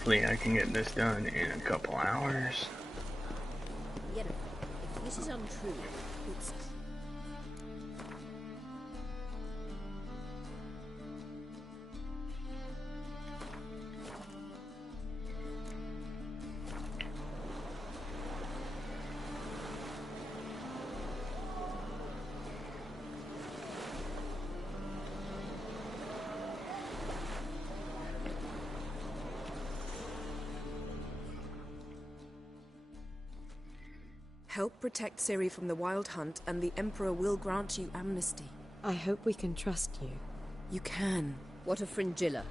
Hopefully I can get this done in a couple hours. Yennefer, if this is untrue, it's... Help protect Ciri from the Wild Hunt, and the Emperor will grant you amnesty. I hope we can trust you. You can. What of Fringilla?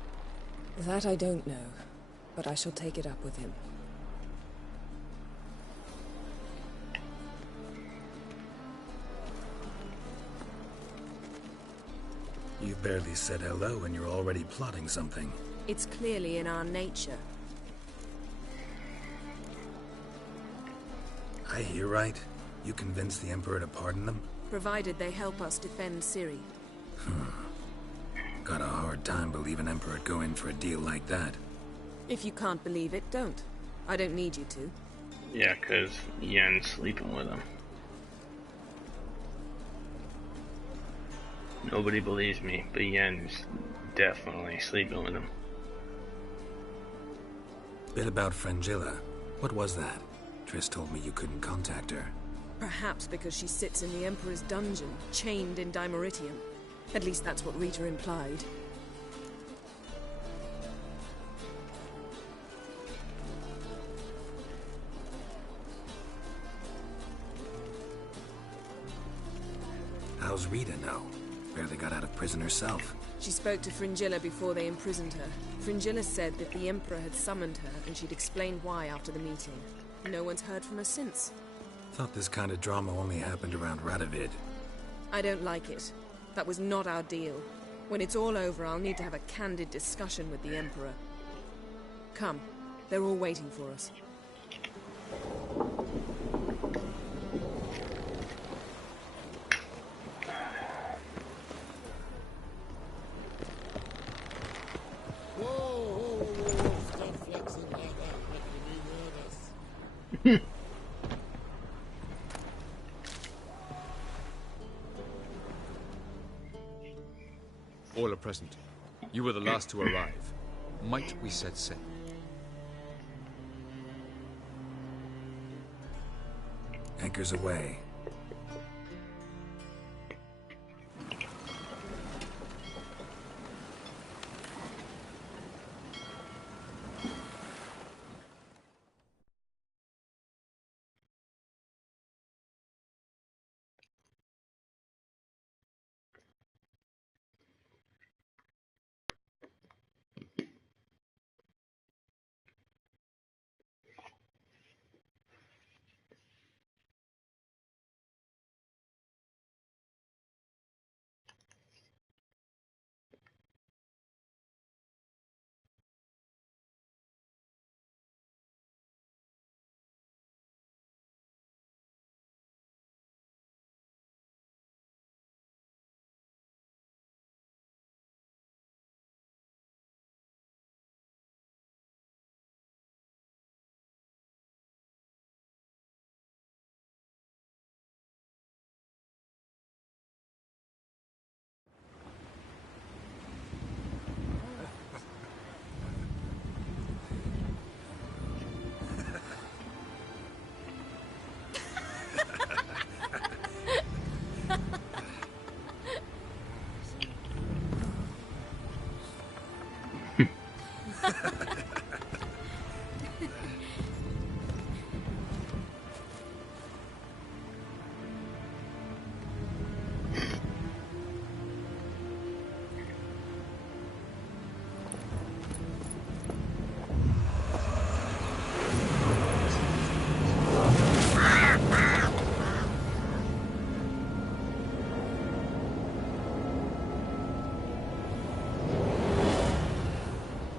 That I don't know, but I shall take it up with him. You've barely said hello and you're already plotting something. It's clearly in our nature. I hear right? You convinced the Emperor to pardon them? Provided they help us defend Ciri. Got a hard time believing Emperor'd go in for a deal like that. If you can't believe it, don't. I don't need you to. Yeah, 'cause Yen's sleeping with him. Nobody believes me, but Yen's definitely sleeping with him. Bit about Fringilla. What was that? Triss told me you couldn't contact her. Perhaps because she sits in the Emperor's dungeon, chained in Dimeritium. At least that's what Rita implied. How's Rita know? Barely got out of prison herself. She spoke to Fringilla before they imprisoned her. Fringilla said that the Emperor had summoned her, and she'd explained why after the meeting. No one's heard from her since. Thought this kind of drama only happened around Radovid. I don't like it. That was not our deal. When it's all over, I'll need to have a candid discussion with the Emperor. Come. They're all waiting for us. Stop flexing like that, making me nervous. All are present. You were the last to arrive. Might we set sail? Anchors away.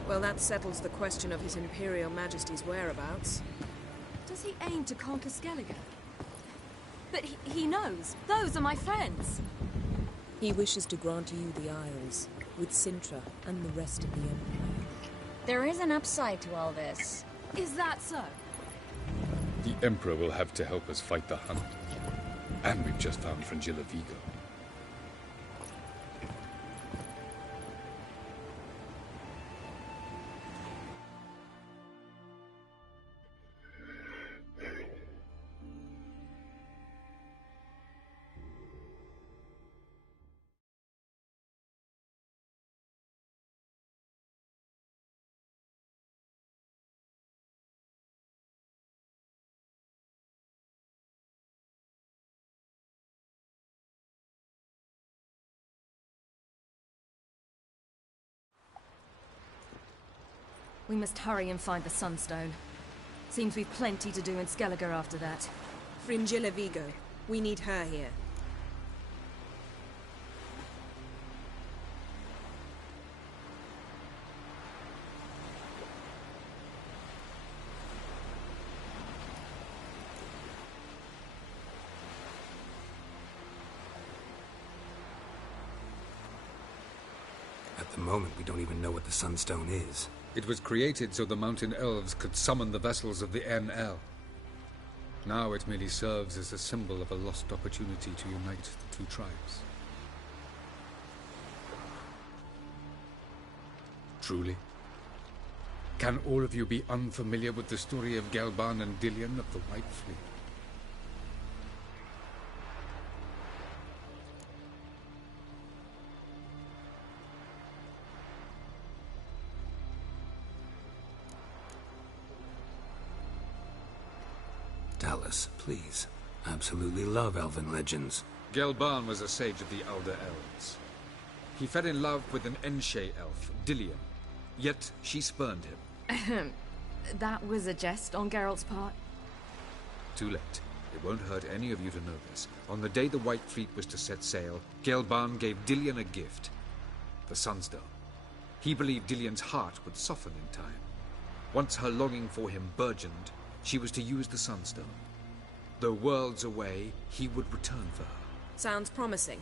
Well, that settles the question of His Imperial Majesty's whereabouts. Does he aim to conquer Skellige? But he knows. Those are my friends. He wishes to grant you the Isles, with Cintra and the rest of the Empire. There is an upside to all this. Is that so? The Emperor will have to help us fight the Hunt. And we've just found Fringilla Vigo. We must hurry and find the Sunstone. Seems we've plenty to do in Skellige after that. Fringilla Vigo. We need her here. At the moment, we don't even know what the Sunstone is. It was created so the Mountain Elves could summon the vessels of the NL. Now it merely serves as a symbol of a lost opportunity to unite the two tribes. Truly? Can all of you be unfamiliar with the story of Gelban and Dillion of the White Fleet? Dallas, please. Absolutely love elven legends. Gelban was a sage of the Elder Elves. He fell in love with an Enshe elf, Dillion, yet she spurned him. That was a jest on Geralt's part. Too late. It won't hurt any of you to know this. On the day the White Fleet was to set sail, Gelban gave Dillion a gift. The Sunstone. He believed Dillion's heart would soften in time. Once her longing for him burgeoned, she was to use the Sunstone. Though worlds away, he would return for her. Sounds promising.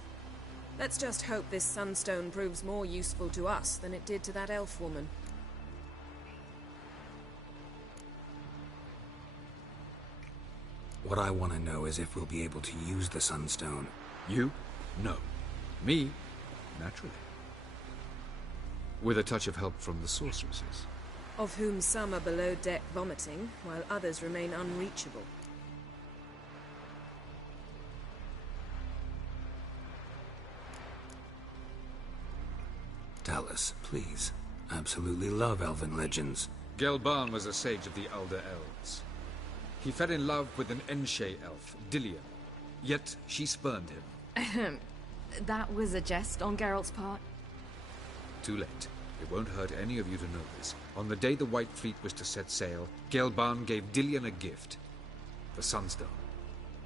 Let's just hope this Sunstone proves more useful to us than it did to that elf woman. What I want to know is if we'll be able to use the Sunstone. You? No. Me? Naturally. With a touch of help from the sorceresses. Of whom some are below deck vomiting, while others remain unreachable. Dallas, please. Absolutely love elven legends. Gelban was a sage of the Elder Elves. He fell in love with an Enshe elf, Dillion, yet she spurned him. That was a jest on Geralt's part. Too late. It won't hurt any of you to know this. On the day the White Fleet was to set sail, Gelban gave Dillion a gift. The Sunstone.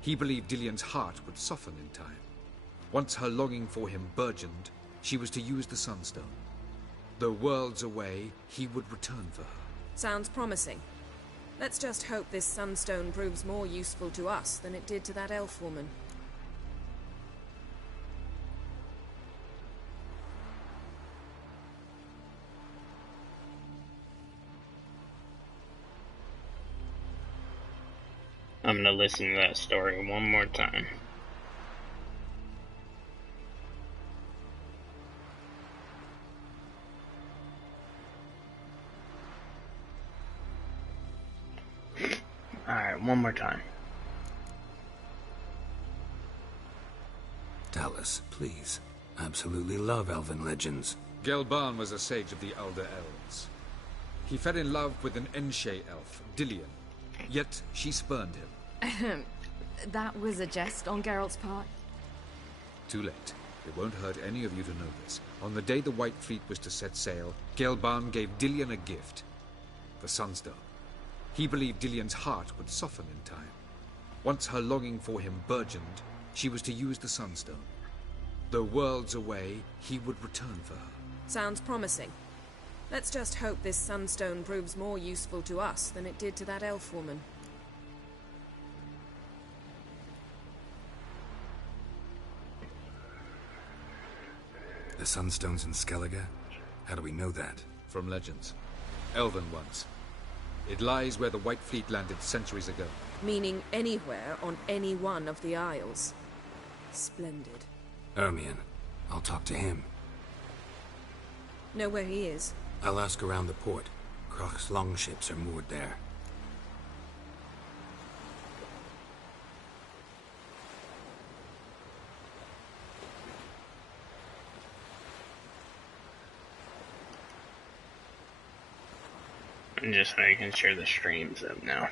He believed Dillion's heart would soften in time. Once her longing for him burgeoned, she was to use the Sunstone. Though worlds away, he would return for her. Sounds promising. Let's just hope this Sunstone proves more useful to us than it did to that elf woman. I'm gonna listen to that story one more time. Alright, one more time. Dallas, please. Absolutely love elven legends. Gelban was a sage of the Elder Elves. He fell in love with an Enshe elf, Dillion, yet she spurned him. That was a jest on Geralt's part. Too late. It won't hurt any of you to know this. On the day the White Fleet was to set sail, Gelban gave Dillion a gift. The Sunstone. He believed Dillion's heart would soften in time. Once her longing for him burgeoned, she was to use the Sunstone. Though worlds away, he would return for her. Sounds promising. Let's just hope this Sunstone proves more useful to us than it did to that elf woman. The Sunstone's in Skellige? How do we know that? From legends. Elven ones. It lies where the White Fleet landed centuries ago. Meaning anywhere on any one of the Isles. Splendid. Ermion. I'll talk to him. Know where he is? I'll ask around the port. Crach's longships are moored there. I'm just making sure the stream's up now.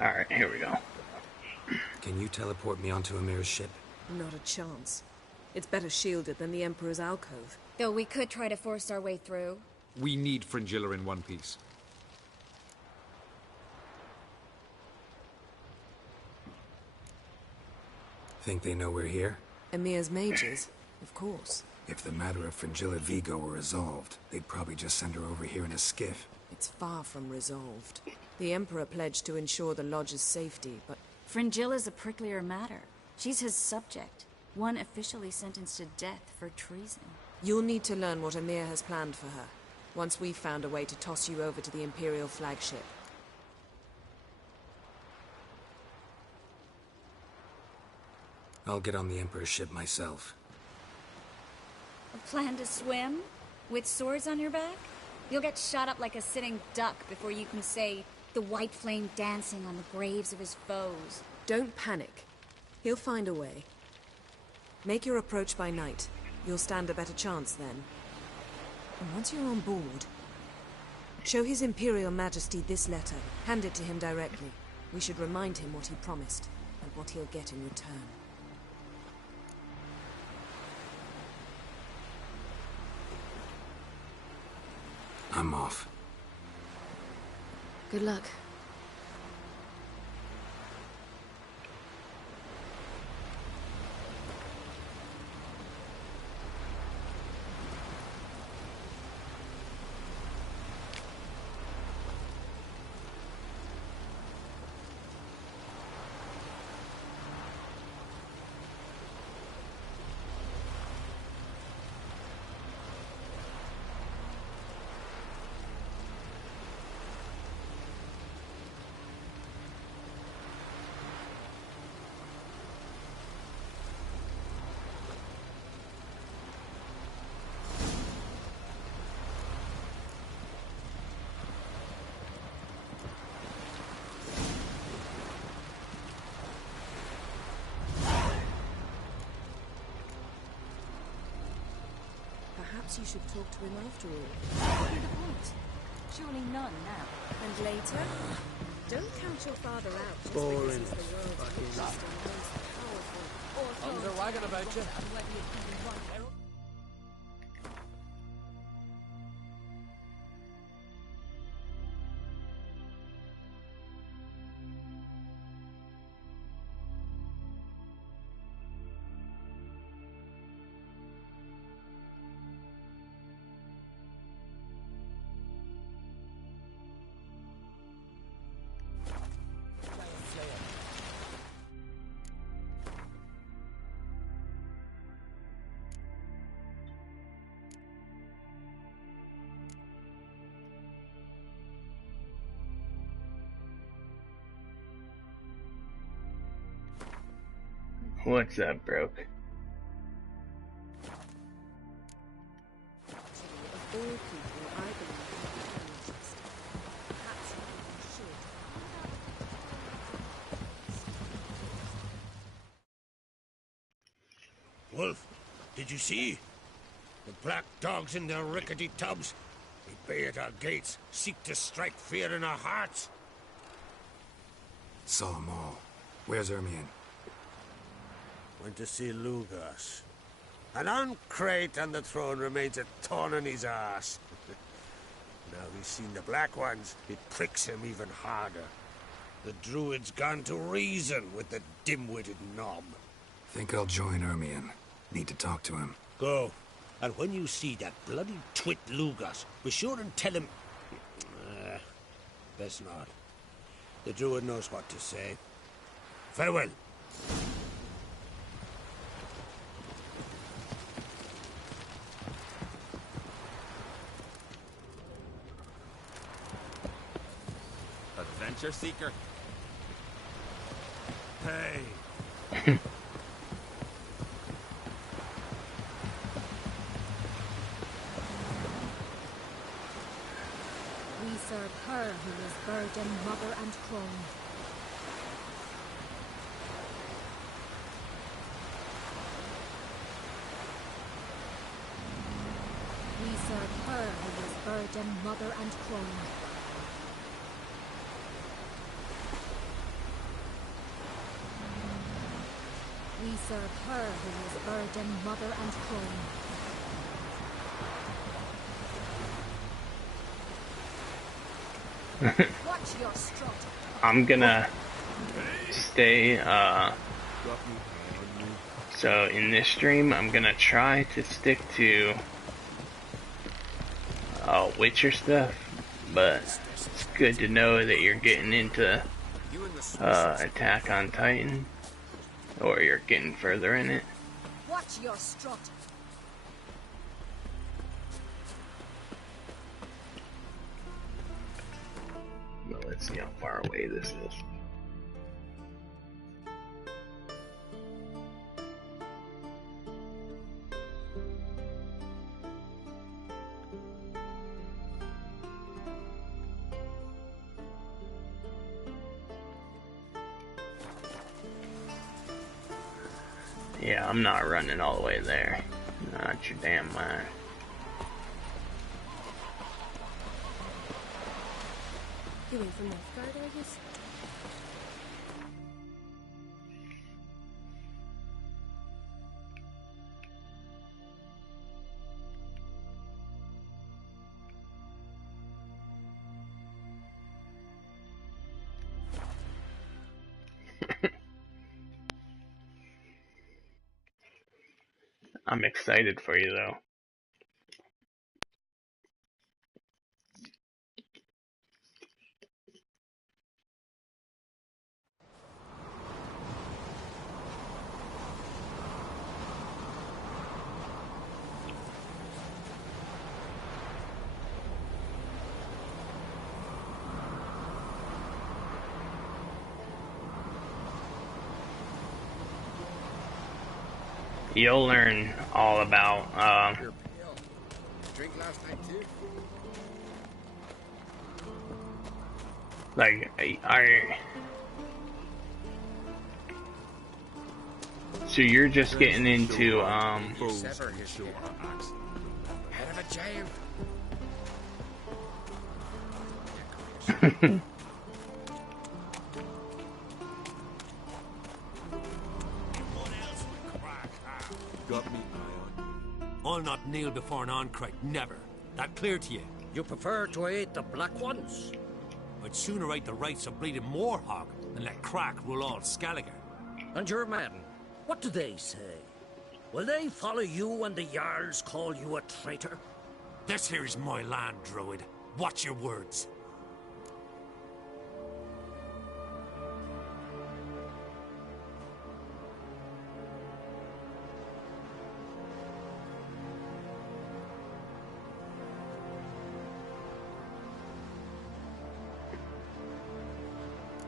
Alright, here we go. Can you teleport me onto Amir's ship? Not a chance. It's better shielded than the Emperor's alcove. Though we could try to force our way through. We need Fringilla in one piece. Think they know we're here? Emir's mages, of course. If the matter of Fringilla Vigo were resolved, they'd probably just send her over here in a skiff. It's far from resolved. The Emperor pledged to ensure the Lodge's safety, but... Fringilla's a pricklier matter. She's his subject. One officially sentenced to death for treason. You'll need to learn what Emir has planned for her, once we've found a way to toss you over to the Imperial flagship. I'll get on the Emperor's ship myself. A plan to swim? With swords on your back? You'll get shot up like a sitting duck before you can say, the white flame dancing on the graves of his foes. Don't panic. He'll find a way. Make your approach by night. You'll stand a better chance then. And once you're on board, show His Imperial Majesty this letter. Hand it to him directly. We should remind him what he promised, and what he'll get in return. I'm off. Good luck. Perhaps you should talk to him after all. What would be the point? Surely none now. And later? Don't count your father out just because he's the world's richest and most powerful. Things are wagging about you. What's up, Broke? Of all people, I believe in the just. Perhaps you should. Wolf, did you see? The black dogs in their rickety tubs. They bay at our gates, seek to strike fear in our hearts. Saw 'em all. Where's Ermion? Went to see Lugas. And on Crate on the throne remains a thorn in his arse. Now he's seen the Black Ones, it pricks him even harder. The Druid's gone to reason with the dim-witted knob. Think I'll join Ermion. Need to talk to him. Go. And when you see that bloody twit Lugas, be sure and tell him... best not. The Druid knows what to say. Farewell. Adventure seeker. Hey. We serve her who is burden, mother, and crone. We serve her who is burden, mother, and crone. We serve her who is burden, mother, and crone. Watch your strut. I'm gonna stay, so in this stream, I'm gonna try to stick to, Witcher stuff, but it's good to know that you're getting into, Attack on Titan, or you're getting further in it. Watch your strut. But let's see how far away this is. Yeah, I'm not running all the way there. Not your damn mind. You went from Northgard, I guess? I'm excited for you though. You'll learn all about, Drink last night too? like, so you're just getting into, Sever his head. Head of a giant. Got me eye on. I'll not kneel before an Oncrite, never. That clear to you? You prefer to aid the Black Ones? I'd sooner right the rights of bleeding Moorhog than let Crack rule all Skellige. And your men, what do they say? Will they follow you when the Jarls call you a traitor? This here is my land, Druid. Watch your words.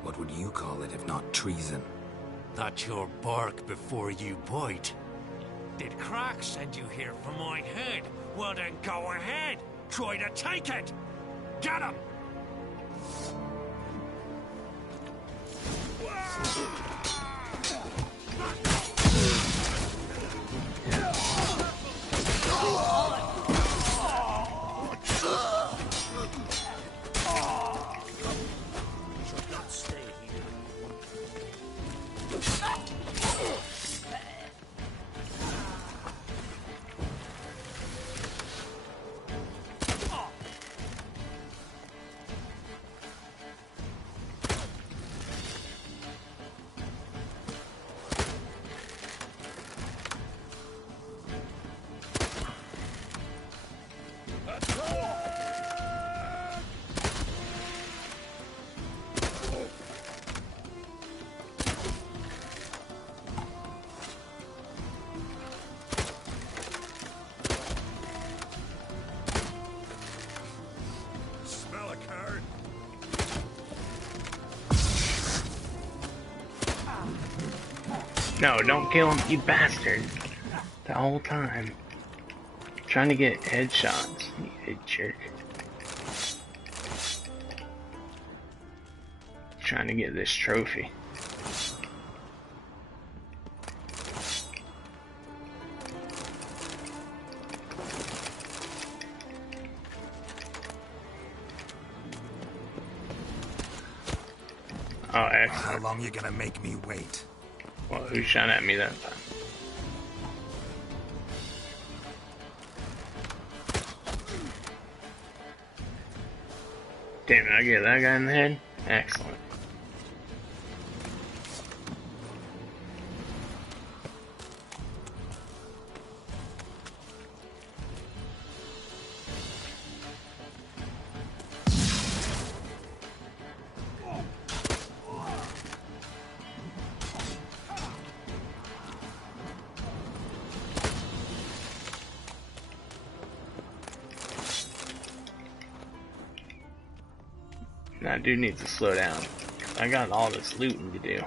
What would you call it if not treason? That's your bark before you bite. Did Crack send you here for my head? Well then go ahead. Try to take it. Get him! No, don't kill him, you bastard. The whole time. Trying to get headshots, you jerk. Trying to get this trophy. Oh, excellent. How long you gonna make me wait? Well, who shot at me that time? Damn it, I get that guy in the head? Excellent. That dude needs to slow down. I got all this looting to do.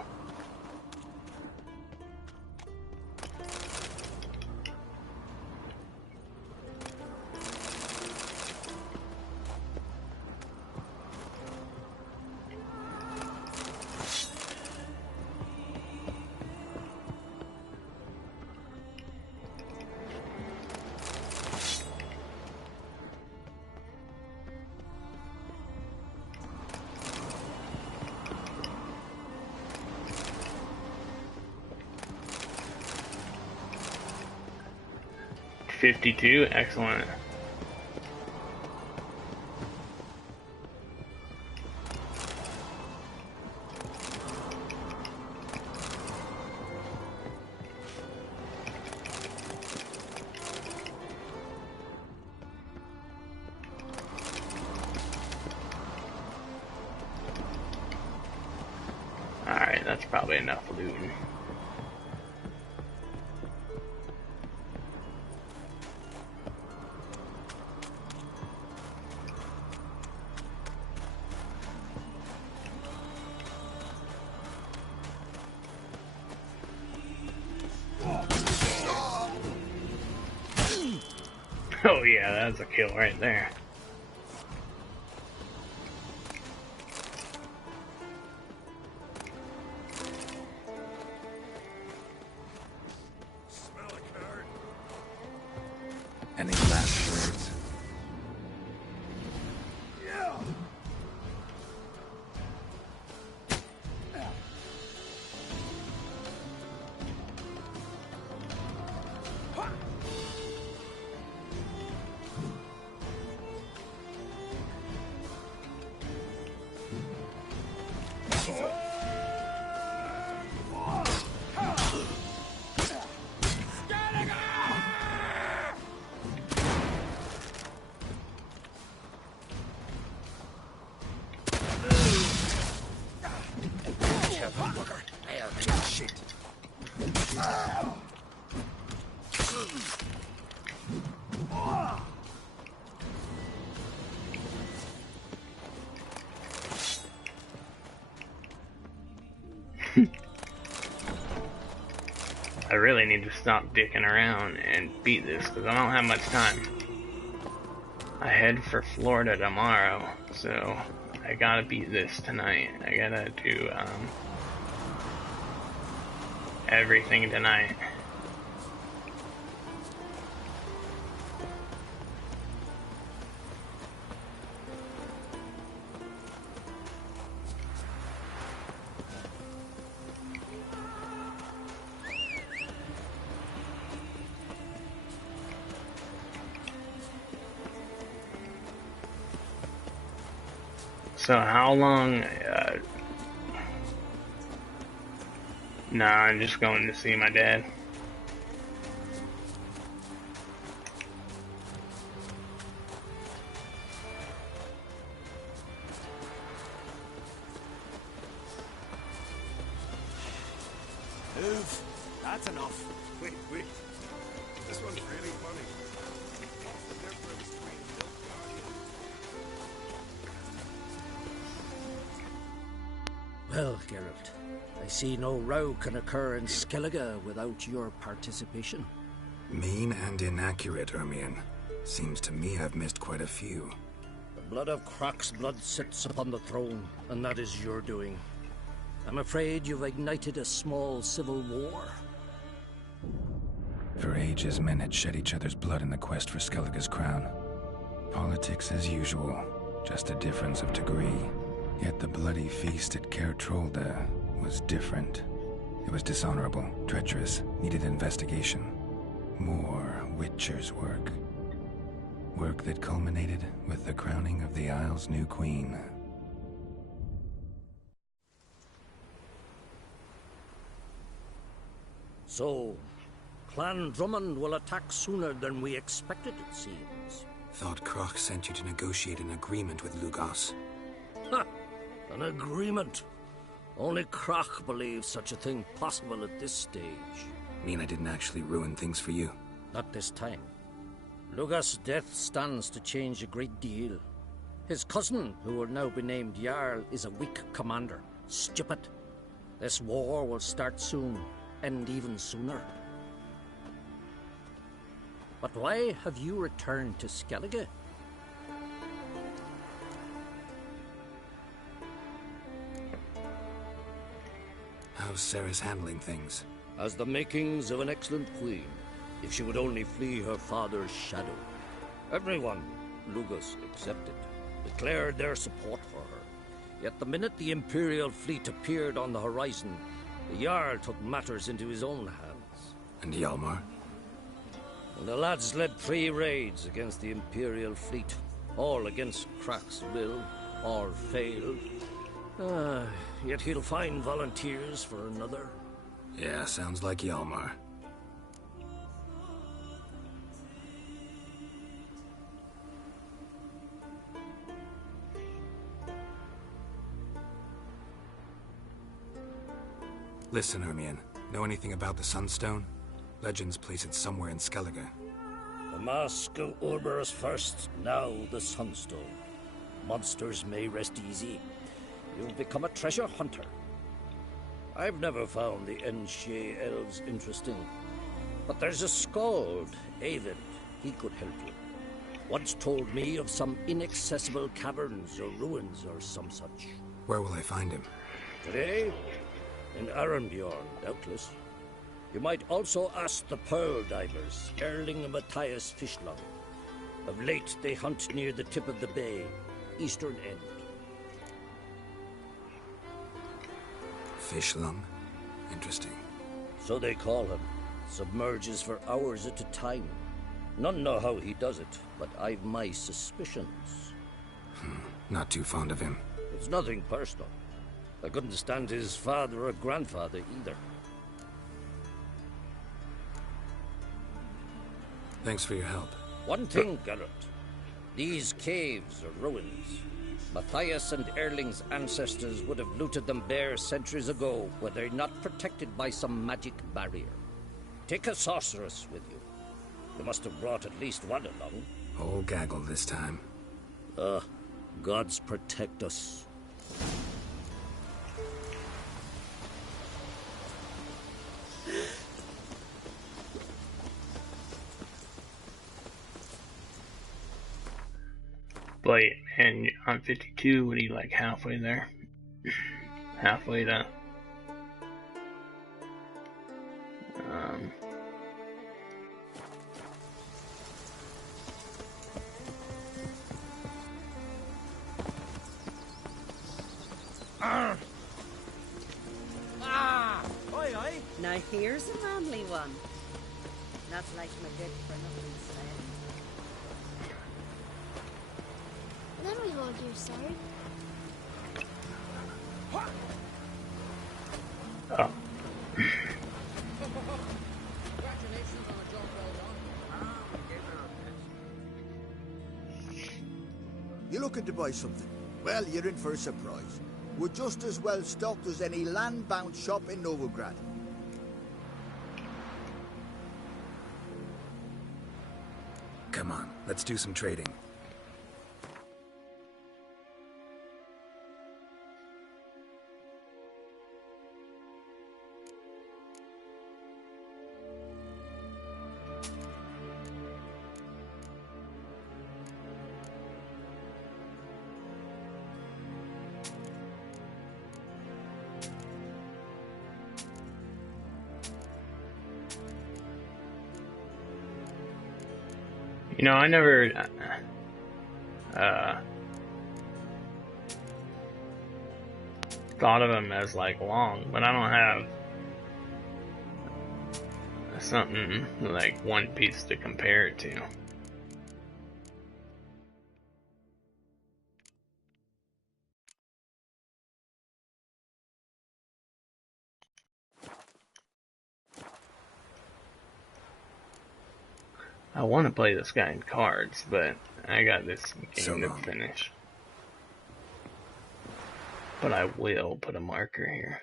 $52, excellent. Alright, that's probably enough looting. Oh yeah, that's a kill right there. Any last words? I really need to stop dicking around and beat this because I don't have much time. I head for Florida tomorrow, so I gotta beat this tonight. I gotta do everything tonight. So how long, nah, I'm just going to see my dad. Move. That's enough. Wait. This one's really funny. What's the difference between milk guardian? Well, Geralt, I see no row can occur in Skellige without your participation. Mean and inaccurate, Ermion. Seems to me I've missed quite a few. The blood of Croc's blood sits upon the throne, and that is your doing. I'm afraid you've ignited a small civil war. For ages, men had shed each other's blood in the quest for Skellige's crown. Politics as usual, just a difference of degree. Yet the bloody feast at Caer Trolda was different. It was dishonorable, treacherous, needed investigation. More Witcher's work. Work that culminated with the crowning of the Isle's new queen. So, Clan Drummond will attack sooner than we expected, it seems. Thought Croc sent you to negotiate an agreement with Lugos. Ha! An agreement? Only Croc believes such a thing possible at this stage. Mean I didn't actually ruin things for you? Not this time. Lugos' death stands to change a great deal. His cousin, who will now be named Jarl, is a weak commander. Stupid. This war will start soon, end even sooner. But why have you returned to Skellige? How's Sarah's handling things? Has the makings of an excellent queen, if she would only flee her father's shadow. Everyone, Lugos excepted, declared their support for her. Yet the minute the Imperial fleet appeared on the horizon, the Jarl took matters into his own hands. And Hjalmar? And the lads led 3 raids against the Imperial fleet, all against Croc's will, all failed. Yet he'll find volunteers for another. Yeah, sounds like Hjalmar. Listen, Ermion. Know anything about the Sunstone? Legends place it somewhere in Skellige. The Mask of Orberus first, now the Sunstone. Monsters may rest easy. You've become a treasure hunter. I've never found the Enshe elves interesting. But there's a skald, Avid. He could help you. Once told me of some inaccessible caverns or ruins or some such. Where will I find him? Today? In Arenbjorn, doubtless. You might also ask the Pearl Divers, Erling and Matthias Fishlung. Of late, they hunt near the tip of the bay, eastern end. Fishlung? Interesting. So they call him. Submerges for hours at a time. None know how he does it, but I've my suspicions. Not too fond of him. It's nothing personal. I couldn't stand his father or grandfather either. Thanks for your help. One thing, Geralt. These caves are ruins. Matthias and Erling's ancestors would have looted them bare centuries ago were they not protected by some magic barrier. Take a sorceress with you. You must have brought at least one along. Whole gaggle this time. Gods protect us. Wait, and I'm 52, what are you, like halfway there? Halfway to... Oi, oi. Now here's a manly one. Not like my good for nothing said. Then we will do sorry. Oh. You looking to buy something? Well, you're in for a surprise. We're just as well stocked as any land-bound shop in Novigrad. Come on, let's do some trading. You know, I never thought of them as like long, but I don't have something like One Piece to compare it to. I want to play this guy in cards, but I got this game to finish. But I will put a marker here.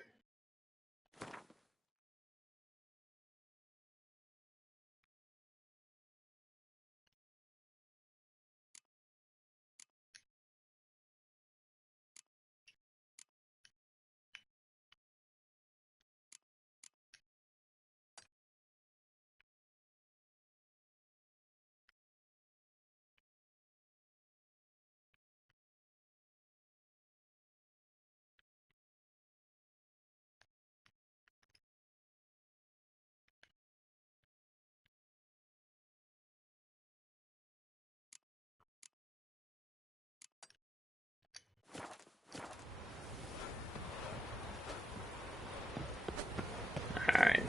Alright.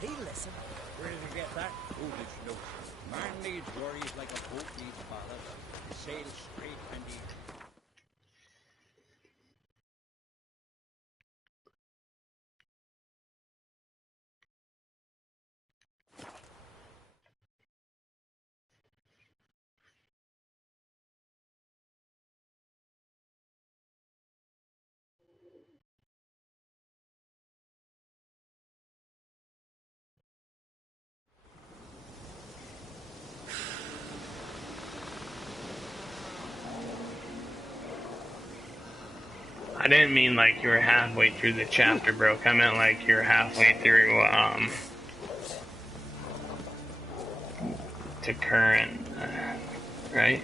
Hey, listen. Where did you get that? Foolish notion. Man needs worries like a boat needs ballast. Sail straight and easy. I didn't mean like you were halfway through the chapter, bro. I meant like you're halfway through, to current, right?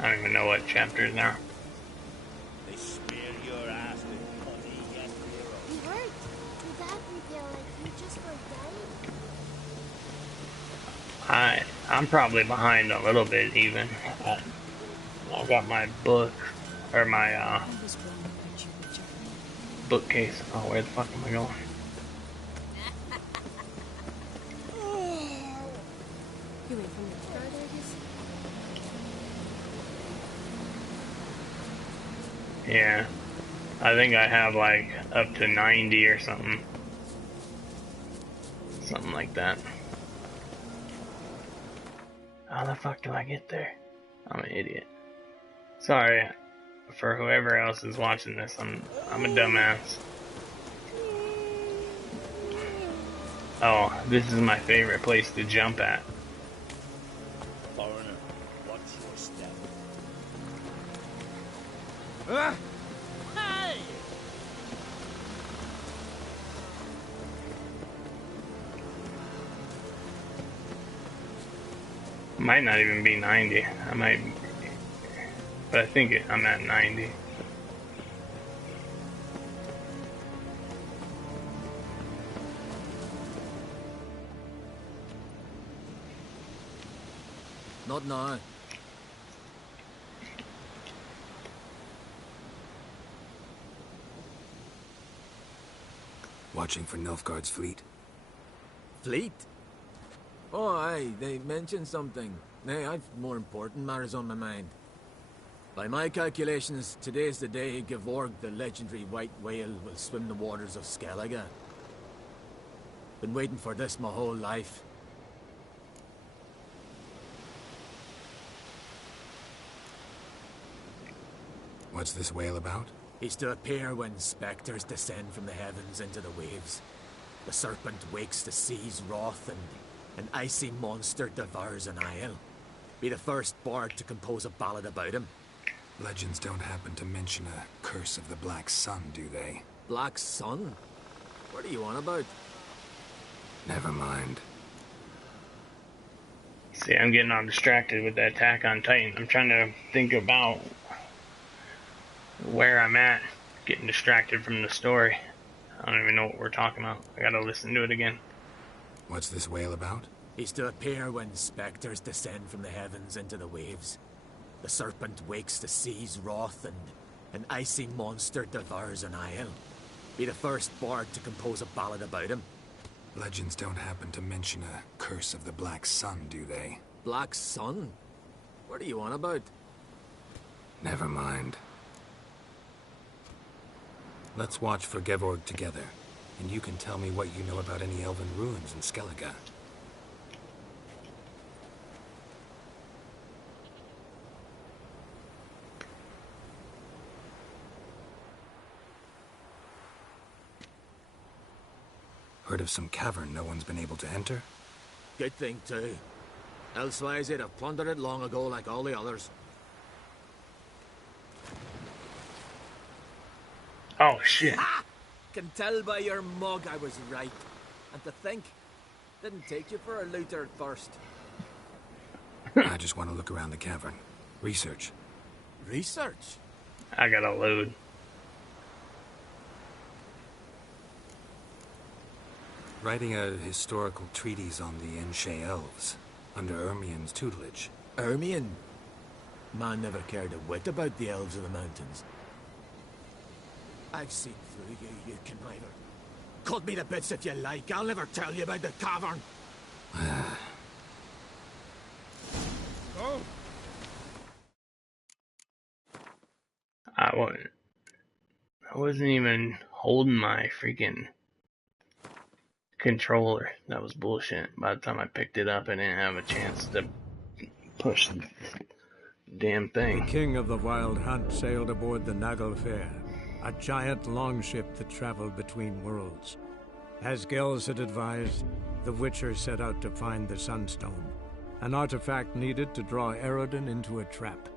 I don't even know what chapters are. They smear your ass with honey, yes, hero. You hurt. Your dad can feel like you just forget. I'm probably behind a little bit even. I've got my book, or my, bookcase. Oh, where the fuck am I going? You wait for me. Yeah. I think I have like up to 90 or something. Something like that. How the fuck do I get there? I'm an idiot. Sorry for whoever else is watching this. I'm a dumbass. Oh, this is my favorite place to jump at. Foreigner, watch your step. Hey! Might not even be 90. I might, but I think I'm at 90. Not now. Watching for Nilfgaard's fleet. Fleet? Oh, aye, they mentioned something. Nay, I've more important matters on my mind. By my calculations, today's the day Gevorg, the legendary white whale, will swim the waters of Skellige. Been waiting for this my whole life. What's this whale about? He's to appear when spectres descend from the heavens into the waves. The serpent wakes the sea's wrath and an icy monster devours an isle. Be the first bard to compose a ballad about him. Legends don't happen to mention a curse of the Black Sun, do they? Black Sun? What are you on about? Never mind. See, I'm getting all distracted with that Attack on Titan. I'm trying to think about where I'm at. Getting distracted from the story. I don't even know what we're talking about. I gotta listen to it again. What's this whale about? He's to appear when spectres descend from the heavens into the waves. The serpent wakes the sea's wrath, and an icy monster devours an isle. Be the first bard to compose a ballad about him. Legends don't happen to mention a curse of the Black Sun, do they? Black Sun? What are you on about? Never mind. Let's watch for Gevorg together, and you can tell me what you know about any elven ruins in Skellige. Heard of some cavern no one's been able to enter? Good thing, too. Elsewise, they'd have plundered it long ago like all the others. Oh, shit. Ha! Can tell by your mug I was right. And to think, didn't take you for a looter at first. I just want to look around the cavern. Research. Research? I gotta load. Writing a historical treatise on the Enshe elves, under Ermien's tutelage. Ermien? Man never cared a whit about the elves of the mountains. I've seen through you, you conniver. Cut me to bits if you like, I'll never tell you about the cavern. Go! I wasn't even holding my freaking controller. That was bullshit. By the time I picked it up, I didn't have a chance to push the damn thing. The king of the Wild Hunt sailed aboard the Naglfar, a giant longship that traveled between worlds. As Gels had advised, the Witcher set out to find the Sunstone, an artifact needed to draw Eredin into a trap.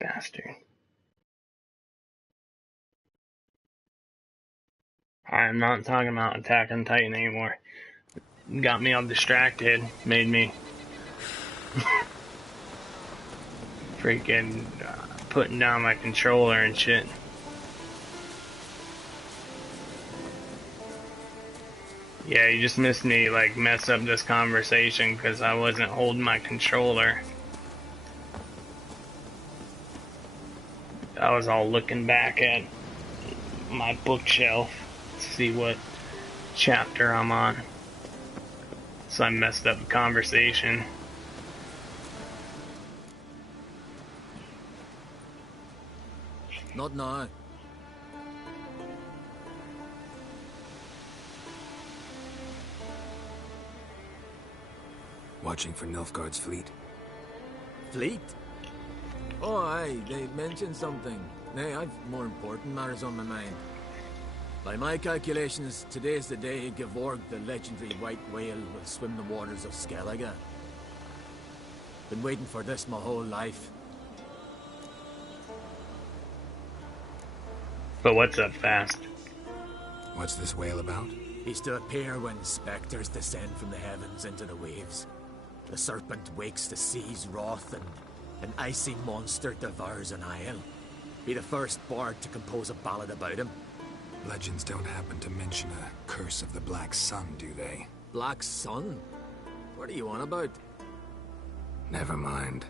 Bastard. I'm not talking about Attack on Titan anymore. Got me all distracted. Made me freaking putting down my controller and shit. Yeah, you just missed me like mess up this conversation because I wasn't holding my controller. I was all looking back at my bookshelf to see what chapter I'm on. So I messed up the conversation. Not now. Watching for Nilfgaard's fleet. Fleet? Oh, aye, they mentioned something. Nay, I've more important matters on my mind. By my calculations, today's the day Gevorg, the legendary white whale, will swim the waters of Skellige. Been waiting for this my whole life. But what's up fast? What's this whale about? He's to appear when spectres descend from the heavens into the waves. The serpent wakes the sea's wrath, and an icy monster devours an isle. Be the first bard to compose a ballad about him. Legends don't happen to mention a curse of the Black Sun, do they? Black Sun? What are you on about? Never mind.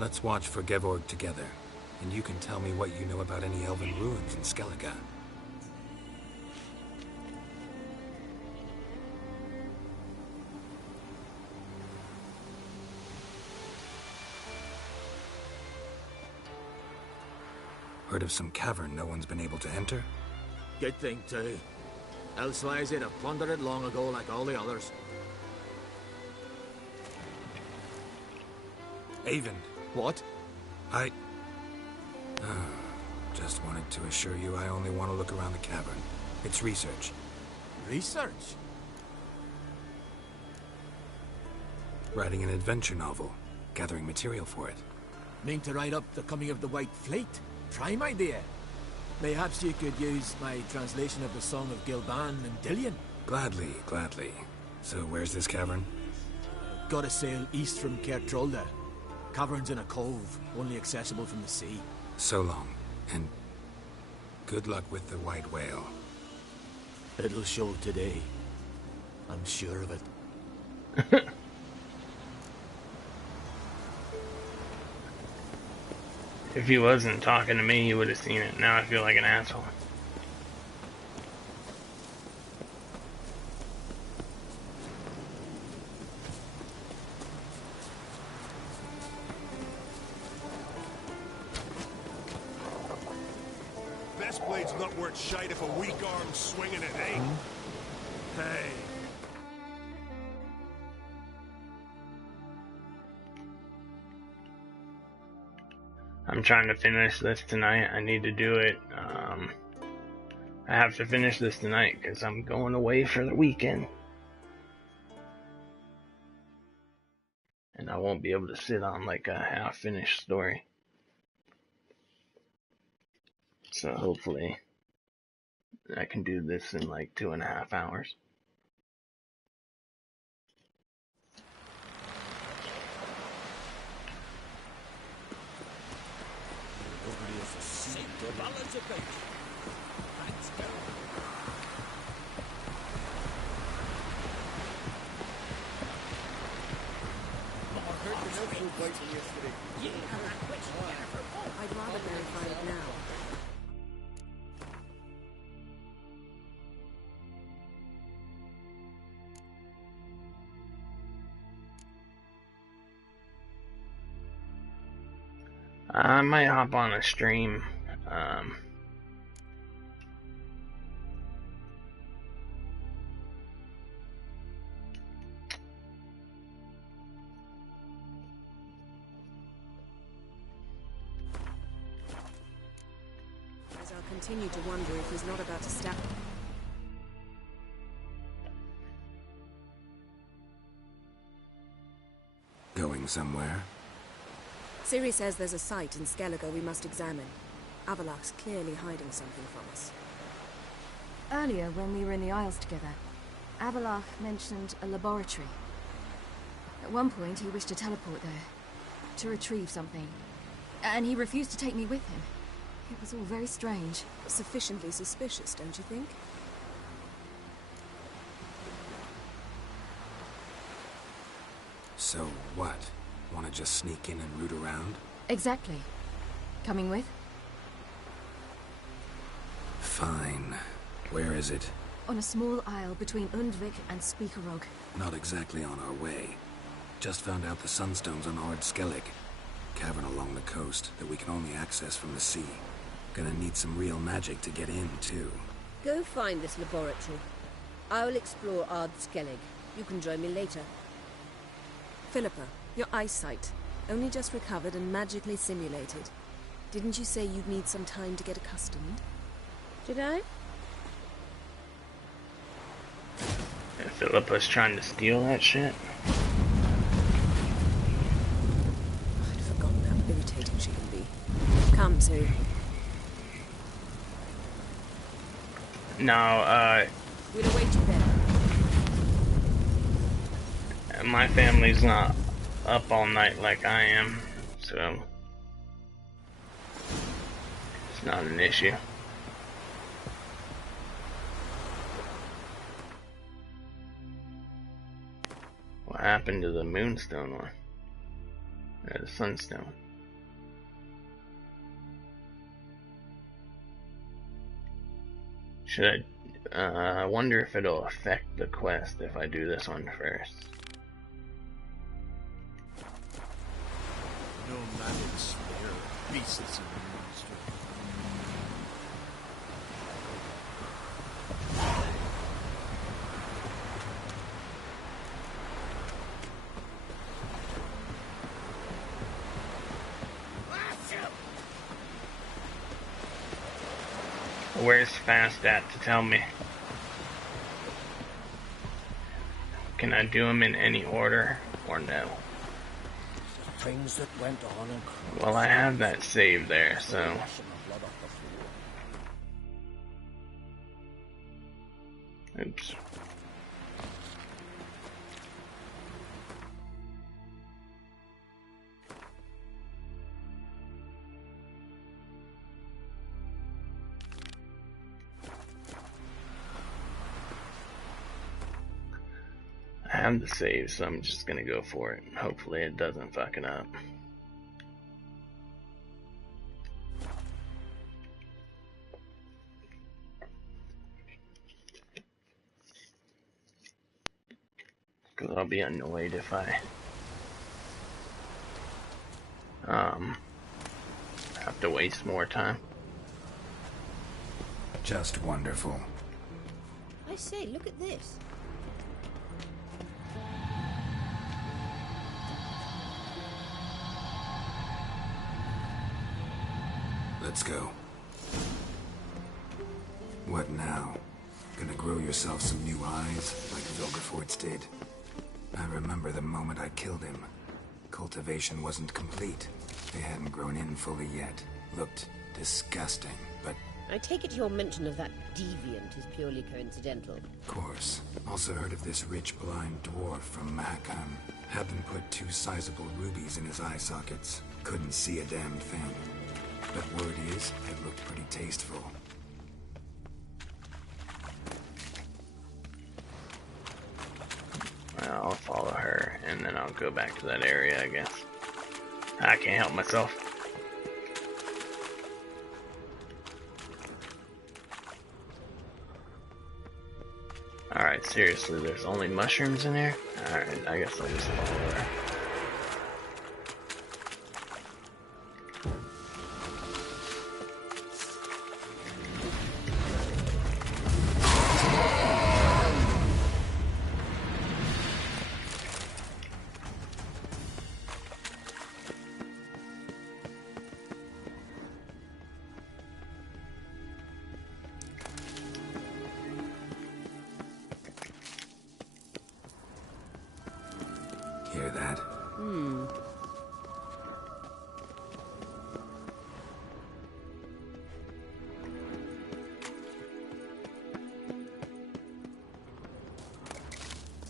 Let's watch for Gevorg together, and you can tell me what you know about any elven ruins in Skellige. Heard of some cavern no one's been able to enter? Good thing, too. Elsewise, they'd have plundered it long ago like all the others. Avon. What? I... just wanted to assure you I only want to look around the cavern. It's research. Research? Writing an adventure novel. Gathering material for it. Mean to write up the coming of the White Fleet? Prime idea. Perhaps you could use my translation of the Song of Gilban and Dillion. Gladly, gladly. So where's this cavern? Gotta sail east from Cair Trolda. Cavern's in a cove, only accessible from the sea. So long, and good luck with the white whale. It'll show today. I'm sure of it. If he wasn't talking to me, he would have seen it. Now I feel like an asshole. Best blade's not worth shite if a weak arm's swinging it, eh? Hey. I'm trying to finish this tonight. I need to do it. I have to finish this tonight because I'm going away for the weekend. And I won't be able to sit on like a half-finished story. So hopefully I can do this in like 2.5 hours. I'd rather verify it now. I might hop on a stream. As I'll continue to wonder if he's not about to stab. Going somewhere? Ciri says there's a site in Skellige we must examine. Avallac'h's clearly hiding something from us. Earlier, when we were in the Isles together, Avallac'h mentioned a laboratory. At one point, he wished to teleport there, to retrieve something. And he refused to take me with him. It was all very strange. Sufficiently suspicious, don't you think? So what? Want to just sneak in and root around? Exactly. Coming with? Fine. Where is it? On a small isle between Undvik and Speakerog. Not exactly on our way. Just found out the Sunstone's on Ard Skellig. Cavern along the coast that we can only access from the sea. Gonna need some real magic to get in, too. Go find this laboratory. I will explore Ard Skellig. You can join me later. Philippa, your eyesight. Only just recovered and magically simulated. Didn't you say you'd need some time to get accustomed? Did I? And Philippa's trying to steal that shit. I'd forgotten how irritating she can be. Come, Ciri. No, We'll await you there. my family's not up all night like I am, so it's not an issue. What happened to the Moonstone one? Or the Sunstone? Should I wonder if it'll affect the quest if I do this one first. No man in spare beasts in the monster. Where's Fast at to tell me? Can I do them in any order or no? Things that went on in Cross. Well, I have that saved there, so. Oops. I have the save, so I'm just gonna go for it. Hopefully it doesn't fuck it up. Because I'll be annoyed if I have to waste more time. Just wonderful. I say, look at this. Let's go. What now? Gonna grow yourself some new eyes, like Vilgefortz did? I remember the moment I killed him. Cultivation wasn't complete. They hadn't grown in fully yet. Looked disgusting, but... I take it your mention of that deviant is purely coincidental. Of course. Also heard of this rich blind dwarf from Mahakam. Had them put 2 sizable rubies in his eye sockets. Couldn't see a damn thing. But word is, it looked pretty tasteful. I'll follow her, and then I'll go back to that area, I guess. I can't help myself. Alright, seriously, there's only mushrooms in there? Alright, I guess I'll just follow her. Hear that?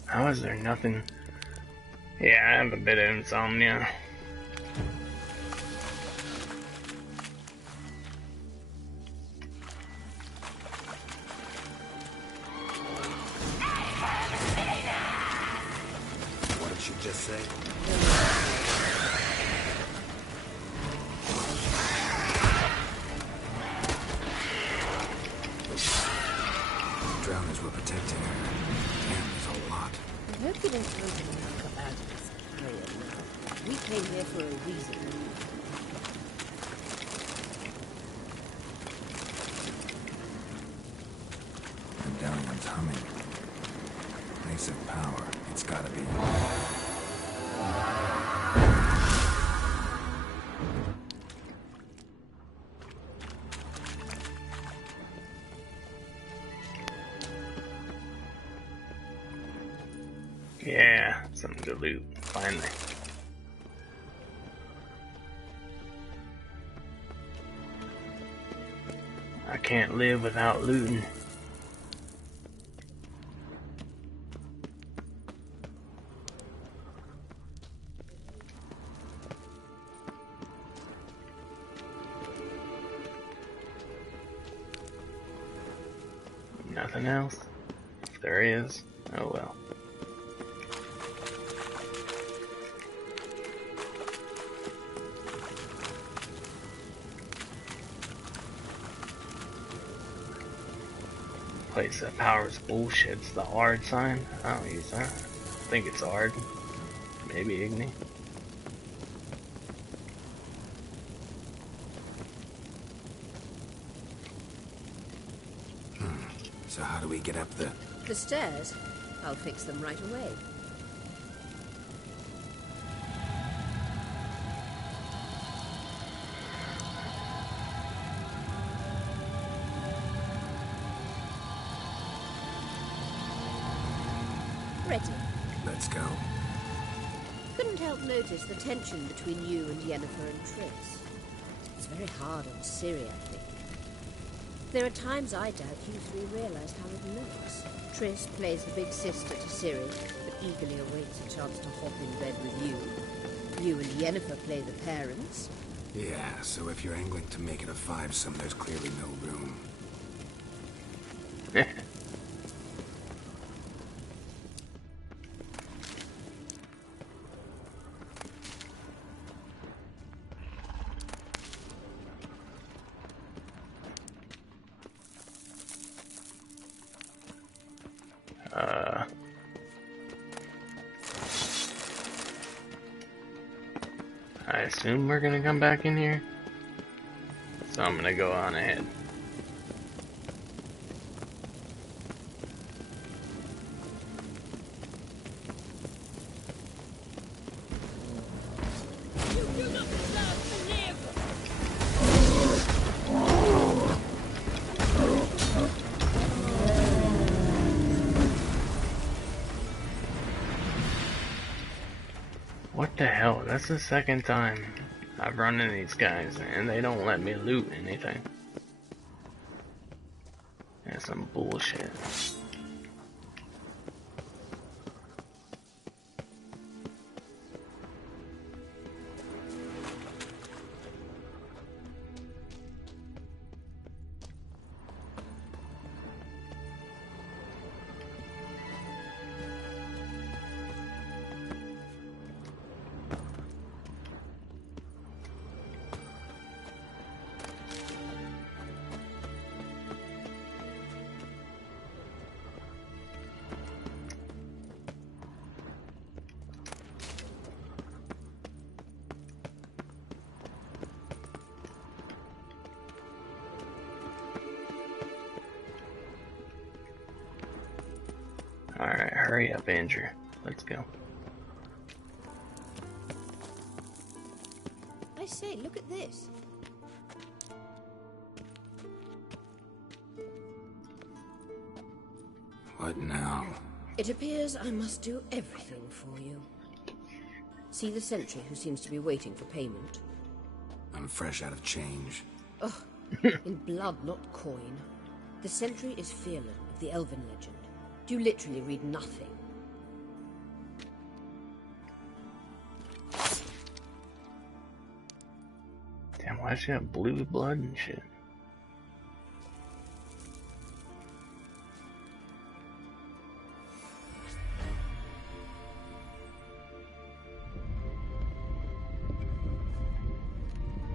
How is there nothing? Yeah, I have a bit of insomnia. What did she just say? Drowners were protecting her. Damn, there's a lot. I hope you don't want to knock up out of this area now. We came here for a reason. The down one's humming. Place of power. It's gotta be. Yeah, something to loot, finally. I can't live without looting. Nothing else? If there is, oh well. Place that powers bullshit's the hard sign. I don't use that. I think it's hard. Maybe Igni. So how do we get up the... The stairs? I'll fix them right away. ready. Let's go. Couldn't help notice the tension between you and Yennefer and Triss. It's very hard on Ciri, I think. There are times I doubt you three realize how it looks. Triss plays the big sister to Ciri, but eagerly awaits a chance to hop in bed with you. You and Yennefer play the parents. Yeah, so if you're angling to make it a five-some, there's clearly no room. I assume we're gonna come back in here, so I'm gonna go on ahead. What the hell? That's the second time I've run into these guys and they don't let me loot anything. That's some bullshit. Alright, hurry up, Andrew. Let's go. I say, look at this. What now? It appears I must do everything for you. See the sentry who seems to be waiting for payment? I'm fresh out of change. Ugh, in blood, not coin. The sentry is Fierlan of the Elven legend. You literally read nothing. Damn, why she got blue blood and shit?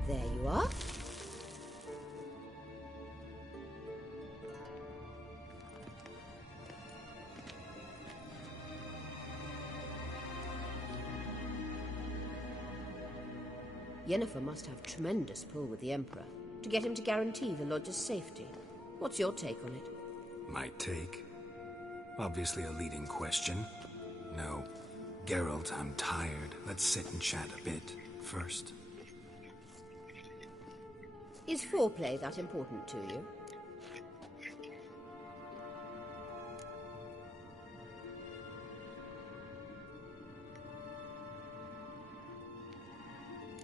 There you are. Yennefer must have tremendous pull with the Emperor to get him to guarantee the Lodge's safety. What's your take on it? My take? Obviously a leading question. No. Geralt, I'm tired. Let's sit and chat a bit first. Is foreplay that important to you?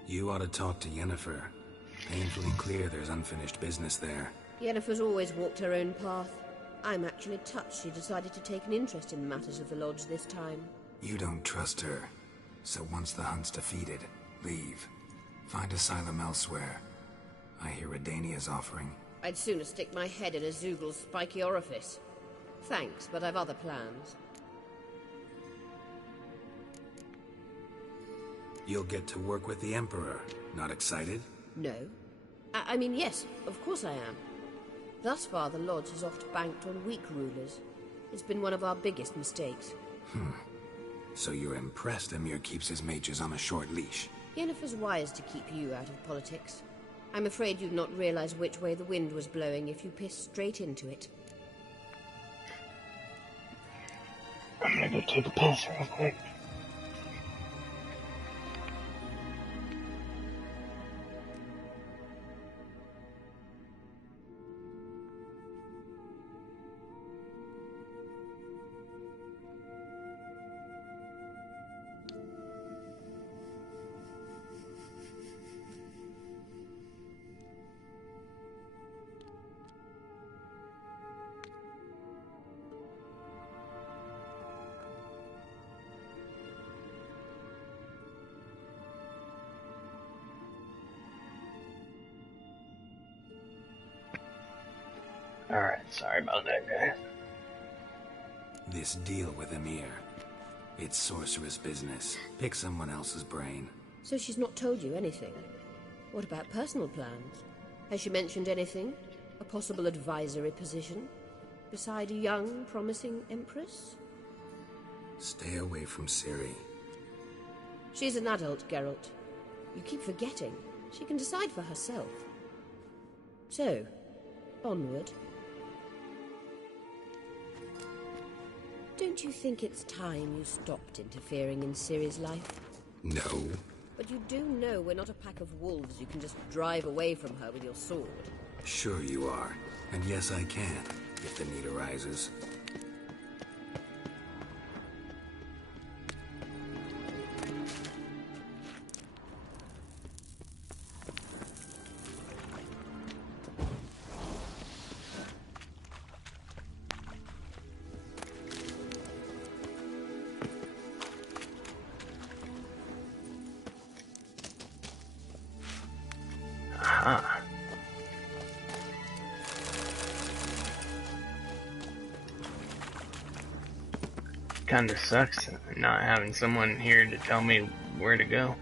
You ought to talk to Yennefer. Painfully clear there's unfinished business there. Yennefer's always walked her own path. I'm actually touched she decided to take an interest in matters of the Lodge this time. You don't trust her. So once the hunt's defeated, leave. Find asylum elsewhere. I hear Redania's offering. I'd sooner stick my head in a Zoogl's spiky orifice. Thanks, but I've other plans. You'll get to work with the Emperor. Not excited? No. I mean, yes, of course I am. Thus far, the Lodge has oft banked on weak rulers. It's been one of our biggest mistakes. So you're impressed Emir keeps his mages on a short leash? Yennefer's wise to keep you out of politics. I'm afraid you'd not realize which way the wind was blowing if you pissed straight into it. I'm gonna go take a piss real quick. Alright, sorry about that, guys. This deal with Emir. It's sorceress business. Pick someone else's brain. So she's not told you anything? What about personal plans? Has she mentioned anything? A possible advisory position? Beside a young, promising empress? Stay away from Ciri. She's an adult, Geralt. You keep forgetting. She can decide for herself. So, onward. Don't you think it's time you stopped interfering in Ciri's life? No. But you do know we're not a pack of wolves you can just drive away from her with your sword. Sure you are. And yes, I can, if the need arises. Aha. Kinda sucks not having someone here to tell me where to go.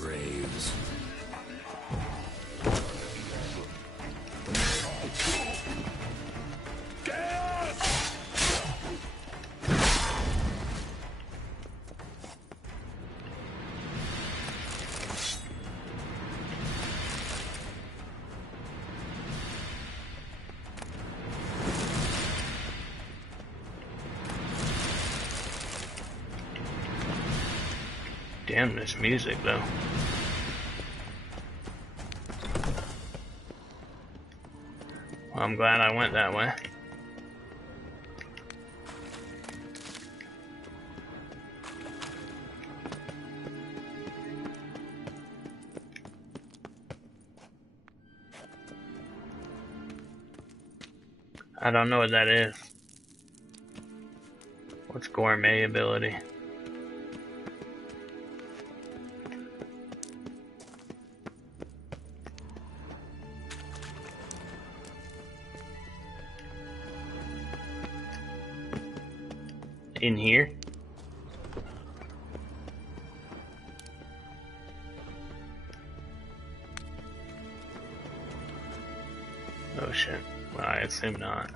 Braves. Damn this music though. Well, I'm glad I went that way. I don't know what that is. What's gourmet ability? In here? Oh shit. Well, I assume not.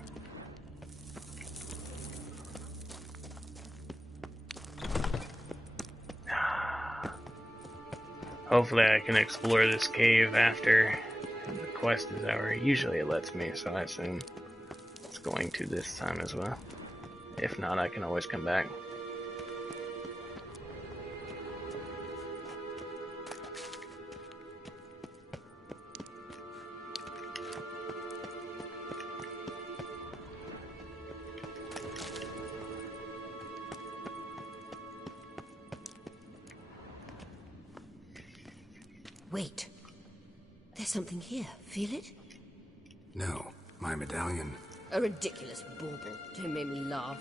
Hopefully I can explore this cave after the quest is over. Usually it lets me, so I assume it's going to this time as well. If not, I can always come back. Wait. There's something here. Feel it? No, my medallion. A ridiculous bauble. Don't make me laugh.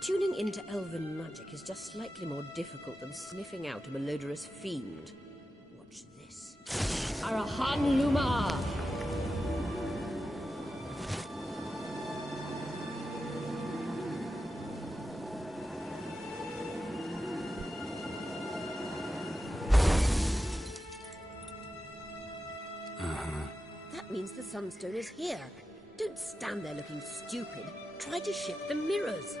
Tuning into elven magic is just slightly more difficult than sniffing out a malodorous fiend. Watch this. Arahan Luma! That means the Sunstone is here. Don't stand there looking stupid. Try to shift the mirrors.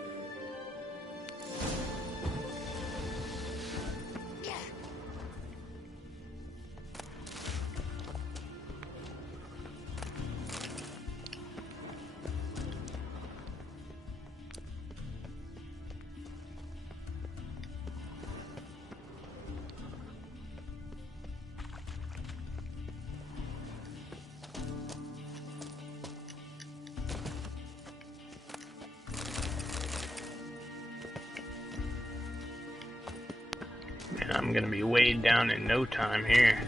Man, I'm gonna be weighed down in no time here.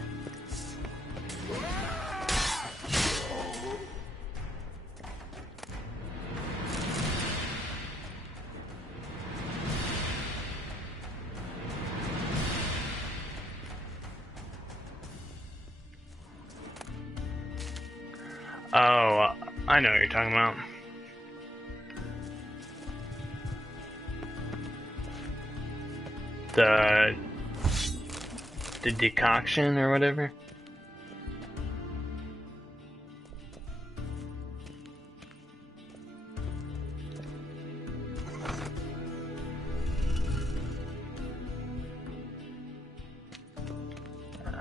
Oh, I know what you're talking about. The decoction or whatever.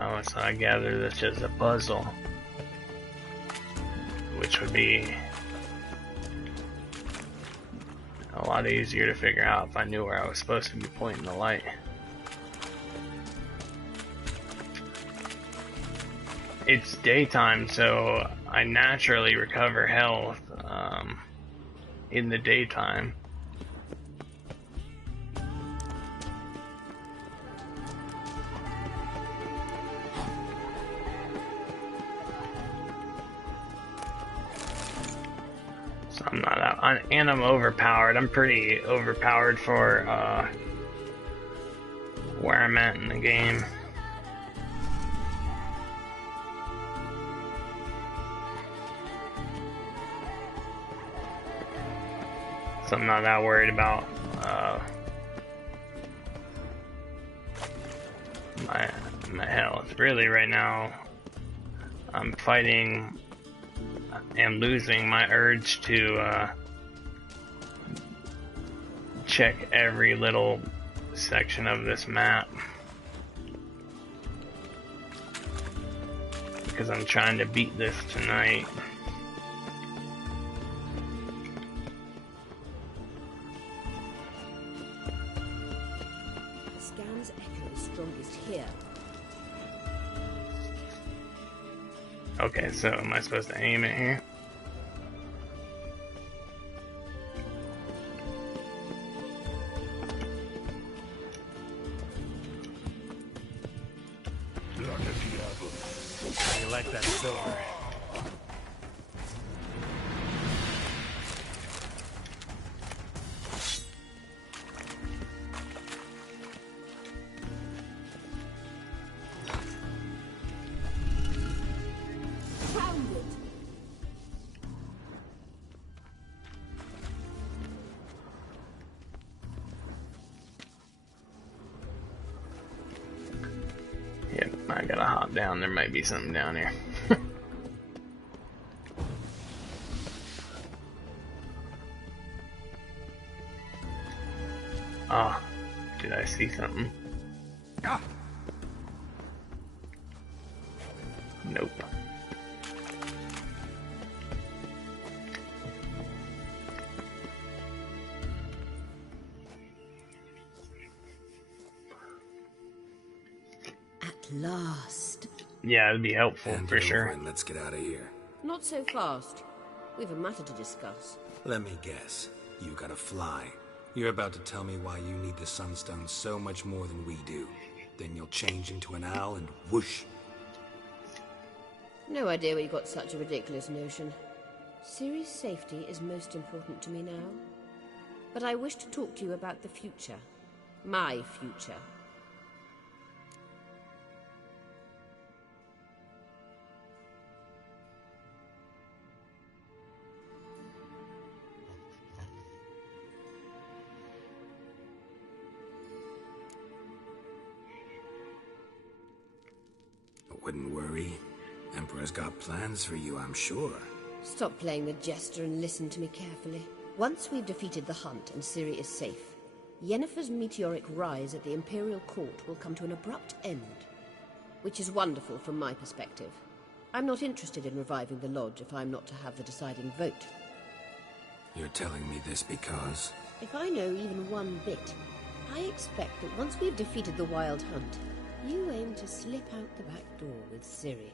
Oh, so I gather this is a puzzle, which would be a lot easier to figure out if I knew where I was supposed to be pointing the light. It's daytime, so I naturally recover health in the daytime. So I'm not out, and I'm overpowered. I'm pretty overpowered for where I'm at in the game. So I'm not that worried about my health. Really, right now, I'm fighting and losing my urge to check every little section of this map, because I'm trying to beat this tonight. Scan's echo is strongest here. Okay, so am I supposed to aim it here? You like that silver? Yep, I gotta hop down. There might be something down here. Oh, did I see something? Nope. At last. Yeah, it'd be helpful for sure. And let's get out of here. Not so fast. We've a matter to discuss. Let me guess. You gotta fly. You're about to tell me why you need the Sunstone so much more than we do. Then you'll change into an owl and whoosh. No idea where you got such a ridiculous notion. Ciri's safety is most important to me now. But I wish to talk to you about the future. My future. Wouldn't worry. Emperor's got plans for you, I'm sure. Stop playing the jester and listen to me carefully. Once we've defeated the hunt and Ciri is safe, Yennefer's meteoric rise at the Imperial Court will come to an abrupt end. Which is wonderful from my perspective. I'm not interested in reviving the Lodge if I'm not to have the deciding vote. You're telling me this because... If I know even one bit, I expect that once we've defeated the Wild Hunt, you aim to slip out the back door with Ciri.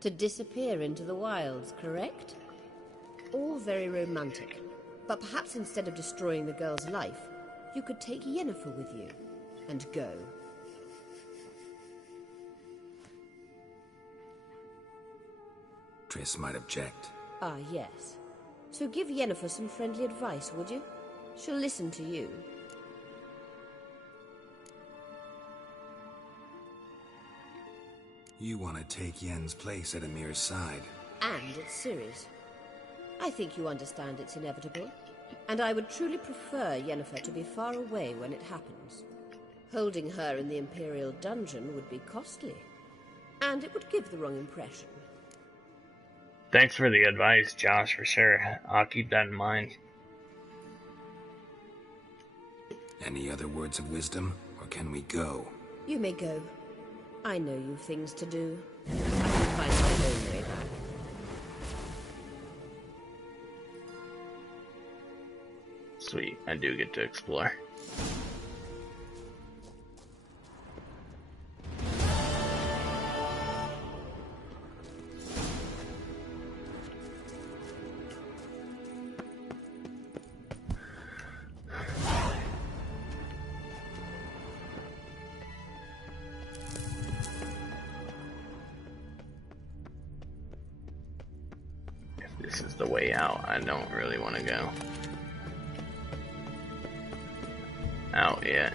To disappear into the wilds, correct? All very romantic. But perhaps instead of destroying the girl's life, you could take Yennefer with you. And go. Triss might object. Ah, yes. So give Yennefer some friendly advice, would you? She'll listen to you. You want to take Yen's place at Emir's side. And at Ciri's. I think you understand it's inevitable, and I would truly prefer Yennefer to be far away when it happens. Holding her in the Imperial dungeon would be costly, and it would give the wrong impression. Thanks for the advice, Josh, for sure. I'll keep that in mind. Any other words of wisdom, or can we go? You may go. I know you've things to do. I can find my own way back. Sweet, I do get to explore. This is the way out. I don't really want to go out yet.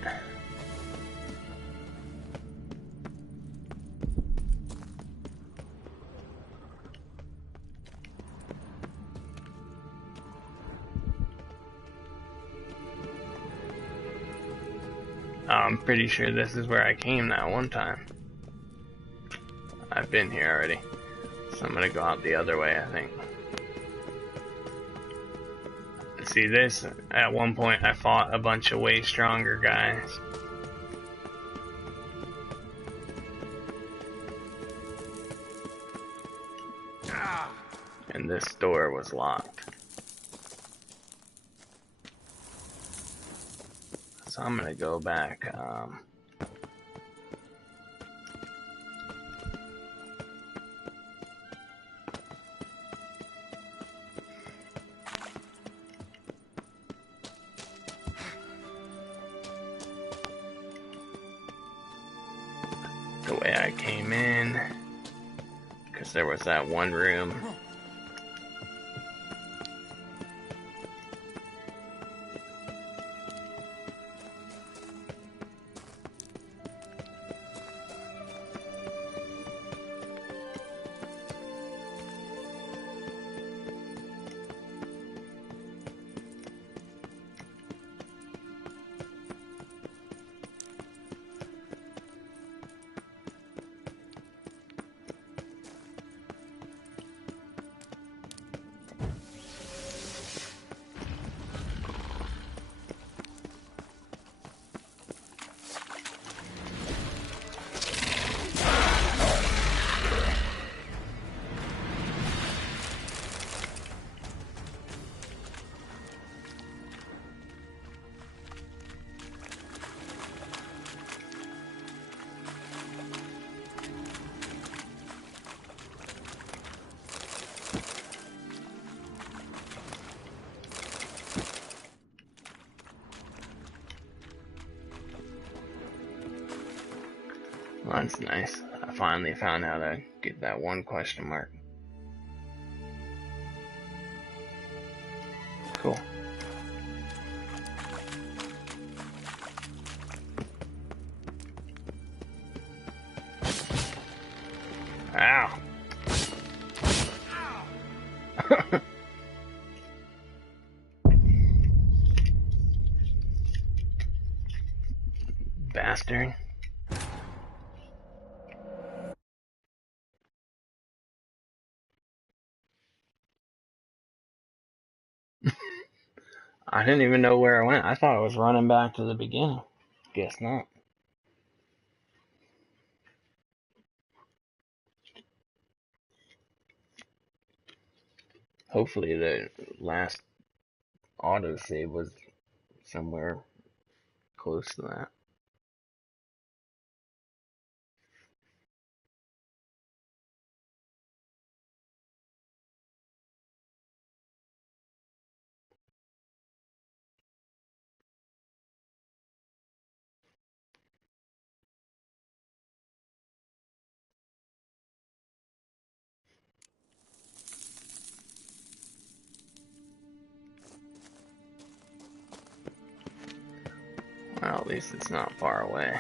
I'm pretty sure this is where I came that one time. I've been here already, so I'm gonna go out the other way, I think. See this? At one point I fought a bunch of way stronger guys. And this door was locked. So I'm gonna go back. The way I came in, because there was that one room. Well, that's nice. I finally found how to get that one question mark. Cool. Ow. Bastard. I didn't even know where I went. I thought I was running back to the beginning. Guess not. Hopefully the last autosave was somewhere close to that. Well, at least it's not far away.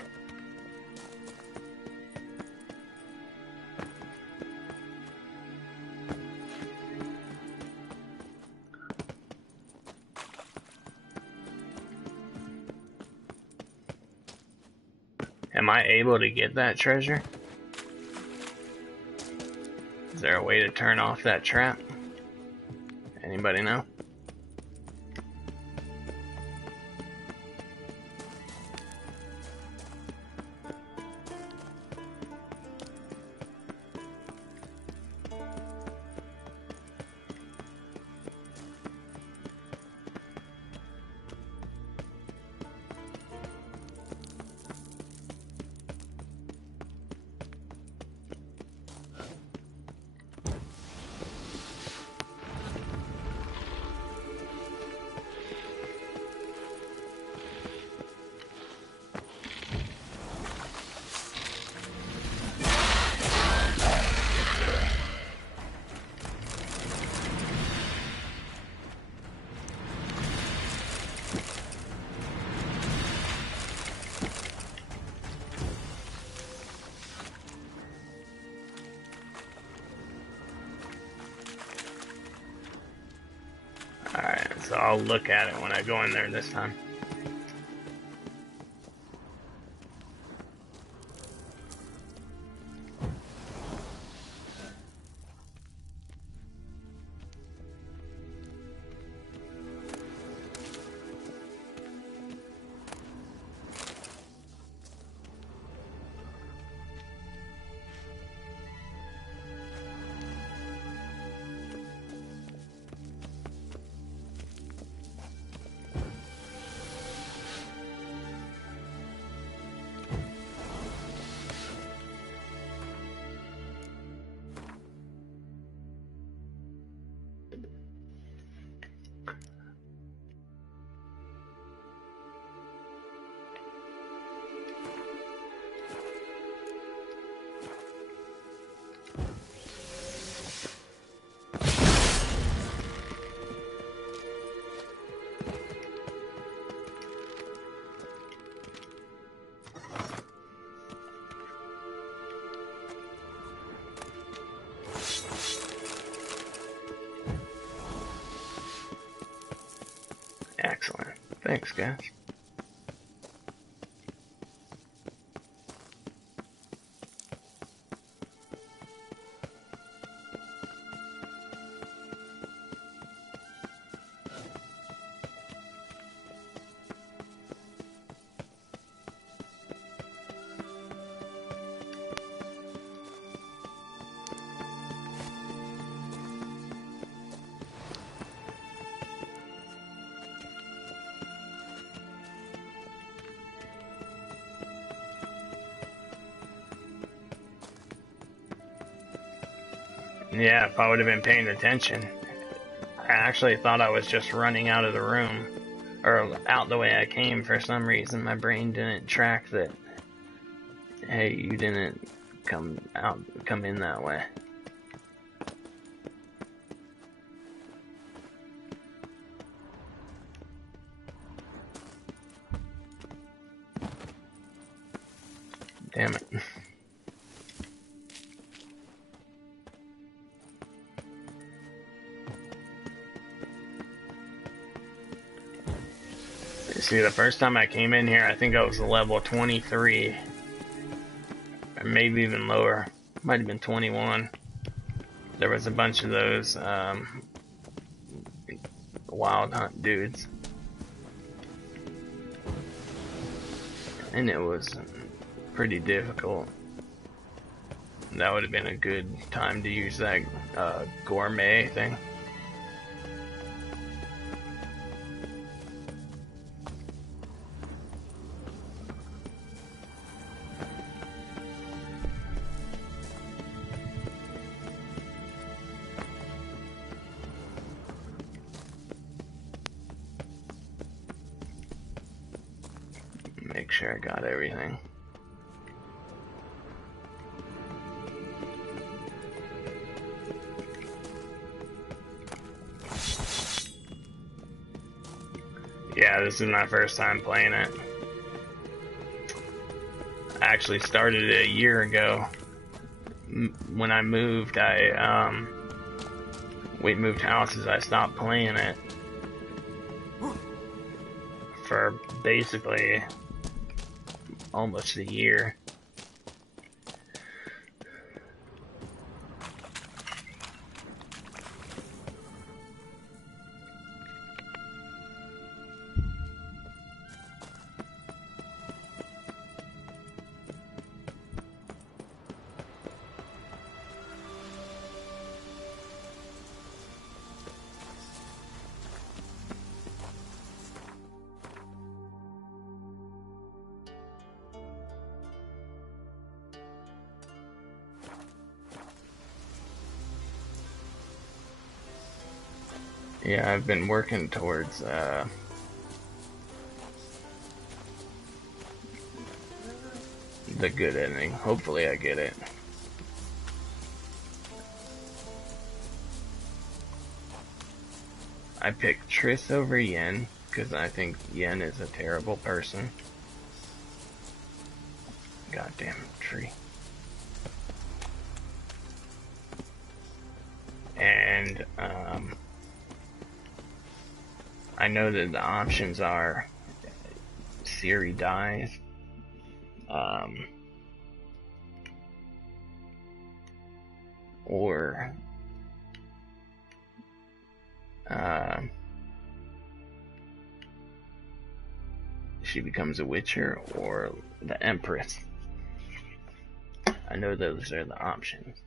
Am I able to get that treasure? Is there a way to turn off that trap? Anybody know? Alright, so I'll look at it when I go in there this time. Excellent. Thanks, guys. Yeah, if I would have been paying attention. I actually thought I was just running out of the room, or out the way I came. For some reason, my brain didn't track that. Hey, you didn't come in that way. Damn it. See, the first time I came in here, I think I was level 23. Or maybe even lower. Might have been 21. There was a bunch of those wild hunt dudes. And it was pretty difficult. That would have been a good time to use that gourmet thing. Make sure I got everything. Yeah, this is my first time playing it. I actually started it a year ago. When I moved, we moved houses, I stopped playing it for basically almost a year. Yeah, I've been working towards the good ending. Hopefully I get it. I picked Triss over Yen because I think Yen is a terrible person. Goddamn tree. And I know that the options are Ciri dies, or she becomes a Witcher, or the Empress. I know those are the options.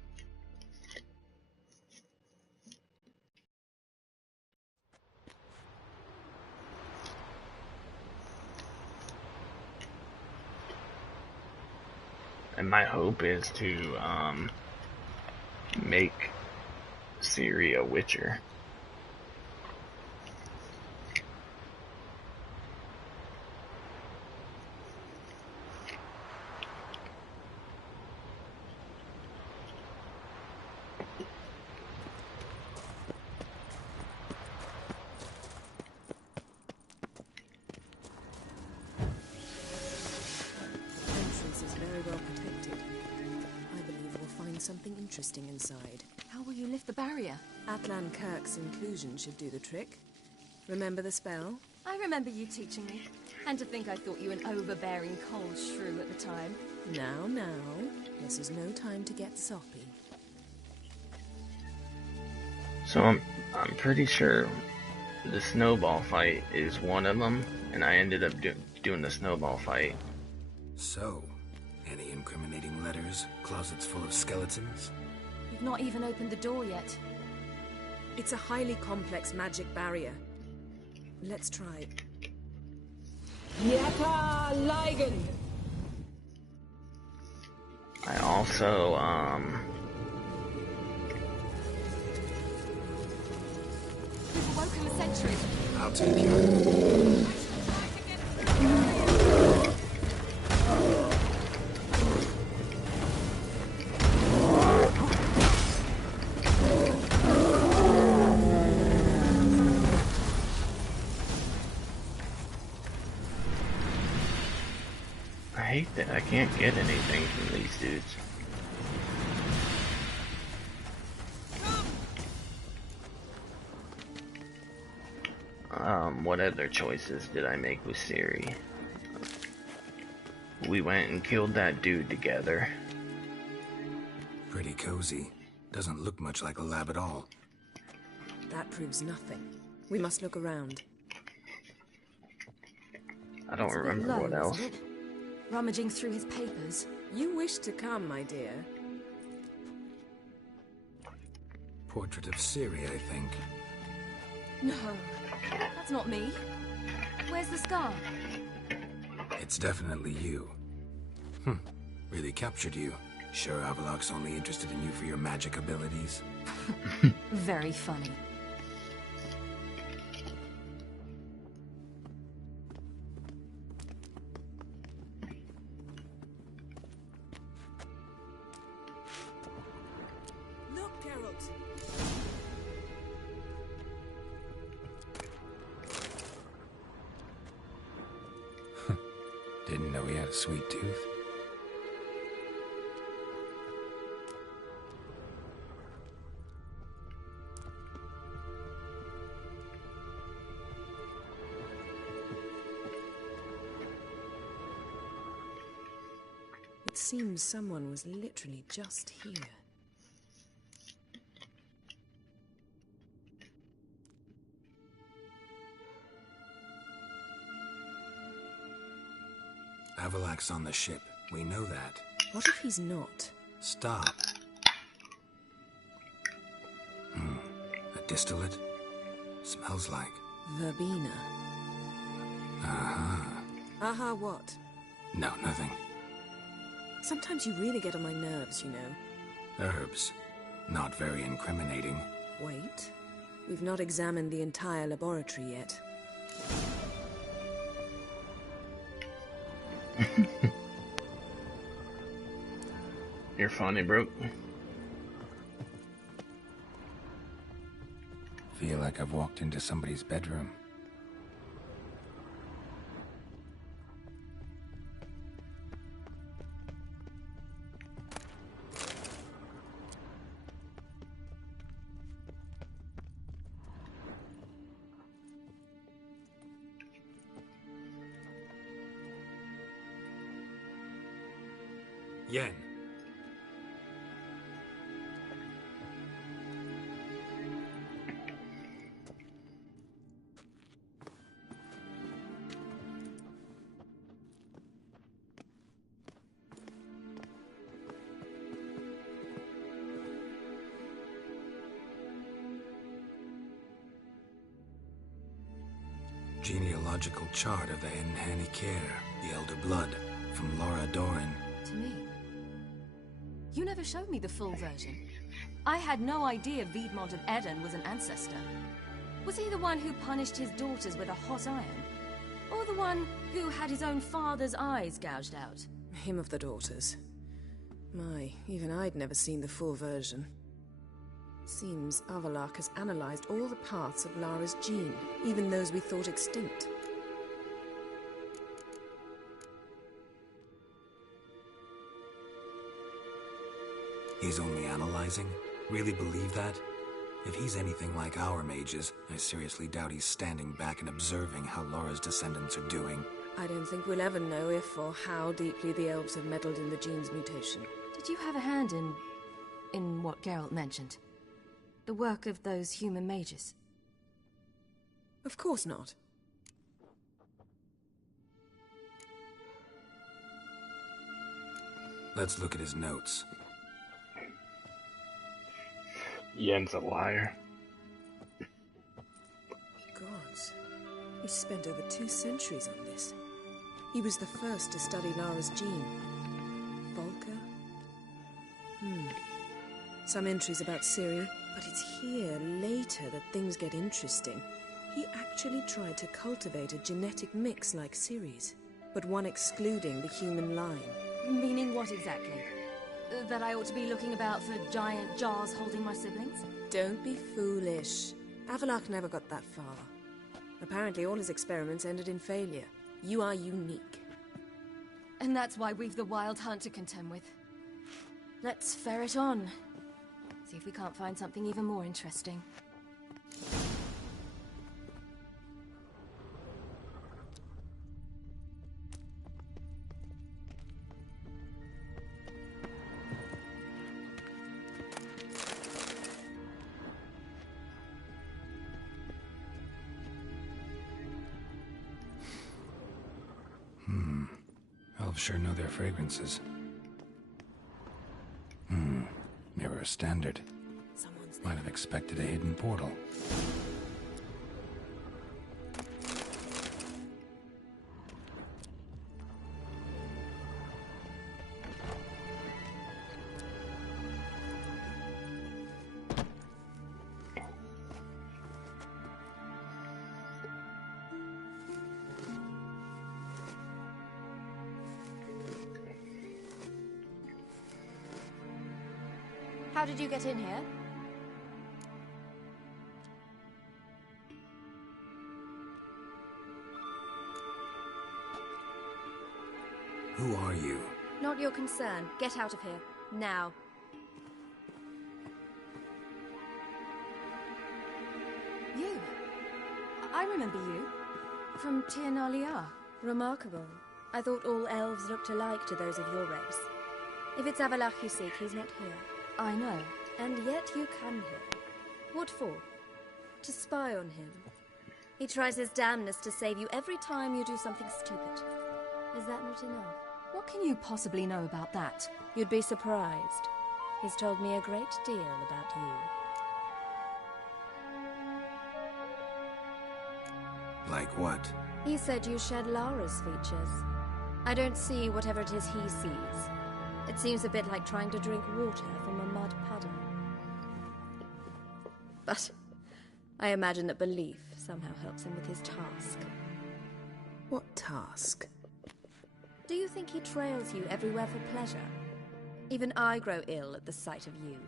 And my hope is to make Ciri a Witcher. Something interesting inside. How will you lift the barrier? Atlan Kirk's inclusion should do the trick. Remember the spell? I remember you teaching me. And to think I thought you an overbearing cold shrew at the time. Now, this is no time to get soppy. So I'm pretty sure the snowball fight is one of them, and I ended up doing the snowball fight. So, any incriminating letters? Closets full of skeletons? We've not even opened the door yet. It's a highly complex magic barrier. Let's try. Yata Ligen! I also, We've awoken the sentry. I'll take you. I hate that I can't get anything from these dudes. What other choices did I make with Ciri? We went and killed that dude together. Pretty cozy. Doesn't look much like a lab at all. That proves nothing. We must look around. I don't remember what else. Rummaging through his papers. You wish to come, my dear. Portrait of Ciri, I think. No, that's not me. Where's the scar? It's definitely you. Really captured you. Sure Avallac'h's only interested in you for your magic abilities? Very funny. Look, Geralt. Didn't know he had a sweet tooth. It seems someone was literally just here. Avalak's on the ship. We know that. What if he's not? Stop. A distillate? Smells like... Verbena. Aha. Aha what? No, nothing. Sometimes you really get on my nerves, you know. Herbs. Not very incriminating. Wait. We've not examined the entire laboratory yet. You're funny, bro. Feel like I've walked into somebody's bedroom. Yen. Genealogical chart of the Enhani Care, the Elder Blood, from Laura Doran. To me? You never showed me the full version. I had no idea Viedmont of Eden was an ancestor. Was he the one who punished his daughters with a hot iron? Or the one who had his own father's eyes gouged out? Him of the daughters. My, even I'd never seen the full version. Seems Avalak has analyzed all the parts of Lara's gene, even those we thought extinct. He's only analyzing? Really believe that? If he's anything like our mages, I seriously doubt he's standing back and observing how Laura's descendants are doing. I don't think we'll ever know if or how deeply the elves have meddled in the gene's mutation. Did you have a hand in what Geralt mentioned? The work of those human mages? Of course not. Let's look at his notes. Yen's a liar. Gods. He spent over 2 centuries on this. He was the first to study Lara's gene. Volker? Some entries about Ciri, but it's here, later, that things get interesting. He actually tried to cultivate a genetic mix like Ciri's, but one excluding the human line. Meaning what exactly? That I ought to be looking about for giant jars holding my siblings? Don't be foolish. Avalak never got that far. Apparently all his experiments ended in failure. You are unique. And that's why we've the Wild Hunt to contend with. Let's ferret on. See if we can't find something even more interesting. Elves sure know their fragrances. Mirror standard. Might have expected a hidden portal. How did you get in here? Who are you? Not your concern. Get out of here. Now. You? I remember you. From Tir na Liar. Remarkable. I thought all elves looked alike to those of your race. If it's Avalach you seek, he's not here. I know. And yet you come here. What for? To spy on him. He tries his damnedest to save you every time you do something stupid. Is that not enough? What can you possibly know about that? You'd be surprised. He's told me a great deal about you. Like what? He said you shared Lara's features. I don't see whatever it is he sees. It seems a bit like trying to drink water from a mud puddle. But I imagine that belief somehow helps him with his task. What task? Do you think he trails you everywhere for pleasure? Even I grow ill at the sight of you.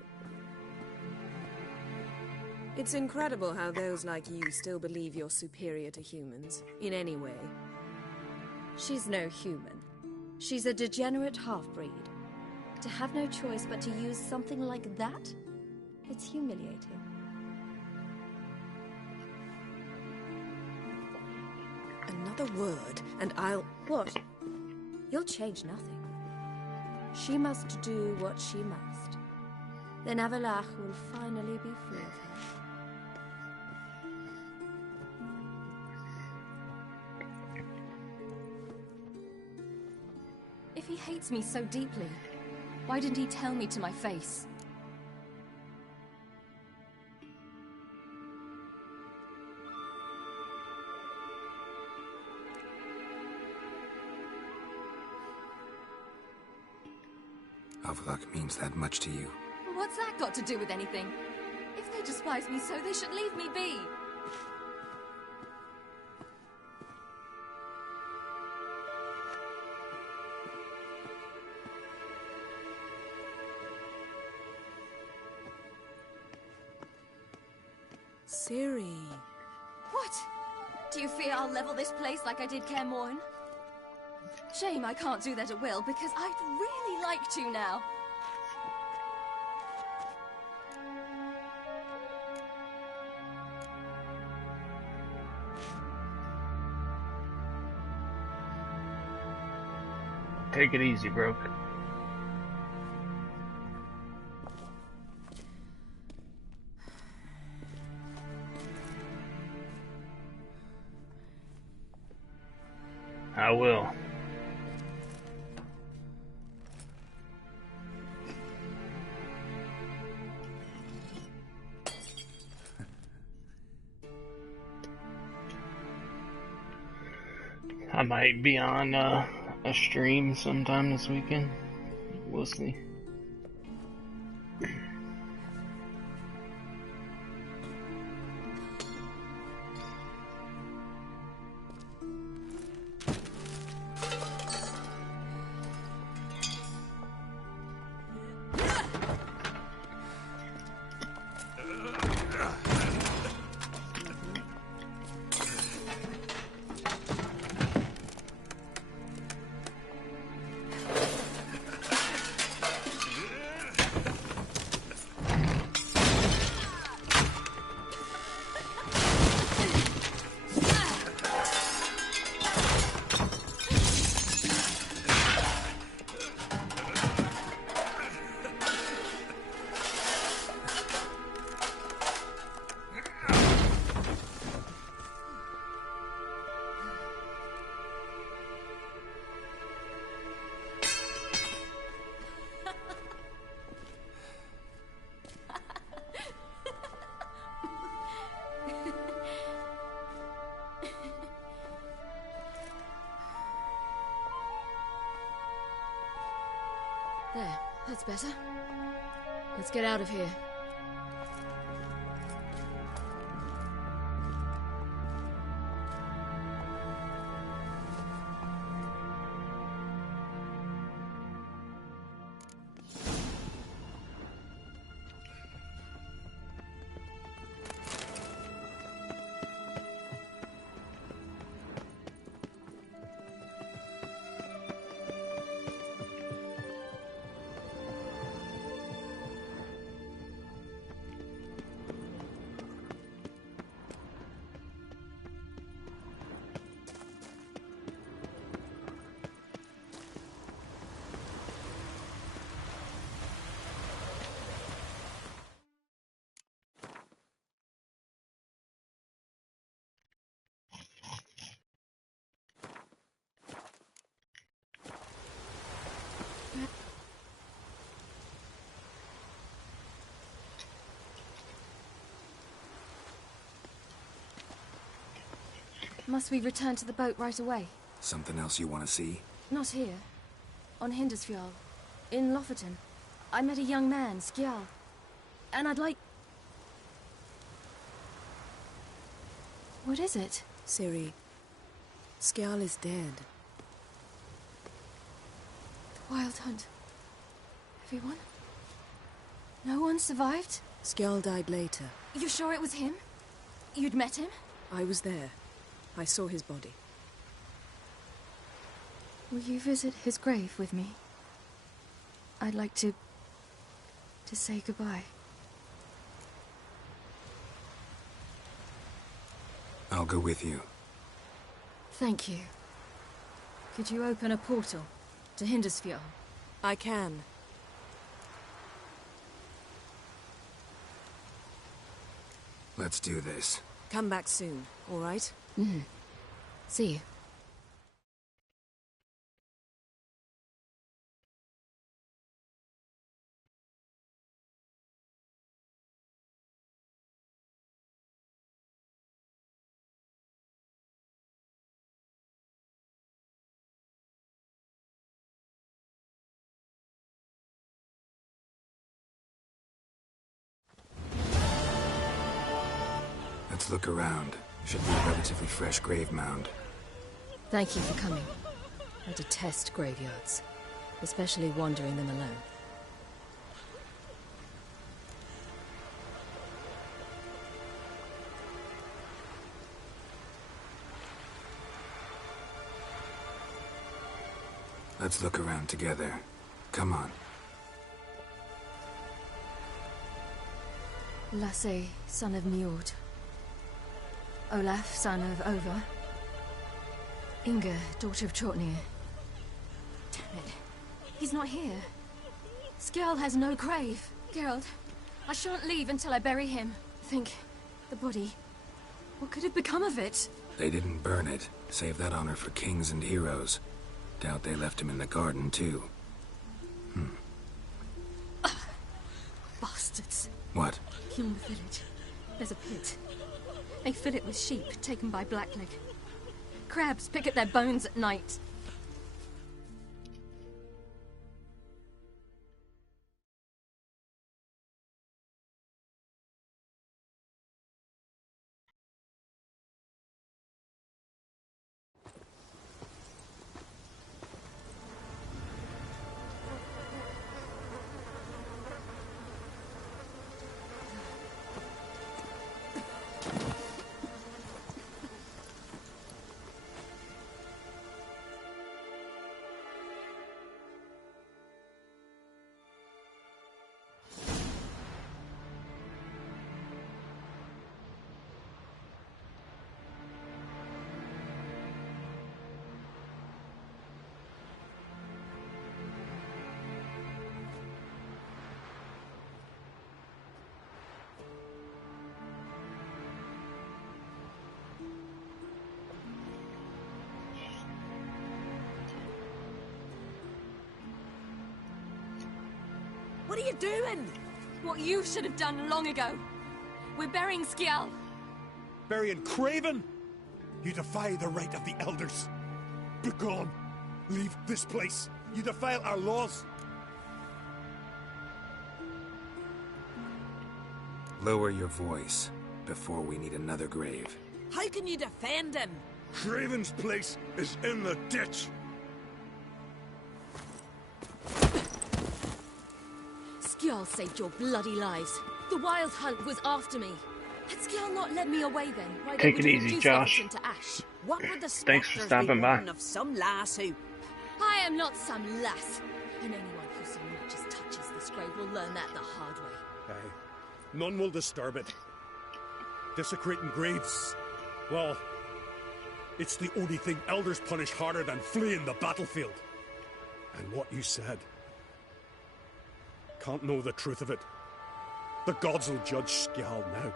It's incredible how those like you still believe you're superior to humans, in any way. She's no human. She's a degenerate half-breed. To have no choice but to use something like that? It's humiliating. Another word, and I'll... What? You'll change nothing. She must do what she must. Then Avalach will finally be free of her. If he hates me so deeply, why didn't he tell me to my face? Avalach means that much to you. What's that got to do with anything? If they despise me so, they should leave me be. Ciri. What? Do you fear I'll level this place like I did Kaer Morhen? Shame I can't do that at will, because I'd really like to now. Take it easy, Broke. I will. I might be on a stream sometime this weekend. We'll see. There, that's better. Let's get out of here. Must we return to the boat right away? Something else you want to see? Not here. On Hindersfjall. In Lofoten. I met a young man, Skjal. And I'd like... What is it? Ciri, Skjal is dead. The Wild Hunt. Everyone? No one survived? Skjal died later. You sure it was him? You'd met him? I was there. I saw his body. Will you visit his grave with me? I'd like to say goodbye. I'll go with you. Thank you. Could you open a portal to Hindersfjall? I can. Let's do this. Come back soon, all right? Mm-hmm. See you. Let's look around. Should be a relatively fresh grave mound. Thank you for coming. I detest graveyards, especially wandering them alone. Let's look around together. Come on. Lasse, son of Njord. Olaf, son of Over. Inga, daughter of Trotnir. Damn it. He's not here. Skjal has no grave. Geralt, I shan't leave until I bury him. Think, the body. What could have become of it? They didn't burn it. Save that honor for kings and heroes. Doubt they left him in the garden, too. Bastards. What? Hume village. There's a pit. They fill it with sheep taken by Blackleg. Crabs pick at their bones at night. What are you doing? What you should have done long ago. We're burying Skjal. Burying Craven? You defy the right of the elders. Begone. Leave this place. You defile our laws. Lower your voice before we need another grave. How can you defend him? Craven's place is in the ditch. Skjal saved your bloody lives. The Wild Hunt was after me. Had Skjal not led me away then, why Take would it you easy, reduce Josh. us into ash? What would the Thanks for spectres stopping be by. wanting of some lass who... I am not some lass. And anyone who so much as touches this grave will learn that the hard way. Aye. None will disturb it. Desecrating graves, well, it's the only thing elders punish harder than fleeing the battlefield. And what you said. Can't know the truth of it. The gods will judge Skjal now.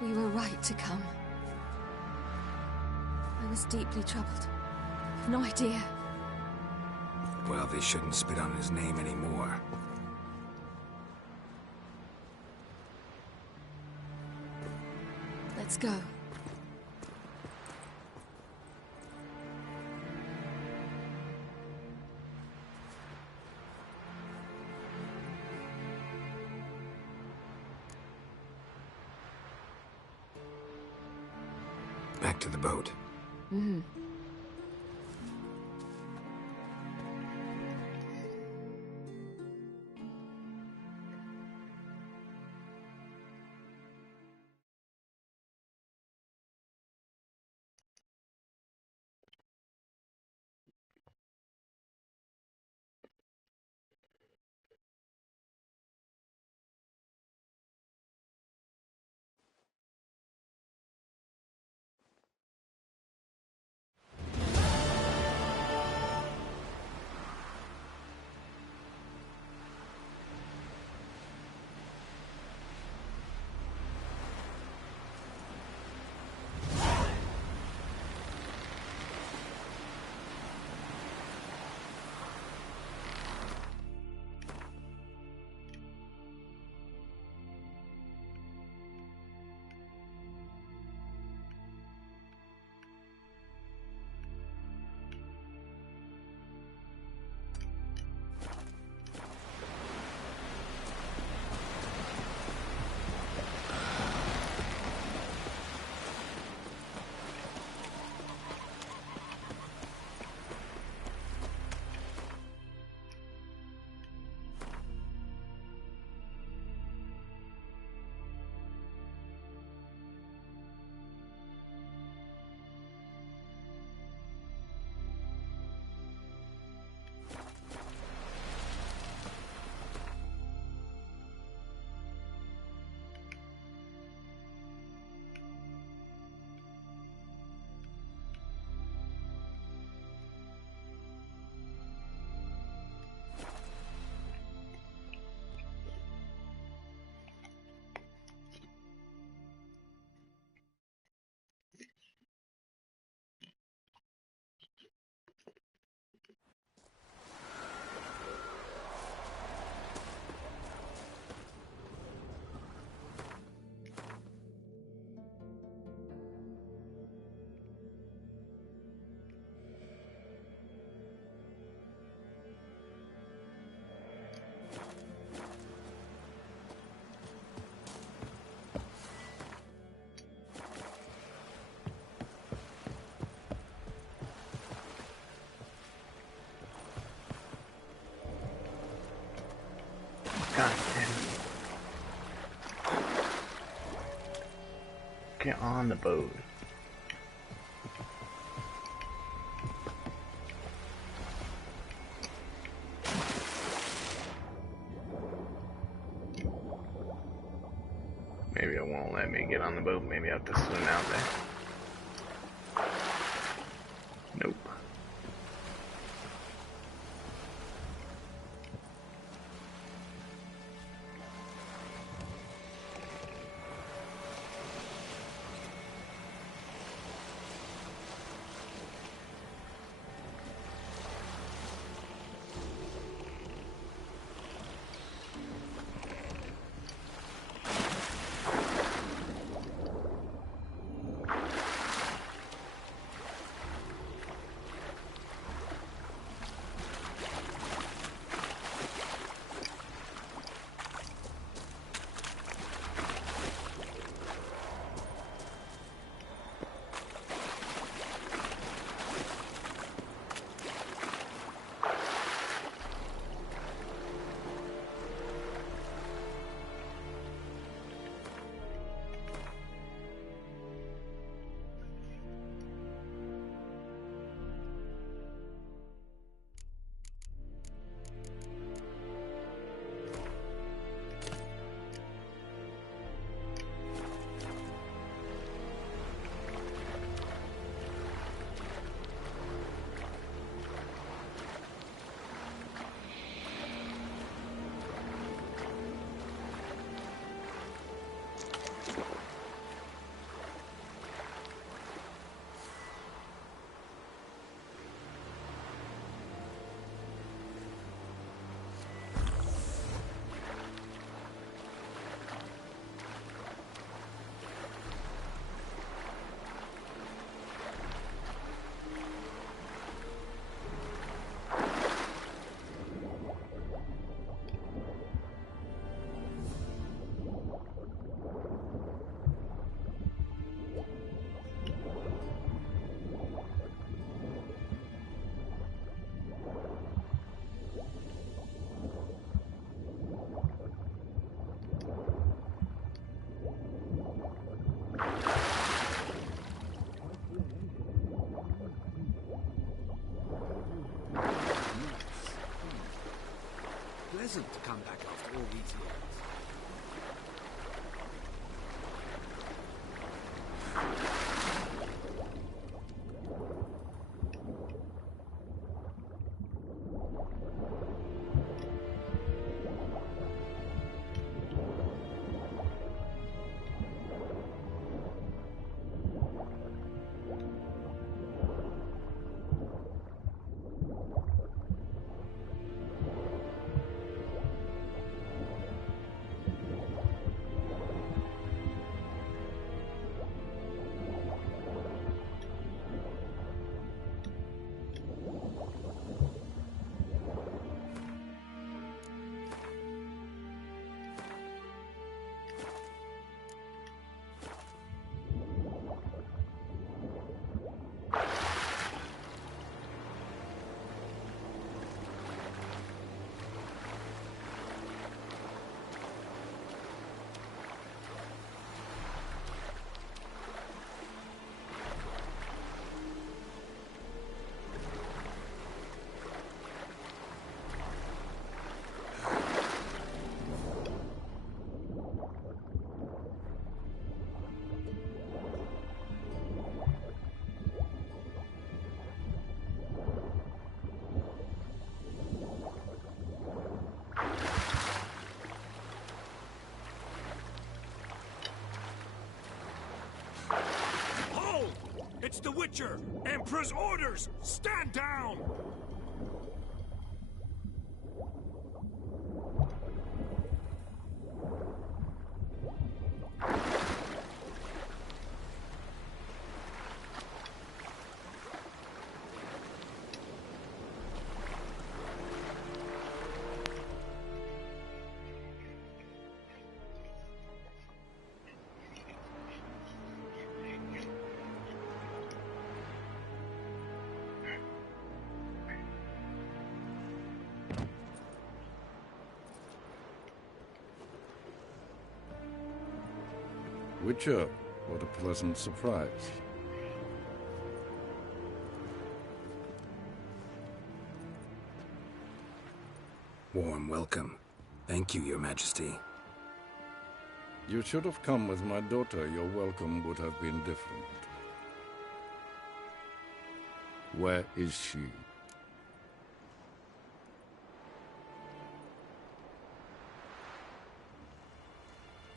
We were right to come. I was deeply troubled. I've no idea. Well, they shouldn't spit on his name anymore. Let's go. Back to the boat. Mm-hmm. God damn it. Get on the boat. Maybe it won't let me get on the boat. Maybe I have to swim out there. Nope. It's the Witcher! Emperor's orders! Stand down! Witcher, what a pleasant surprise. Warm welcome. Thank you, Your Majesty. You should have come with my daughter. Your welcome would have been different. Where is she?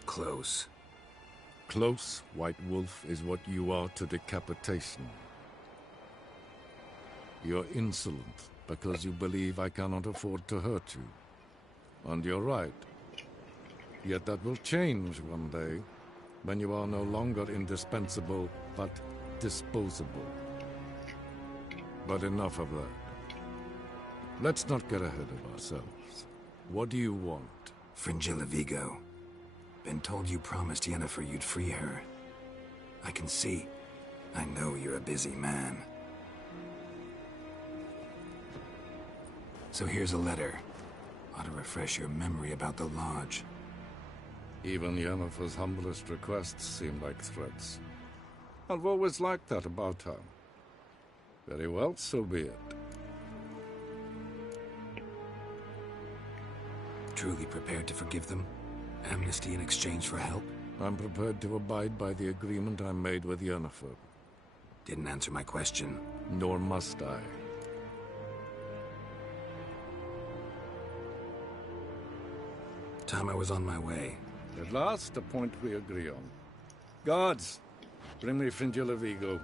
Close. Close, White Wolf, is what you are to decapitation. You're insolent because you believe I cannot afford to hurt you. And you're right. Yet that will change one day, when you are no longer indispensable, but disposable. But enough of that. Let's not get ahead of ourselves. What do you want? Fringilla Vigo. Been told you promised Yennefer you'd free her. I can see. I know you're a busy man. So here's a letter. Ought to refresh your memory about the Lodge. Even Yennefer's humblest requests seem like threats. I've always liked that about her. Very well, so be it. Truly prepared to forgive them? Amnesty in exchange for help? I'm prepared to abide by the agreement I made with Yennefer. Didn't answer my question. Nor must I. Time I was on my way. At last, a point we agree on. Guards, bring me Fringilla Vigo.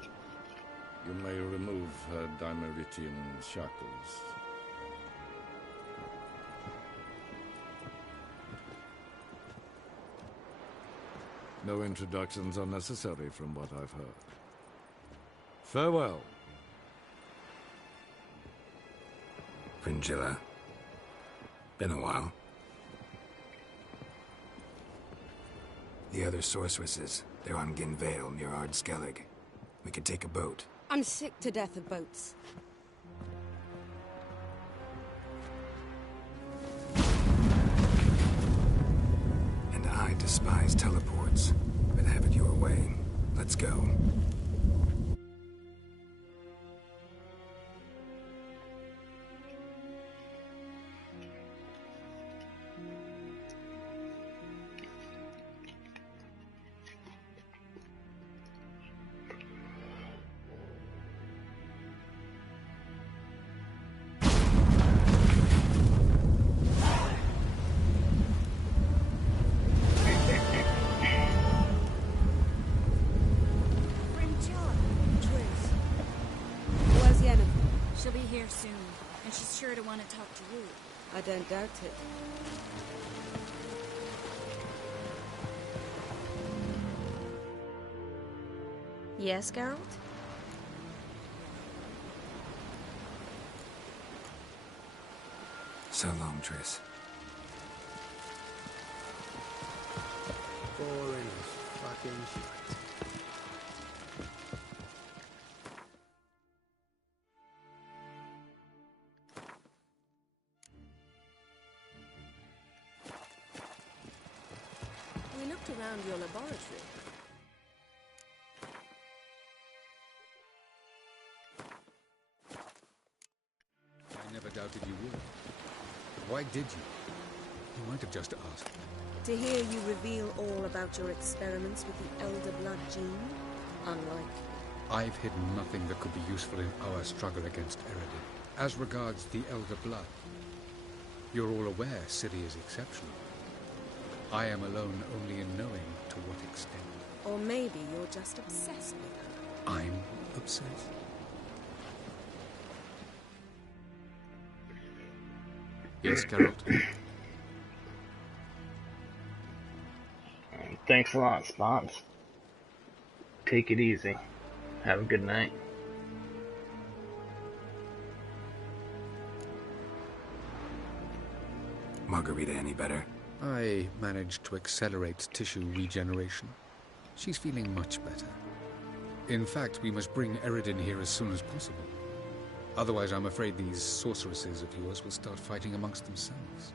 You may remove her Dimeritian shackles. No introductions are necessary from what I've heard. Farewell. Fringilla. Been a while. The other sorceresses, they're on Ginvale near Ard Skellig. We could take a boat. I'm sick to death of boats. And I despise teleports, but have it your way. Let's go. She'll be here soon, and she's sure to want to talk to you. I don't doubt it. Yes, Geralt? So long, Triss. Boring as fucking shit. We looked around your laboratory. I never doubted you would. But why did you? You might have just asked. To hear you reveal all about your experiments with the Elder Blood gene? Unlikely. I've hidden nothing that could be useful in our struggle against Eredin. As regards the Elder Blood, you're all aware Ciri is exceptional. I am alone only in knowing to what extent. Or maybe you're just obsessed with her. I'm upset? Yes, Geralt? Thanks a lot, Spots. Take it easy. Have a good night. Margarita any better? I managed to accelerate tissue regeneration. She's feeling much better. In fact, we must bring Eredin here as soon as possible. Otherwise, I'm afraid these sorceresses of yours will start fighting amongst themselves.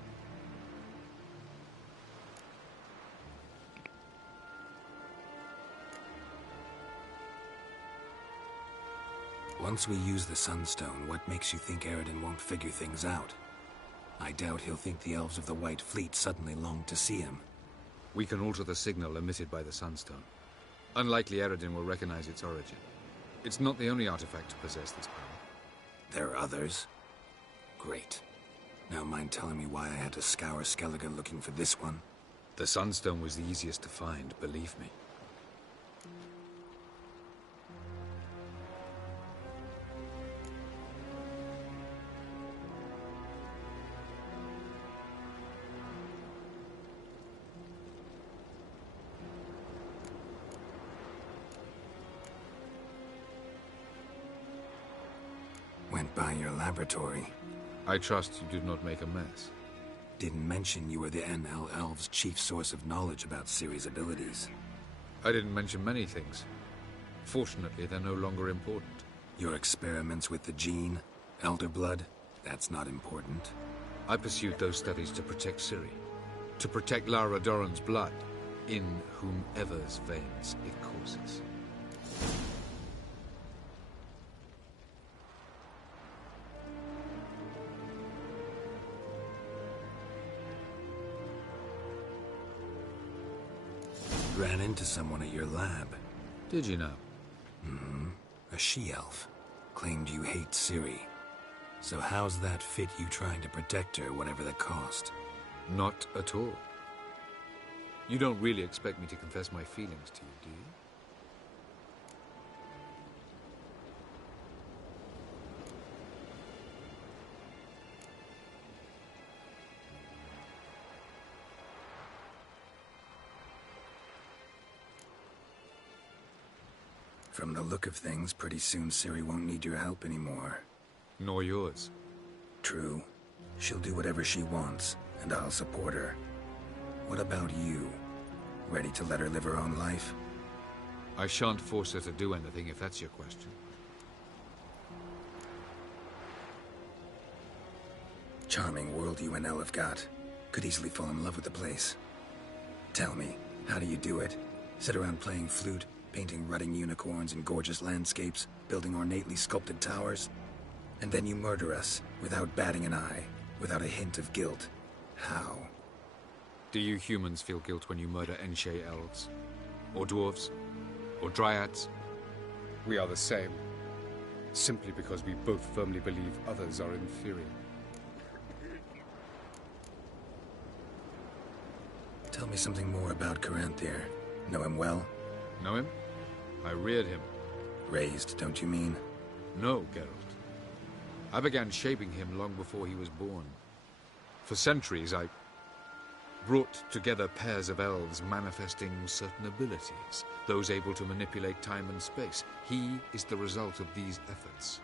Once we use the Sunstone, what makes you think Eredin won't figure things out? I doubt he'll think the elves of the White Fleet suddenly long to see him. We can alter the signal emitted by the Sunstone. Unlikely Eredin will recognize its origin. It's not the only artifact to possess this power. There are others? Great. Now mind telling me why I had to scour Skellige looking for this one? The Sunstone was the easiest to find, believe me. Went by your laboratory. I trust you did not make a mess. Didn't mention you were the NL Elves' chief source of knowledge about Ciri's abilities. I didn't mention many things. Fortunately, they're no longer important. Your experiments with the gene, Elder Blood, that's not important. I pursued those studies to protect Ciri. To protect Lara Dorren's blood, in whomever's veins it courses. Ran into someone at your lab. Did you know? Mm-hmm. A she-elf. Claimed you hate Ciri. So how's that fit you trying to protect her, whatever the cost? Not at all. You don't really expect me to confess my feelings to you, do you? From the look of things, pretty soon Ciri won't need your help anymore. Nor yours. True. She'll do whatever she wants, and I'll support her. What about you? Ready to let her live her own life? I shan't force her to do anything, if that's your question. Charming world you and Elle have got. Could easily fall in love with the place. Tell me, how do you do it? Sit around playing flute, painting rutting unicorns in gorgeous landscapes, building ornately sculpted towers? And then you murder us, without batting an eye, without a hint of guilt. How? Do you humans feel guilt when you murder Enshe elves? Or dwarves? Or dryads? We are the same. Simply because we both firmly believe others are inferior. Tell me something more about Caranthir. Know him well? Know him? I reared him. Raised, don't you mean? No, Geralt. I began shaping him long before he was born. For centuries, I brought together pairs of elves manifesting certain abilities, those able to manipulate time and space. He is the result of these efforts.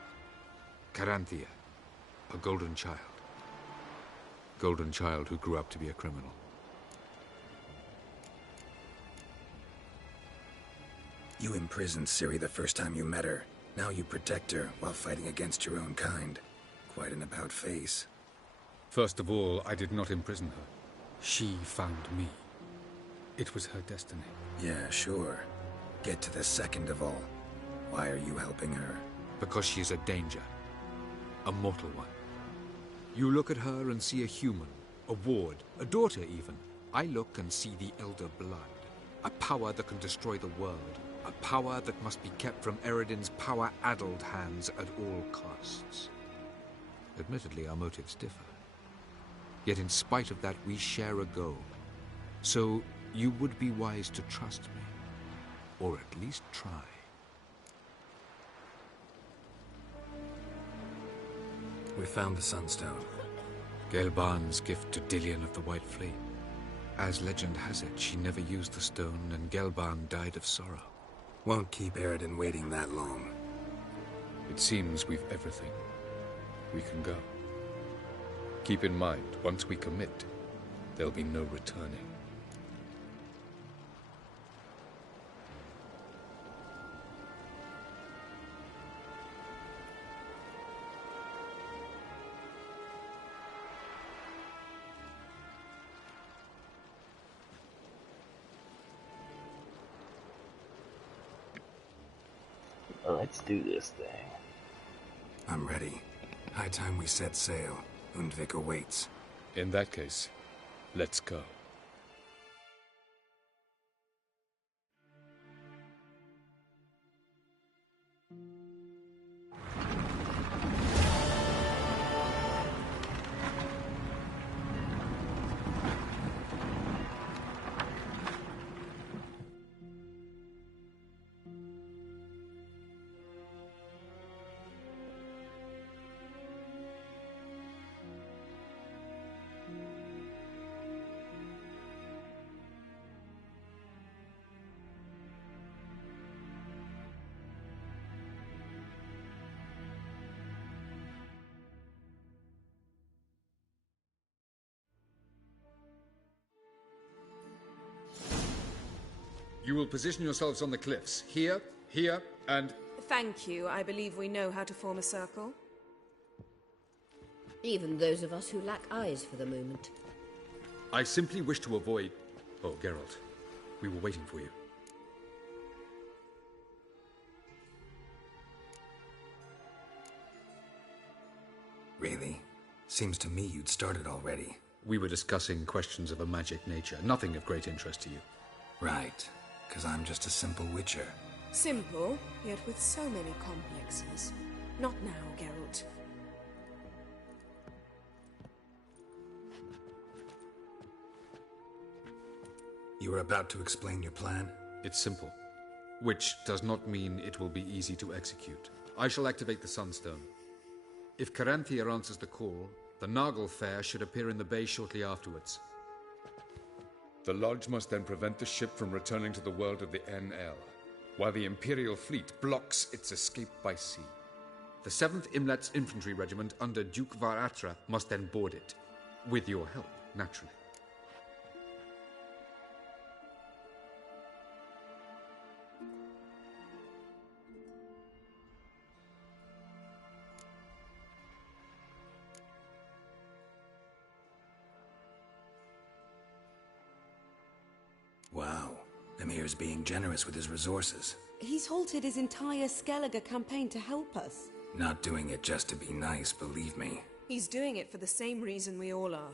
Caranthir, a golden child. Golden child who grew up to be a criminal. You imprisoned Ciri the first time you met her. Now you protect her while fighting against your own kind. Quite an about-face. First of all, I did not imprison her. She found me. It was her destiny. Yeah, sure. Get to the second of all. Why are you helping her? Because she is a danger. A mortal one. You look at her and see a human, a ward, a daughter even. I look and see the Elder Blood. A power that can destroy the world. A power that must be kept from Eredin's power-addled hands at all costs. Admittedly, our motives differ. Yet in spite of that, we share a goal. So, you would be wise to trust me. Or at least try. We found the Sunstone. Gelban's gift to Dillion of the White Fleet. As legend has it, she never used the stone, and Gelban died of sorrow. Won't keep Eredin waiting that long. It seems we've everything. We can go. Keep in mind, once we commit, there'll be no returning. Let's do this thing. I'm ready. High time we set sail. Undvik awaits. In that case, let's go. You will position yourselves on the cliffs. Here, here, and... Thank you. I believe we know how to form a circle. Even those of us who lack eyes for the moment. I simply wish to avoid... Oh, Geralt. We were waiting for you. Really? Seems to me you'd started already. We were discussing questions of a magic nature, nothing of great interest to you. Right. Because I'm just a simple witcher. Simple, yet with so many complexes. Not now, Geralt. You were about to explain your plan? It's simple. Which does not mean it will be easy to execute. I shall activate the Sunstone. If Caranthia answers the call, the Naglfar should appear in the bay shortly afterwards. The Lodge must then prevent the ship from returning to the world of the NL, while the Imperial fleet blocks its escape by sea. The 7th Imlet's Infantry Regiment under Duke Varatra must then board it. With your help, naturally. Wow. Emir's being generous with his resources. He's halted his entire Skellige campaign to help us. Not doing it just to be nice, believe me. He's doing it for the same reason we all are.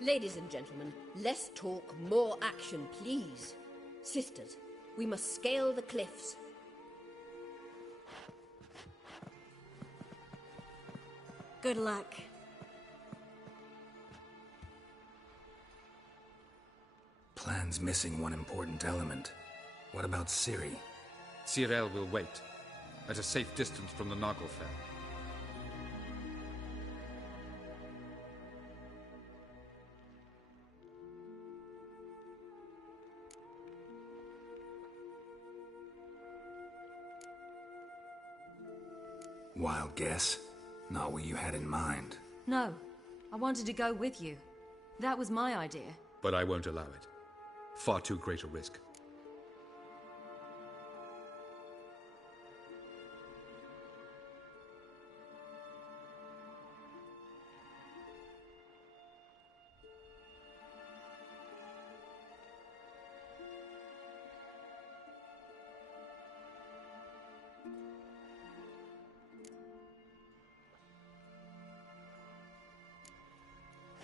Ladies and gentlemen, less talk, more action, please. Sisters, we must scale the cliffs. Good luck. Plan's missing one important element. What about Ciri? Cyril will wait, at a safe distance from the Naglfar. Wild guess? Not what you had in mind. No, I wanted to go with you. That was my idea. But I won't allow it. Far too great a risk.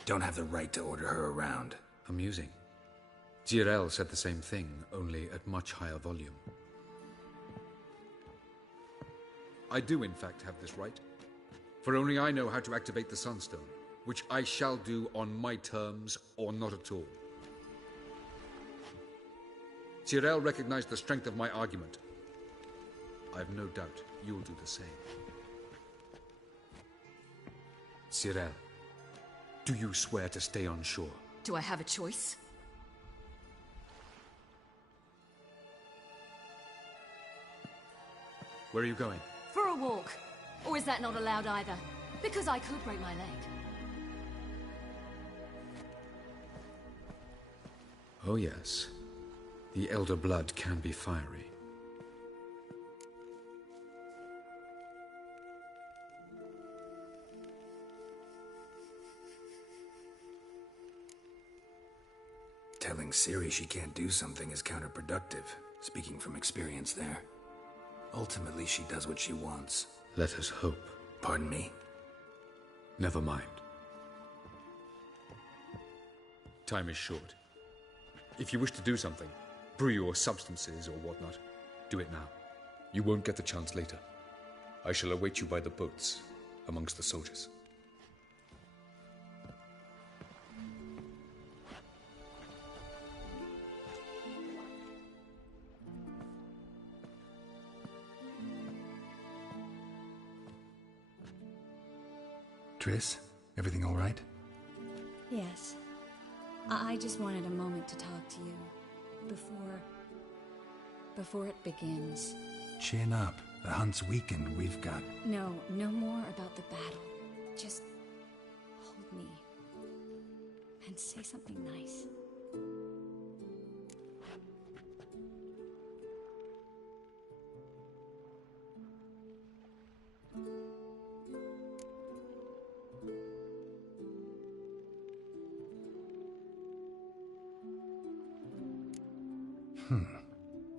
Don't have the right to order her around. Amusing. Jirel said the same thing, only at much higher volume. I do, in fact, have this right. For only I know how to activate the Sunstone, which I shall do on my terms or not at all. Jirel recognized the strength of my argument. I've no doubt you'll do the same. Cyril, do you swear to stay on shore? Do I have a choice? Where are you going? For a walk. Or is that not allowed either? Because I could break my leg. Oh yes. The Elder Blood can be fiery. Telling Ciri she can't do something is counterproductive, speaking from experience there. Ultimately, she does what she wants. Let us hope. Pardon me? Never mind. Time is short. If you wish to do something, brew your substances or whatnot, do it now. You won't get the chance later. I shall await you by the boats, amongst the soldiers. Triss, everything all right? Yes. I just wanted a moment to talk to you. Before it begins. Chin up. The hunt's weakened. We've got... No more about the battle. Just hold me. And say something nice.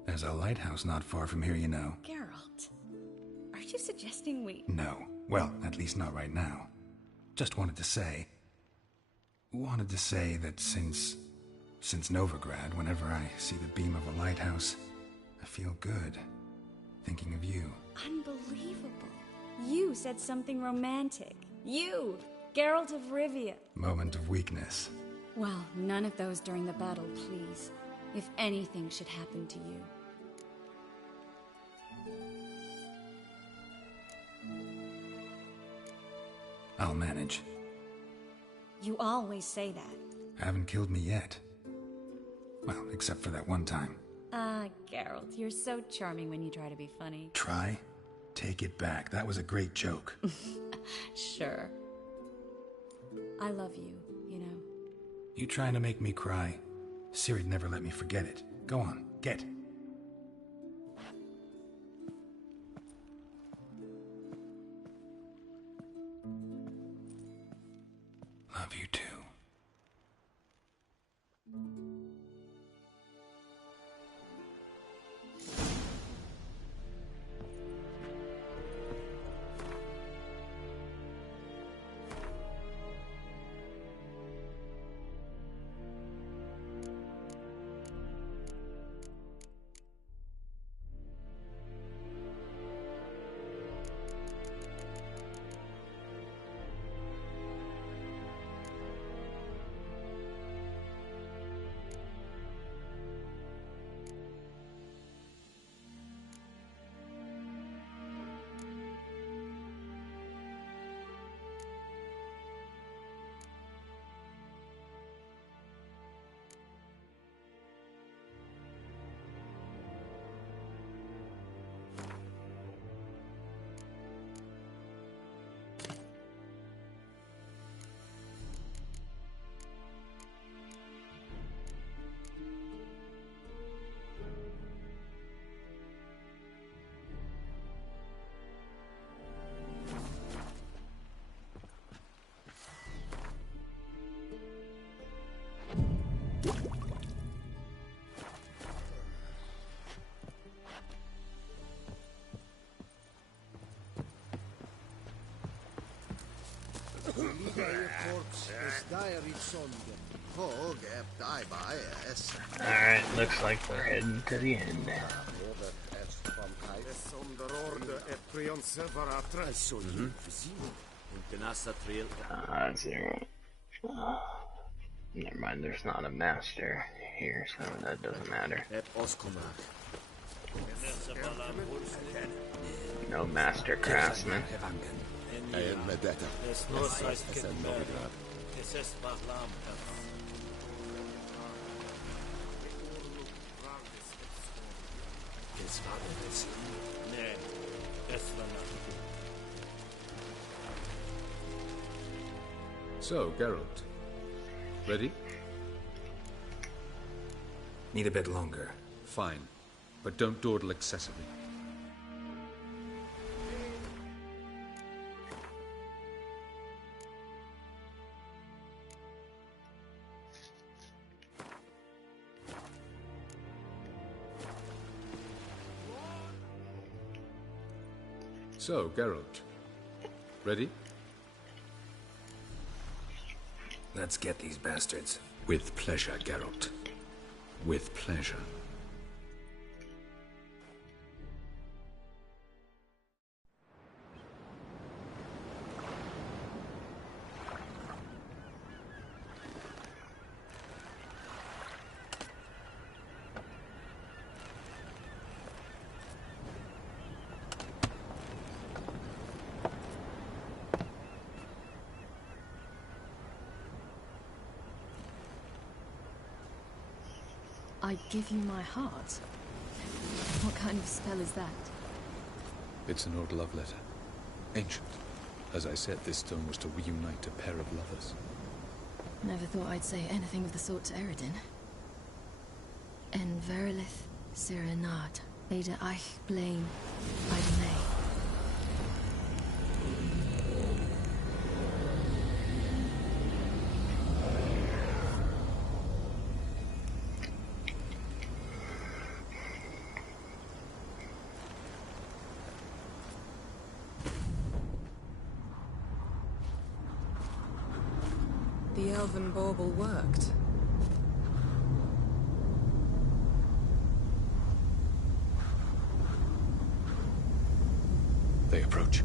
There's a lighthouse not far from here, you know. Geralt, are you suggesting we... No. Well, at least not right now. Just wanted to say that since Novigrad, whenever I see the beam of a lighthouse, I feel good. Thinking of you. Unbelievable. You said something romantic. You, Geralt of Rivia. Moment of weakness. Well, none of those during the battle, please. If anything should happen to you. I'll manage. You always say that. Haven't killed me yet. Well, except for that one time. Geralt, you're so charming when you try to be funny. Try? Take it back. That was a great joke. Sure. I love you, you know. You trying to make me cry? Ciri'd never let me forget it. Go on, get. Love you too. Alright, looks like we're heading to the end. Zero. Never mind, there's not a master here, so that doesn't matter. No master craftsman. There's no size getting there. This is Bahlam. It's not this. Nay, that's not. So, Geralt. Ready? Need a bit longer. Fine. But don't dawdle excessively. So, Geralt. Ready? Let's get these bastards. With pleasure, Geralt. With pleasure. I give you my heart? What kind of spell is that? It's an old love letter. Ancient. As I said, this stone was to reunite a pair of lovers. Never thought I'd say anything of the sort to Eredin. En verilith Sirenad, Ada eich blaen, Ida May. The elven bauble worked. They approach.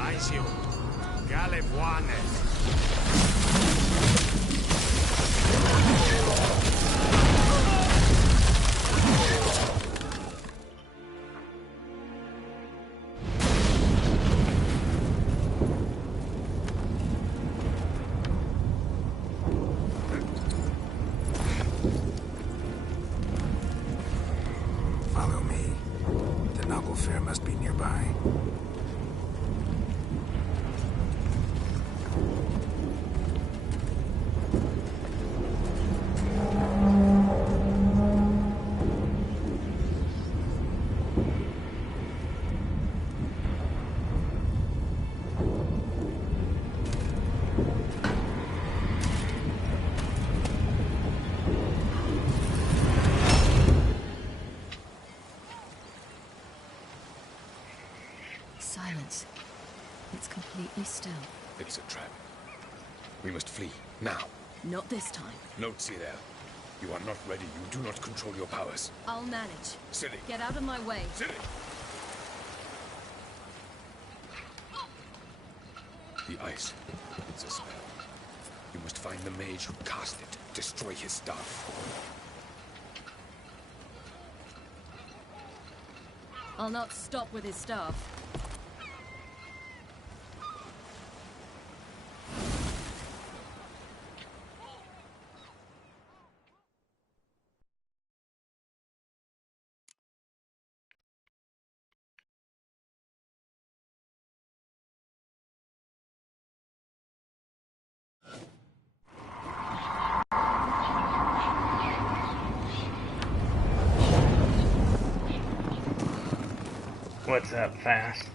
Aisiu, Galebuanet. Follow me. The noble fair must be nearby. Silence. It's completely still. It's a trap. We must flee, now. Not this time. Note, Cyril. You are not ready. You do not control your powers. I'll manage. Ciri. Get out of my way. Ciri! The ice. It's a spell. You must find the mage who cast it. Destroy his staff. I'll not stop with his staff. What's up, fast?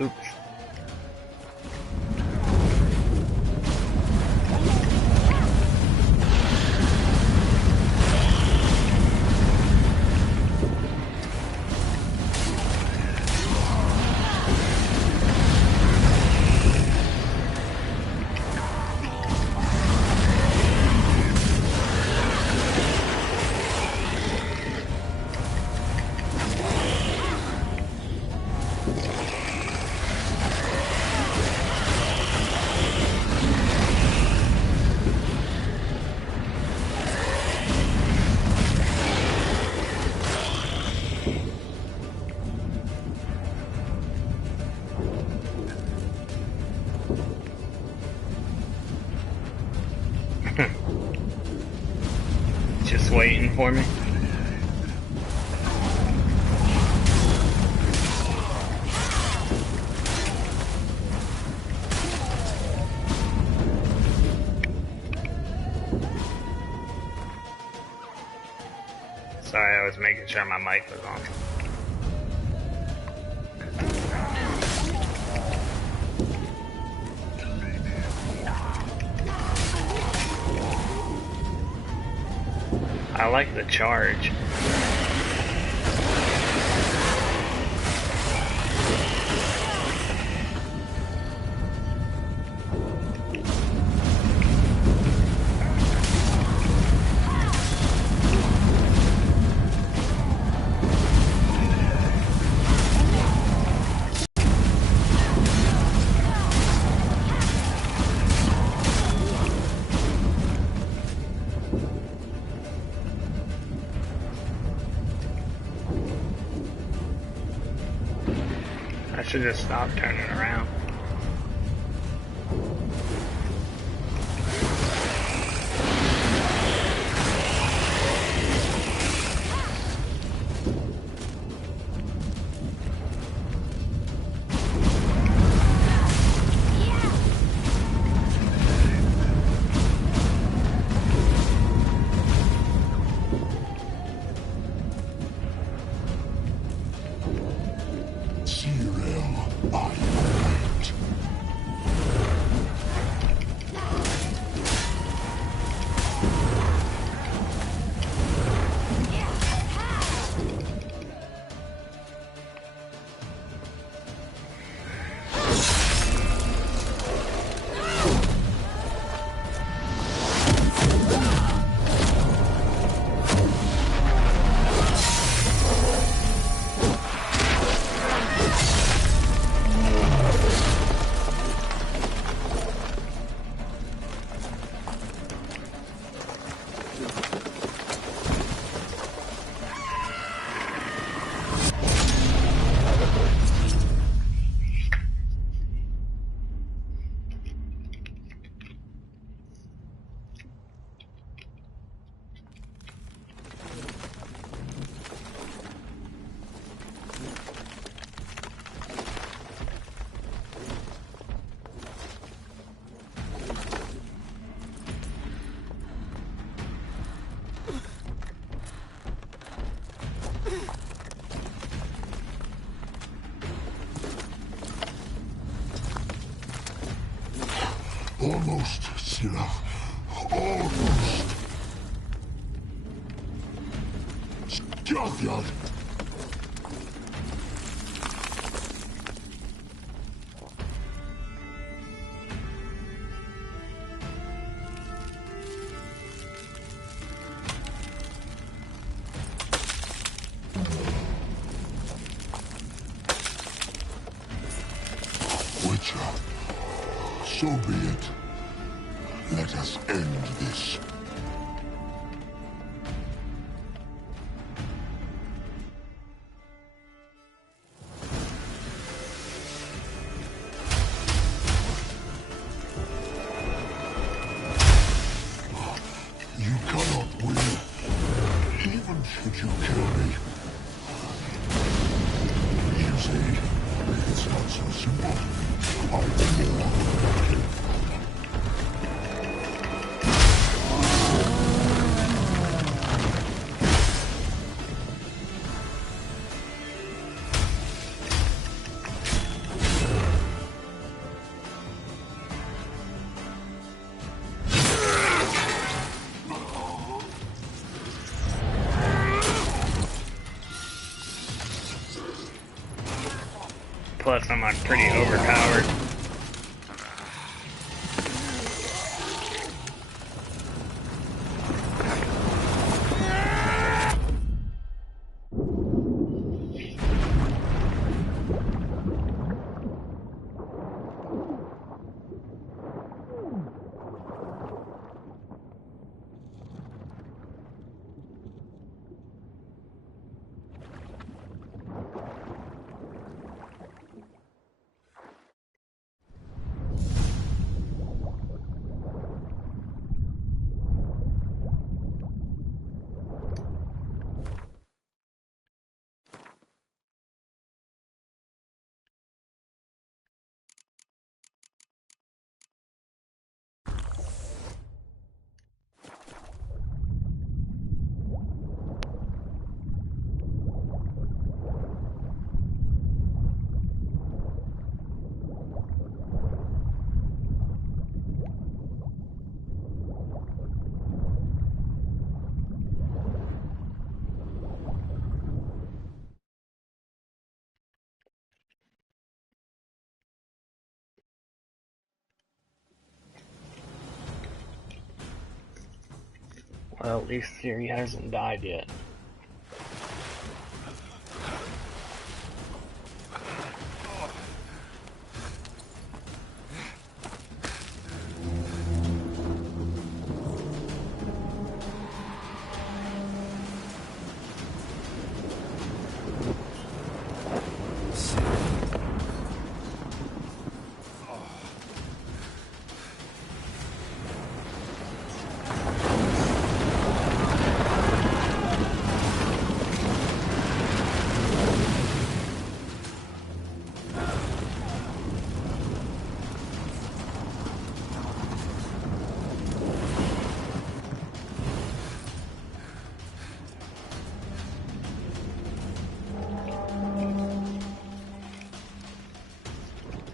Oops. Just waiting for me. Sorry, I was making sure my mic was on. I like the charge. I should just stop turning around. Almost, Sirach. Almost. Skjaldjord. Witcher, so be it. Let us end this. Plus, I'm like pretty overpowered. Well, at least Ciri hasn't died yet.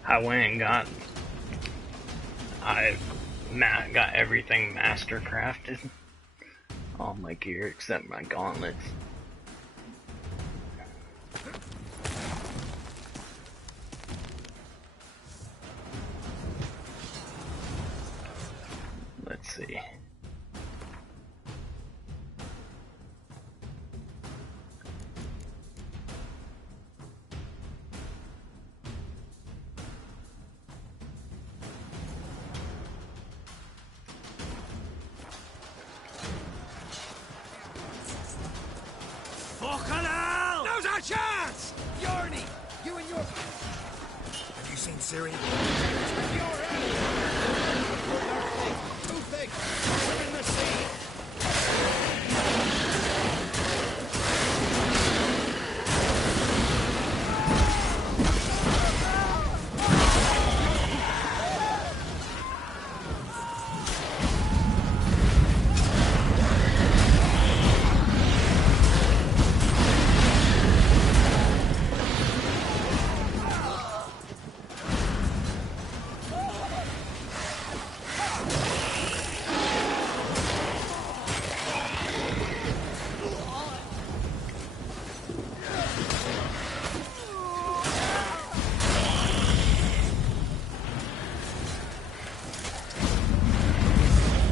I went and got everything master crafted, all my gear except my gauntlets. Let's see. Now's our chance! Yarny, you and your... Have you seen Ciri? Too thick! Swim in the sea!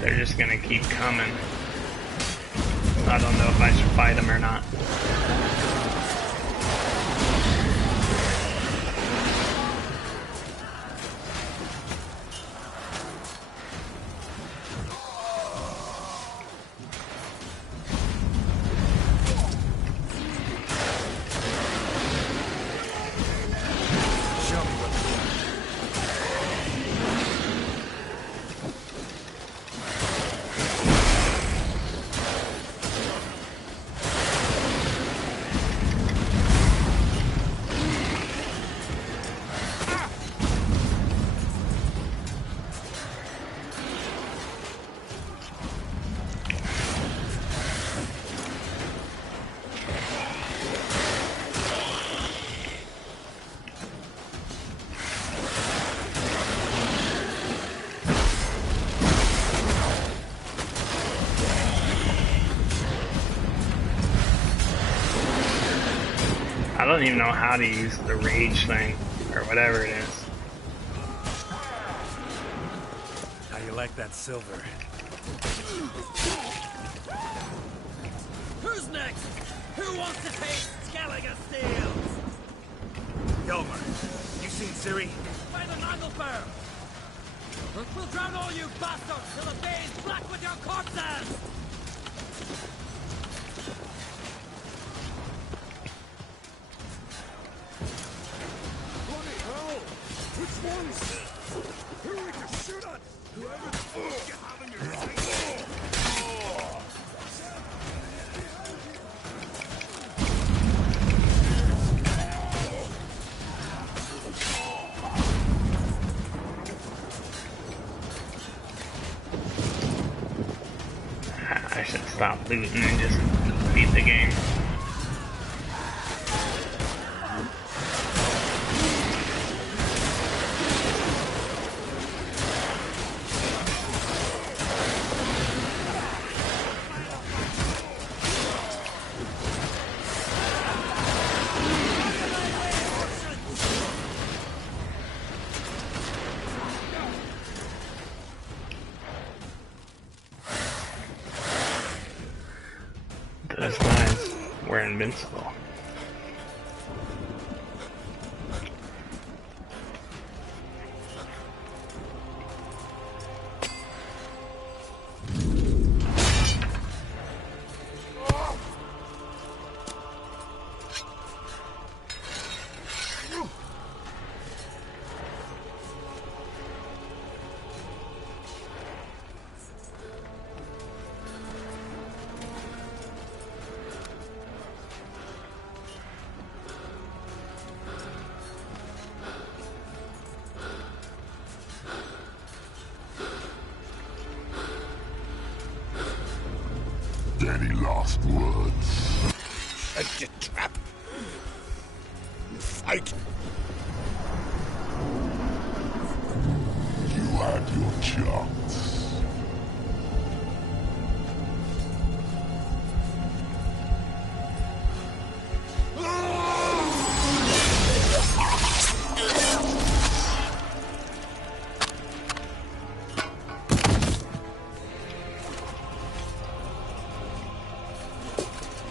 They're just gonna keep coming. I don't know if I should fight them or not. I don't even know how to use the rage thing. Or whatever it is. How you like that silver? Who's next? Who wants to taste Skellige seals? Yelmer, you seen Ciri? By the Nagelfar! We'll drown all you bastards till the bay's black with your corpses! Bloody hell! Which ones? Who we can shoot at? Whoever the fuck you have in your sight. I should stop looting and just beat the game. Those guys were invincible. Any last words? Set your trap. Fight. You had your chance.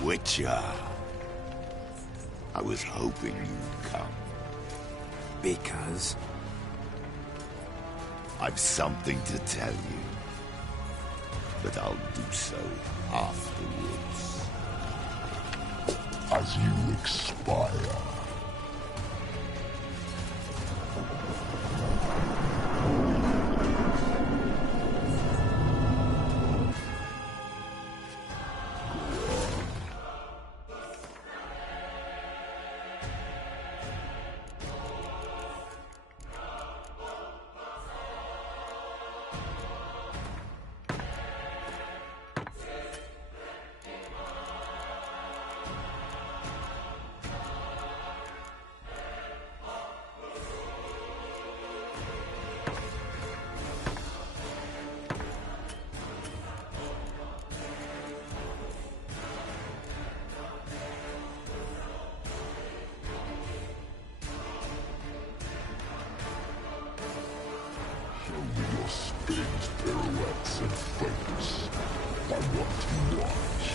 Witcher. I was hoping you'd come. Because? I've something to tell you. But I'll do so afterwards. As you expire. Your spins, pirouettes, and feints. I want to watch.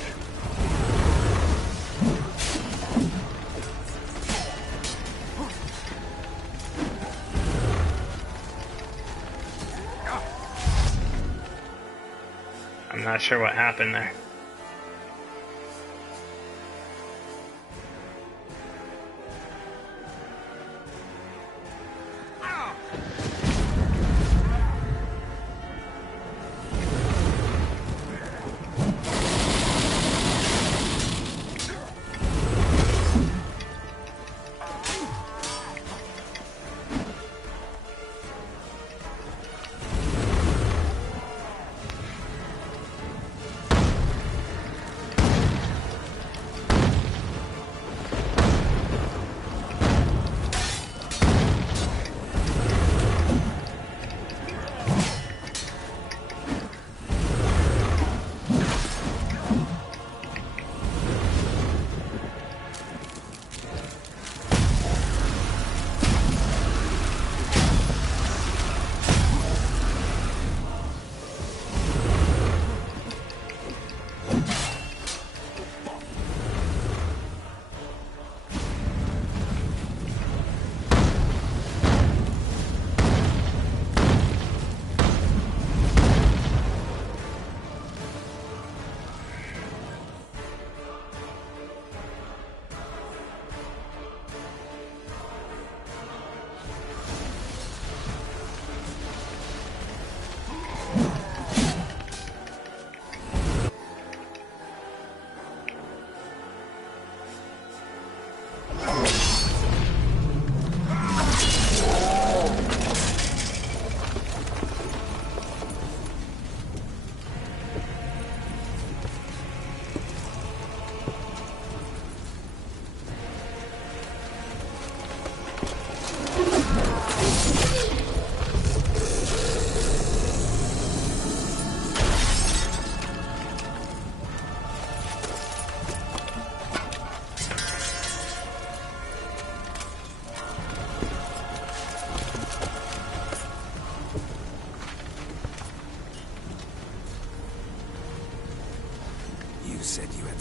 I'm not sure what happened there.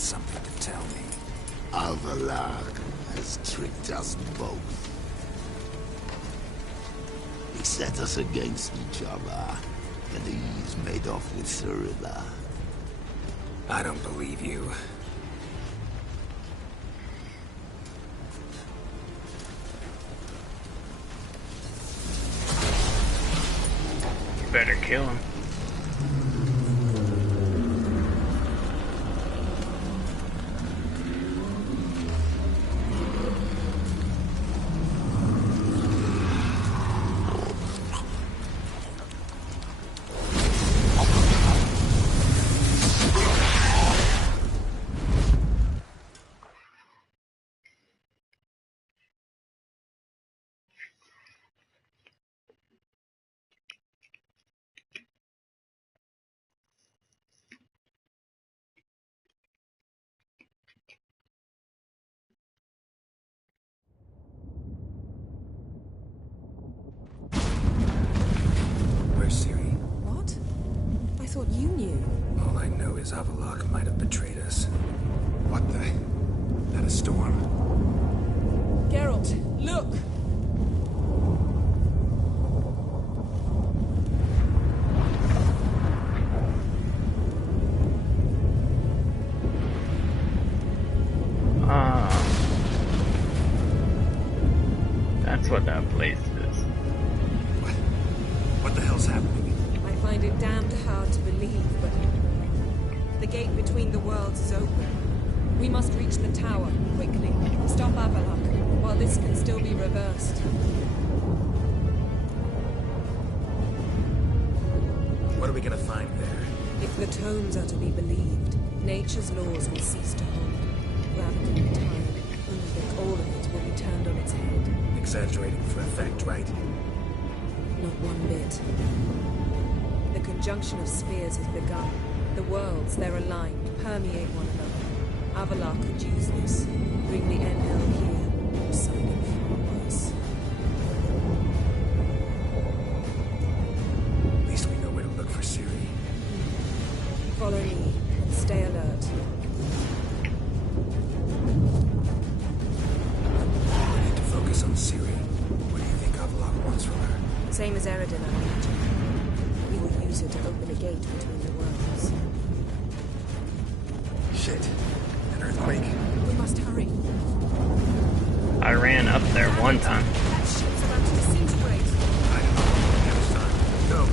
something to tell me. Avallac'h has tricked us both. He set us against each other, and he's made off with Cirilla. I don't believe you. You better kill him. Where's Ciri? What? I thought you knew. All I know is Avallac'h might have betrayed us. What the? That a storm? Geralt, look! That's what that place is. What the hell's happening? I find it damned hard to believe, but the gate between the worlds is open. We must reach the tower, quickly. Stop Avallac'h, while this can still be reversed. What are we gonna find there? If the tomes are to be believed, nature's laws will cease to hold. Gravity retired, only that all of it will be turned on its head. Exaggerating for effect, right? Not one bit. The conjunction of spheres has begun. The worlds, they're aligned, permeate one another. Avallac'h could use this. Bring the Enhel here, or something far worse. At least we know where to look for Ciri. Follow me, and stay alert. We need to focus on Ciri. What do you think Avallac'h wants from her? Same as Eredin, I imagine. We will use it to open a gate between the worlds. Shit. An earthquake. We must hurry. I ran up there one time. That ship's about to disintegrate. I don't know. Give us time. Go.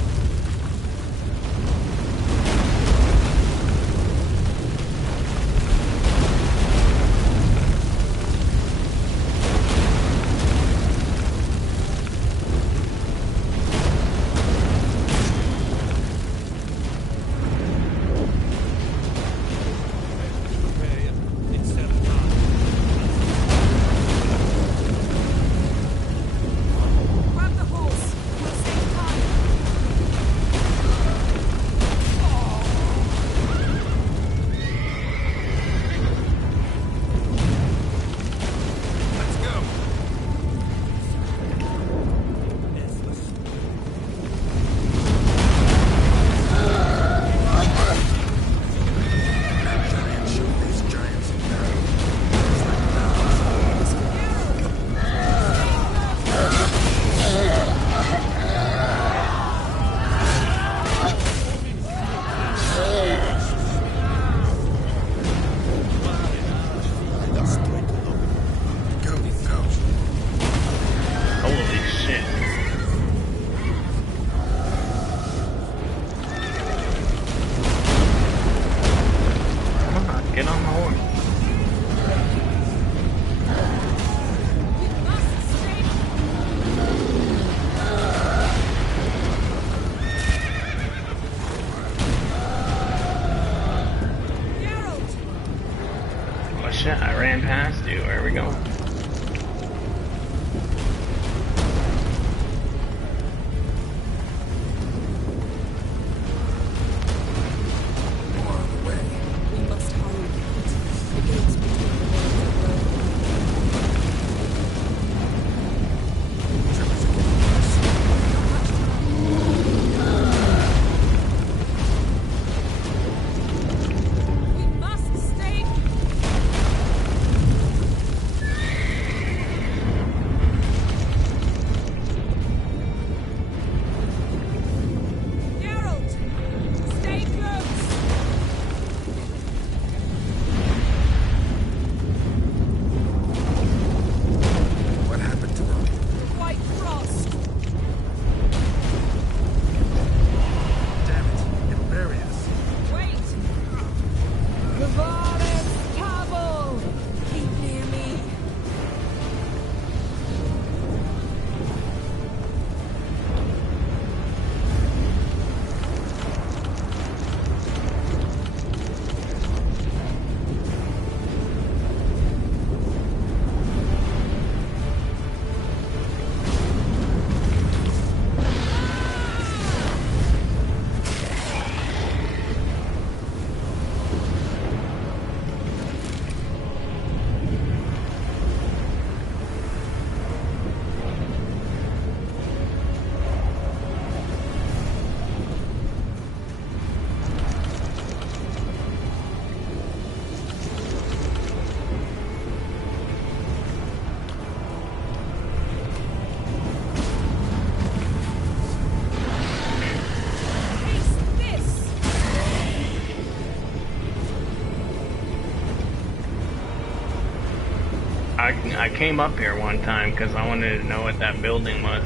I came up here one time because I wanted to know what that building was.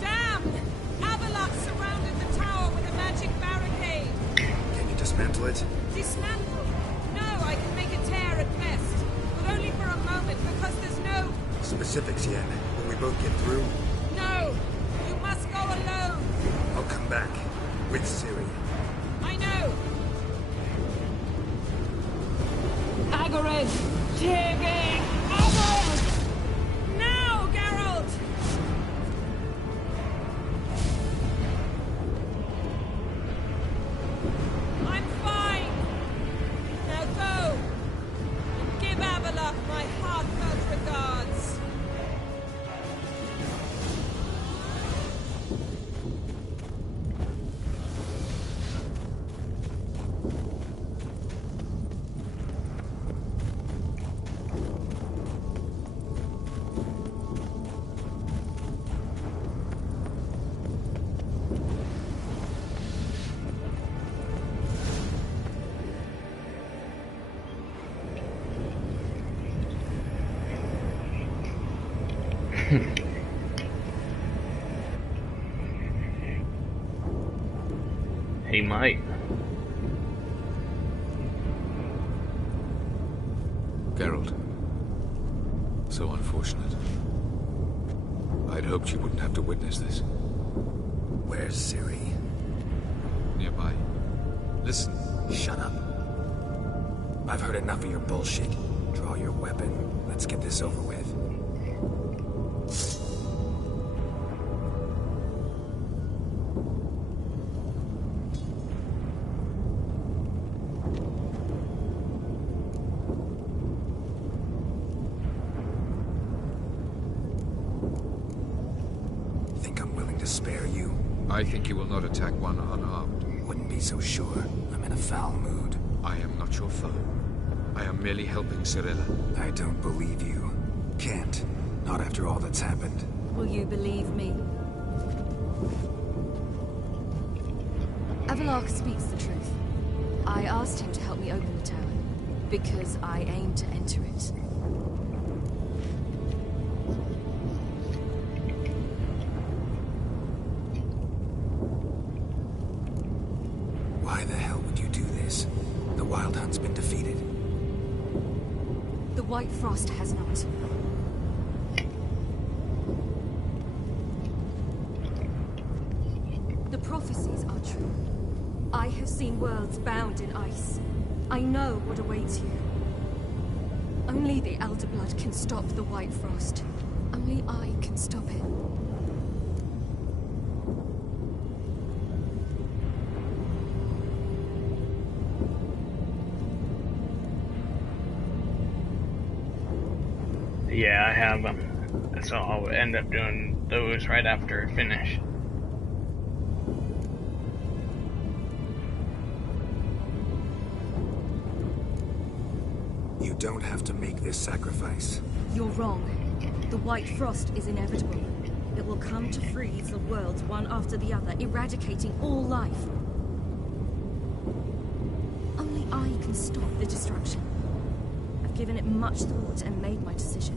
Damn! Avalok surrounded the tower with a magic barricade. Can you dismantle it? Dismantle? No, I can make a tear at best. But only for a moment, because there's no... Specifics, Yen. Will we both get through? No! You must go alone! I'll come back. With Ciri. I know! Agarid! Tiggy! Over! Now, Geralt! I'm fine! Now go! And give Avalok my heartfelt regards! He might. Geralt. So unfortunate. I'd hoped you wouldn't have to witness this. Where's Ciri? Nearby. Listen. Shut up. I've heard enough of your bullshit. Draw your weapon. Let's get this over with. Think I'm willing to spare you? I think you will not attack one unarmed. Wouldn't be so sure. I'm in a foul mood. I am not your foe. I am merely helping Cirilla. I don't believe you. Can't. Not after all that's happened. Will you believe me? Avalok speaks the truth. I asked him to help me open the tower, because I aim to enter it. Why the hell would you do this? The Wild Hunt's been defeated. The White Frost has not. The prophecies are true. I have seen worlds bound in ice. I know what awaits you. Only the Elder Blood can stop the White Frost. Only I can stop it. Yeah, I have them. So I'll end up doing those right after I finish. You don't have to make this sacrifice. You're wrong. The White Frost is inevitable. It will come to freeze the worlds one after the other, eradicating all life. Only I can stop the destruction. I've given it much thought and made my decision.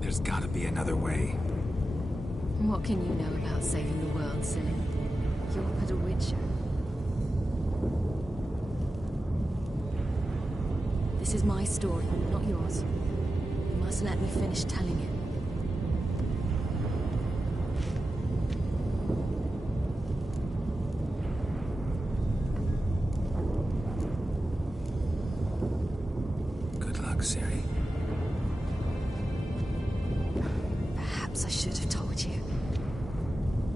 There's gotta be another way. What can you know about saving the world, silly? You're but a witcher. This is my story, not yours. You must let me finish telling it. Good luck, Ciri. Perhaps I should have told you.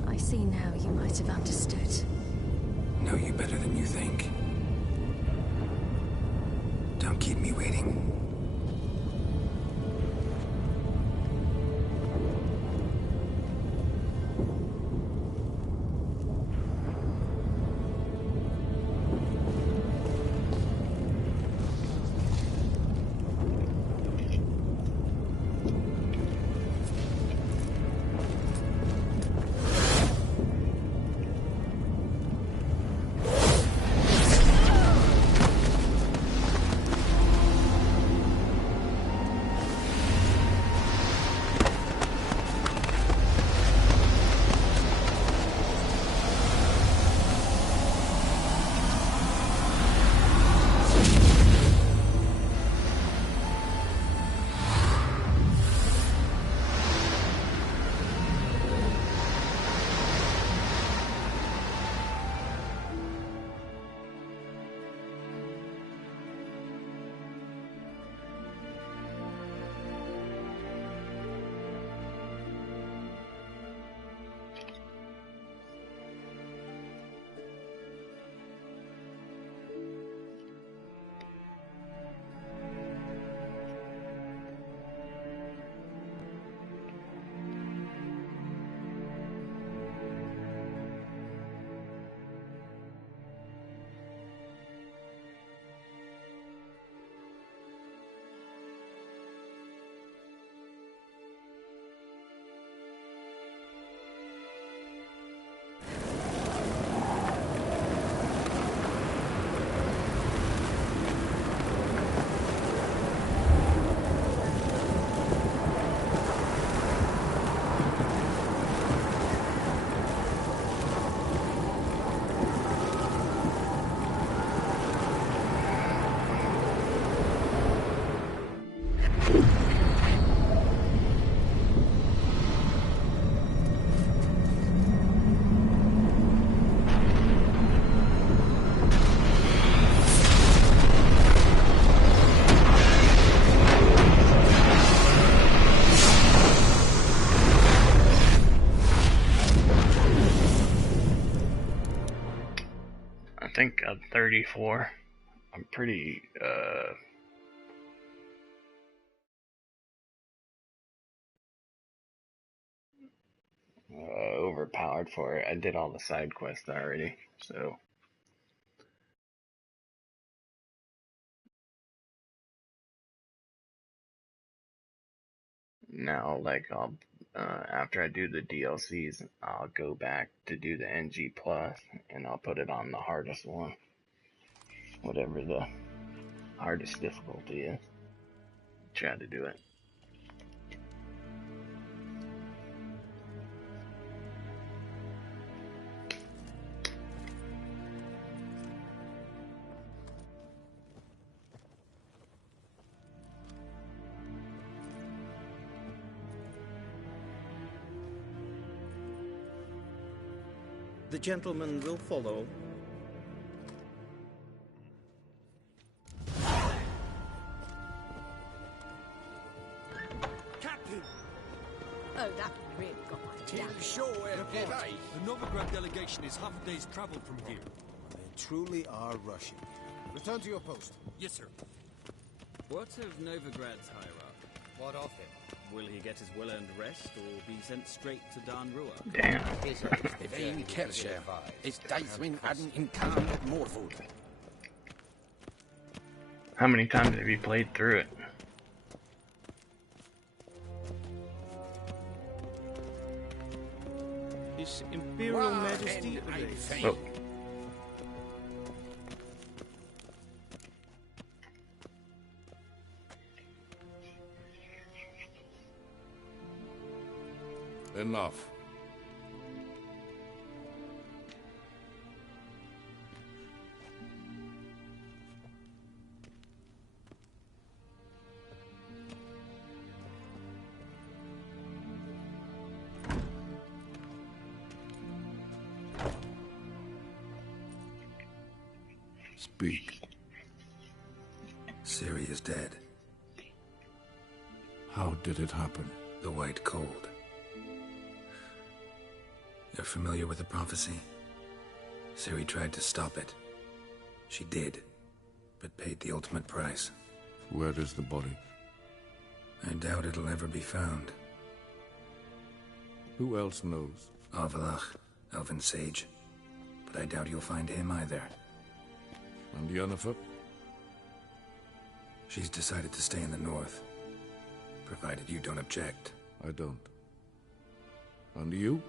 I see now you might have understood. Know you better than you think. Don't keep me waiting. think I'm 34. I'm pretty, overpowered for it. I did all the side quests already, so. Now, like, after I do the DLCs, I'll go back to do the NG Plus, and I'll put it on the hardest one. Whatever the hardest difficulty is. Try to do it. The gentleman will follow. Captain! Oh, that really got my damn Sure, the Novigrad delegation is half a day's travel from here. They truly are rushing. Return to your post. Yes, sir. What of Novigrad's hierarchy? What of him? Will he get his well-earned rest, or be sent straight to Dan Rua? Damn. Vein Kelshire. It's Daithwin Adden in Khan at Morwood. How many times have you played through it? His Imperial Majesty awaits. Oh. Enough. Speak. Ciri is dead. How did it happen? The White Cold. You're familiar with the prophecy? Ciri tried to stop it. She did, but paid the ultimate price. Where is the body? I doubt it'll ever be found. Who else knows? Avallac'h, Elven Sage. But I doubt you'll find him either. And Yennefer? She's decided to stay in the north. Provided you don't object. I don't. And you?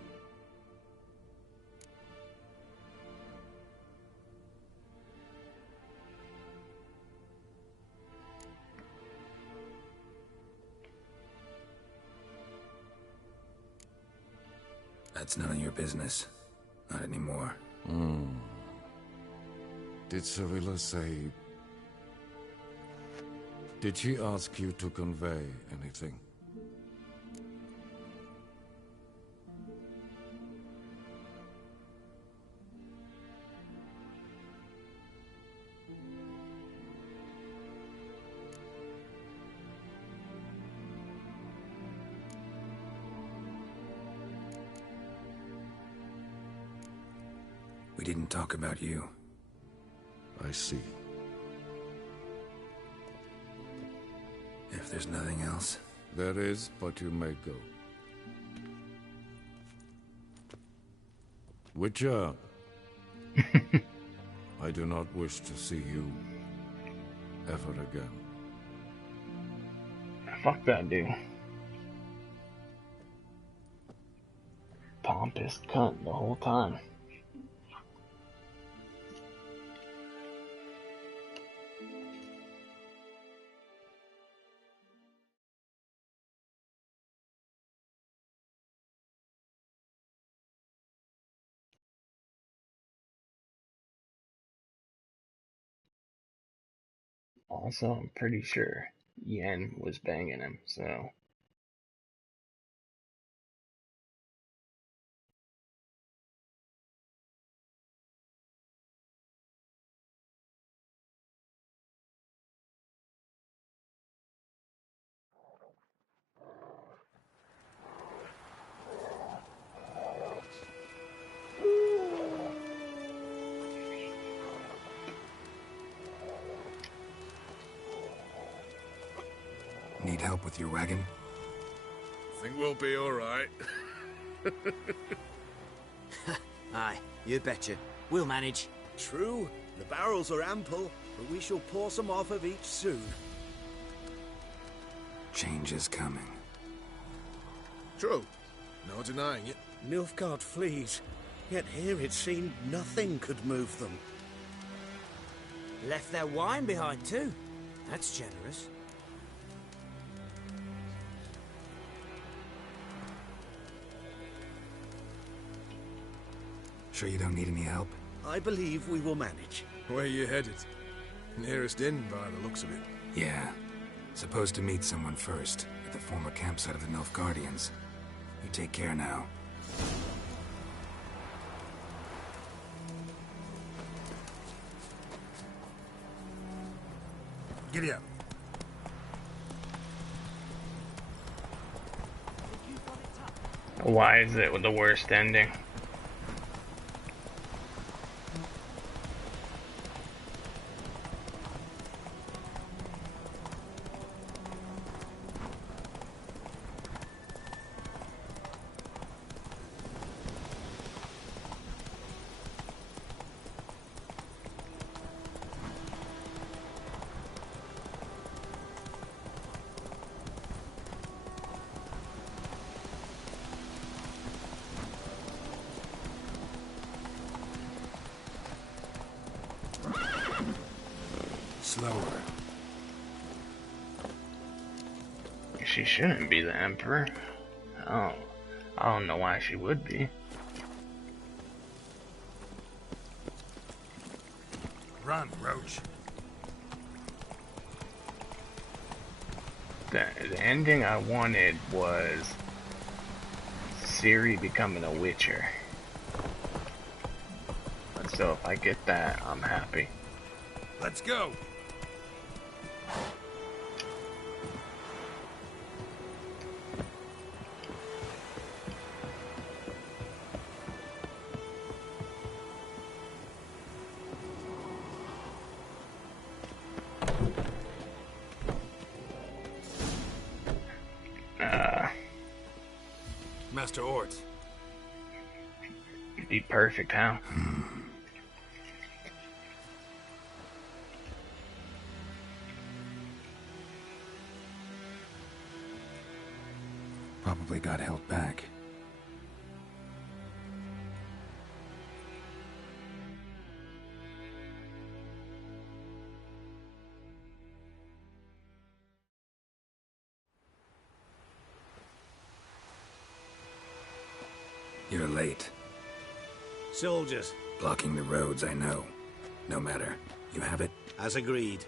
That's none of your business. Not anymore. Did Cirilla say... Did she ask you to convey anything? We didn't talk about you. I see. If there's nothing else... There is, but you may go. Witcher! I do not wish to see you ever again. Fuck that dude. Pompous cunt the whole time. Also, I'm pretty sure Yen was banging him, so... Need help with your wagon? Think we'll be all right. Aye, you betcha. We'll manage. True, the barrels are ample, but we shall pour some off of each soon. Change is coming. True. No denying it. Nilfgaard flees, yet here it seemed nothing could move them. Left their wine behind too. That's generous. Sure you don't need any help? I believe we will manage. Where you headed? Nearest inn by the looks of it. Yeah. Supposed to meet someone first, at the former campsite of the Nilfgaardians. You take care now. Giddy up. Why is it with the worst ending? Slower. She shouldn't be the Emperor. Oh, I don't know why she would be. Run, Roach. The ending I wanted was Ciri becoming a Witcher. So if I get that, I'm happy. Let's go. Master Ort. Be perfect, how? Probably got held back. You're late. Soldiers. Blocking the roads, I know. No matter. You have it? As agreed.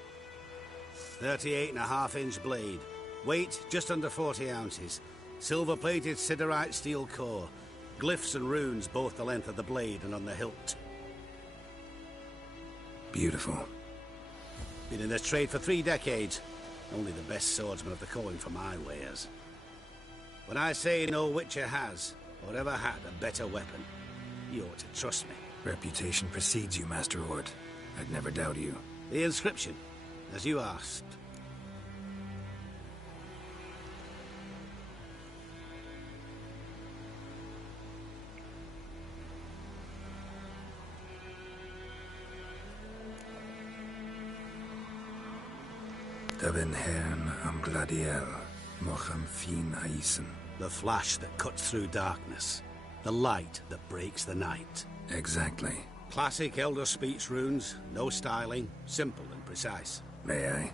38.5-inch blade. Weight just under 40 ounces. Silver-plated siderite steel core. Glyphs and runes both the length of the blade and on the hilt. Beautiful. Been in this trade for 3 decades. Only the best swordsman of the calling for my wares. When I say no Witcher has, or ever had, a better weapon, you ought to trust me. Reputation precedes you, Master Ort. I'd never doubt you. The inscription, as you asked. Davin Hern am Gladiel, Mocham Fin Aisen. The flash that cuts through darkness. The light that breaks the night. Exactly. Classic Elder Speech runes, no styling, simple and precise. May I?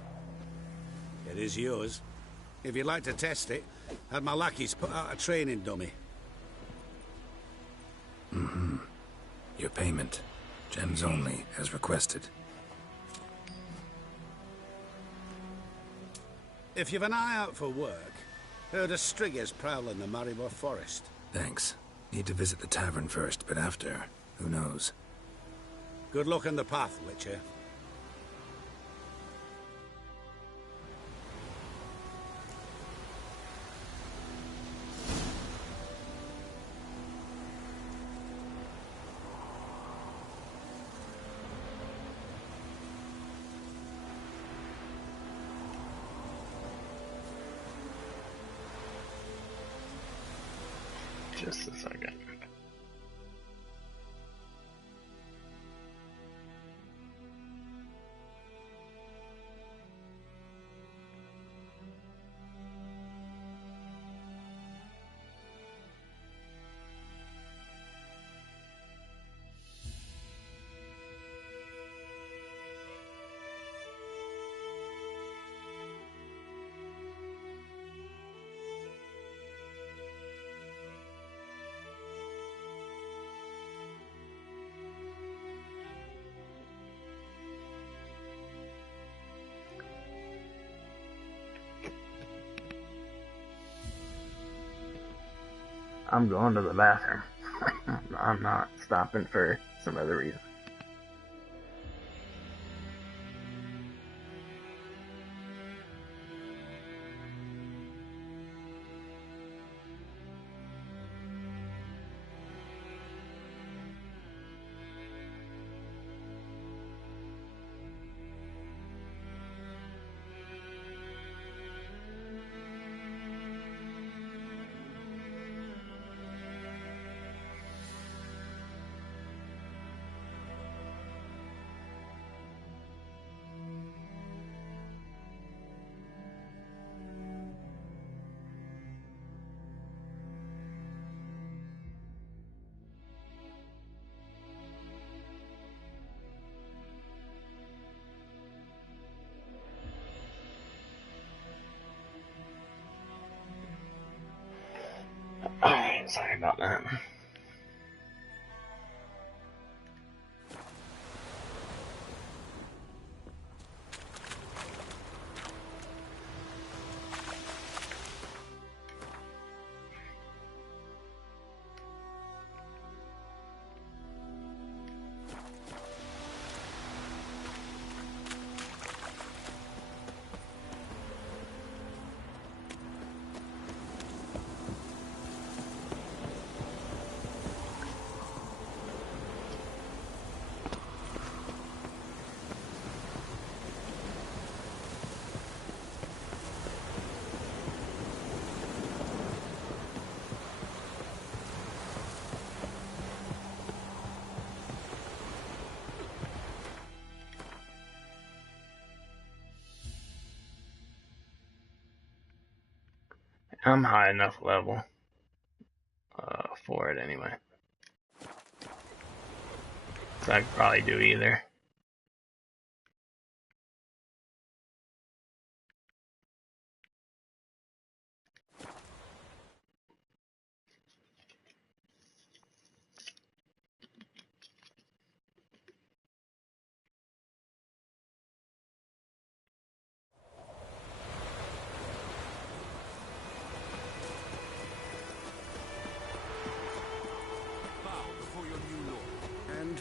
It is yours. If you'd like to test it, had my lackeys put out a training dummy. Mm-hmm. Your payment. Gems only, as requested. If you've an eye out for work, heard of Striggers prowling the Maribor Forest. Thanks. Need to visit the tavern first, but after, who knows? Good luck on the path, Witcher. Just a second. I'm going to the bathroom. I'm not stopping for some other reason. Sorry about that. I'm high enough level for it anyway. So I could probably do either.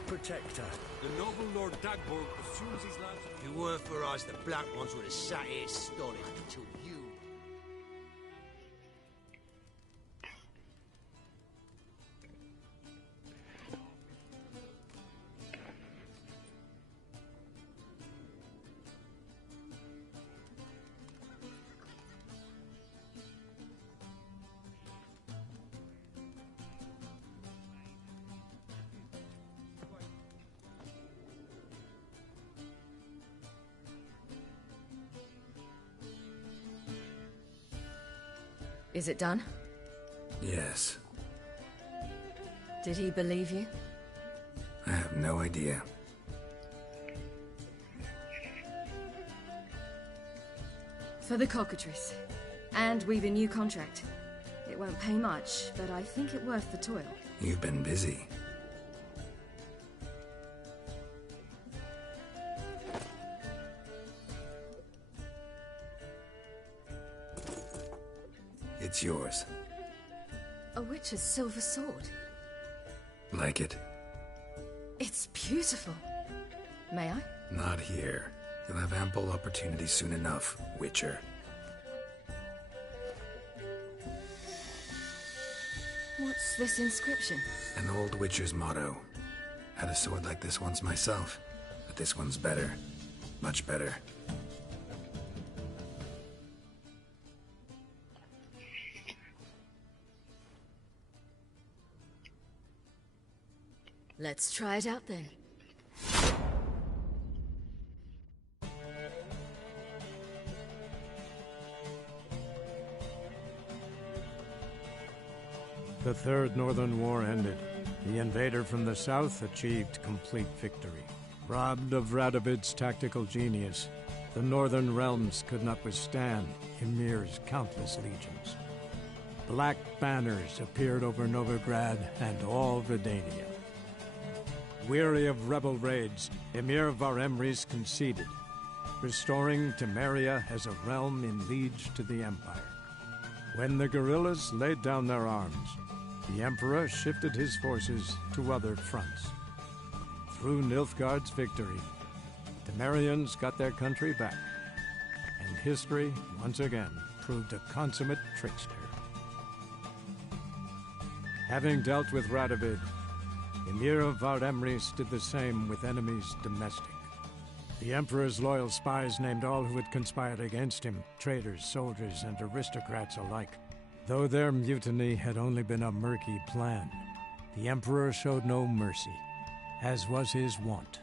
Protector. The noble Lord Dagborg assumes his lands. If it weren't for us, the Black Ones would have sat here stolid until you. Is it done? Yes. Did he believe you? I have no idea. For the cockatrice. And we've a new contract. It won't pay much, but I think it worth the toil. You've been busy. It's yours. A witch's silver sword. Like it? It's beautiful. May I? Not here. You'll have ample opportunity soon enough, Witcher. What's this inscription? An old Witcher's motto. Had a sword like this once myself, but this one's better. Much better. Let's try it out then. The Third Northern War ended. The invader from the south achieved complete victory. Robbed of Radovid's tactical genius, the Northern realms could not withstand Ymir's countless legions. Black banners appeared over Novigrad and all Redania. Weary of rebel raids, Ymir Varemres conceded, restoring Temeria as a realm in liege to the Empire. When the guerrillas laid down their arms, the Emperor shifted his forces to other fronts. Through Nilfgaard's victory, Temerians got their country back, and history once again proved a consummate trickster. Having dealt with Radovid, Ymir of Varemres did the same with enemies domestic. The Emperor's loyal spies named all who had conspired against him, traitors, soldiers, and aristocrats alike. Though their mutiny had only been a murky plan, the Emperor showed no mercy, as was his wont.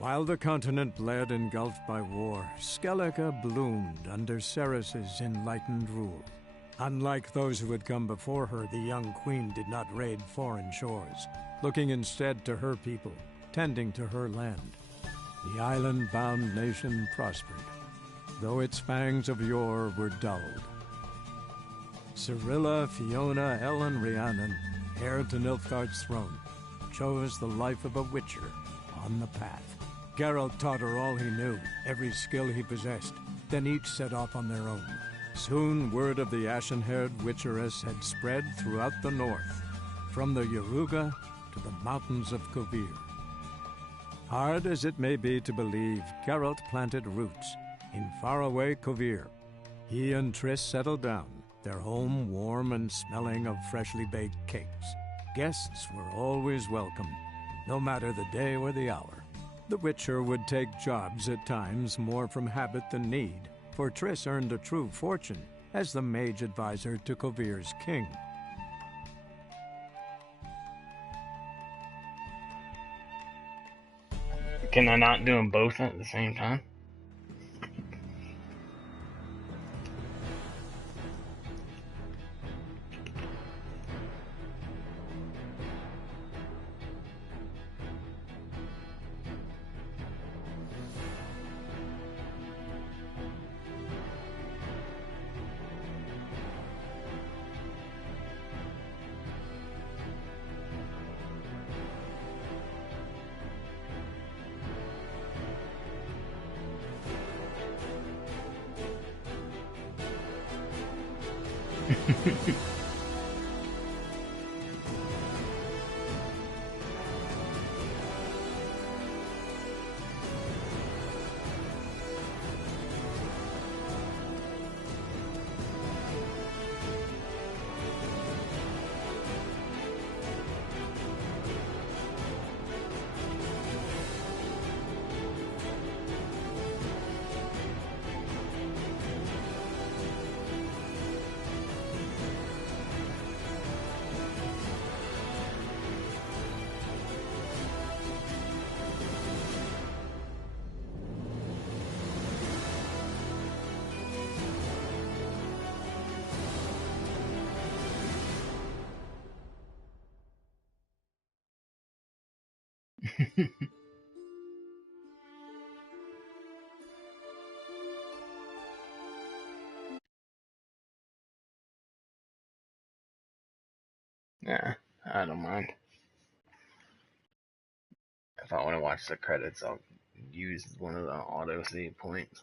While the continent bled engulfed by war, Skellige bloomed under Ceres's enlightened rule. Unlike those who had come before her, the young queen did not raid foreign shores, looking instead to her people, tending to her land. The island-bound nation prospered, though its fangs of yore were dulled. Cirilla, Fiona, Ellen, Rhiannon, heir to Nilfgaard's throne, chose the life of a witcher on the path. Geralt taught her all he knew, every skill he possessed, then each set off on their own. Soon word of the ashen-haired witcheress had spread throughout the north, from the Yaruga to the mountains of Kovir. Hard as it may be to believe, Geralt planted roots in faraway Kovir. He and Triss settled down, their home warm and smelling of freshly baked cakes. Guests were always welcome, no matter the day or the hour. The Witcher would take jobs at times more from habit than need, for Triss earned a true fortune as the mage advisor to Kovir's king. Can I not do them both at the same time? Yeah, I don't mind. If I want to watch the credits, I'll use one of the auto save points.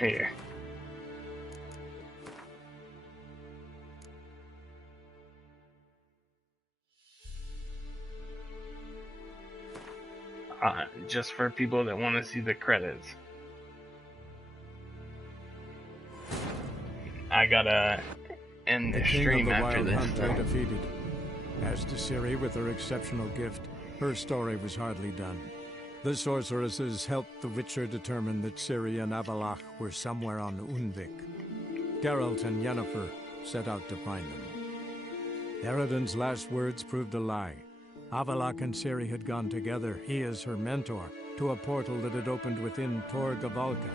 Here. Just for people that want to see the credits. I gotta end the stream after this. The Wild Hunt defeated. As to Ciri, with her exceptional gift, her story was hardly done. The sorceresses helped the Witcher determine that Ciri and Avallac'h were somewhere on Unvik. Geralt and Yennefer set out to find them. Eredin's last words proved a lie. Avallac'h and Ciri had gone together, he as her mentor, to a portal that had opened within Tor Gavalka,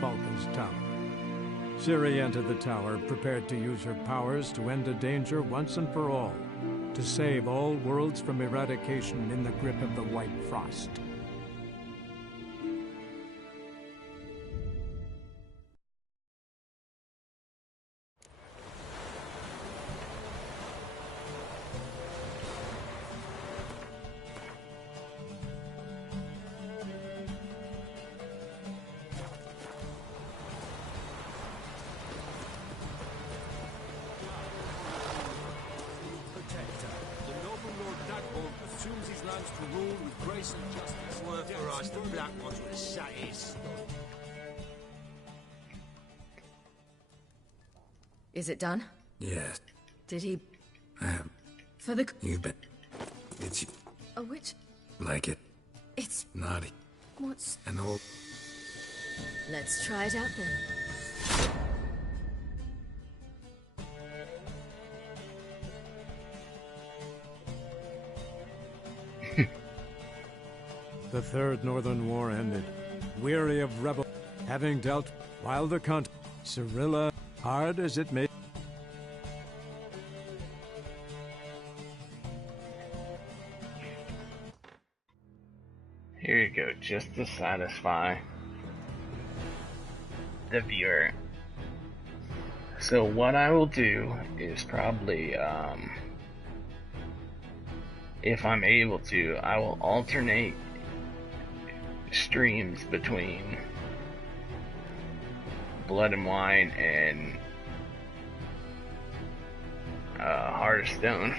Valka's tower. Ciri entered the tower, prepared to use her powers to end a danger once and for all, to save all worlds from eradication in the grip of the White Frost. Is it done? Yes. Did he... I have. For the... You bet. It's A witch? like it. It's... Naughty. What's... An old... Let's try it out then. The Third Northern War ended. Weary of rebel, having dealt while the Cirilla, hard as it may. Here you go, just to satisfy the viewer. So what I will do is probably, if I'm able to, I will alternate streams between Blood and Wine and Heart of Stone.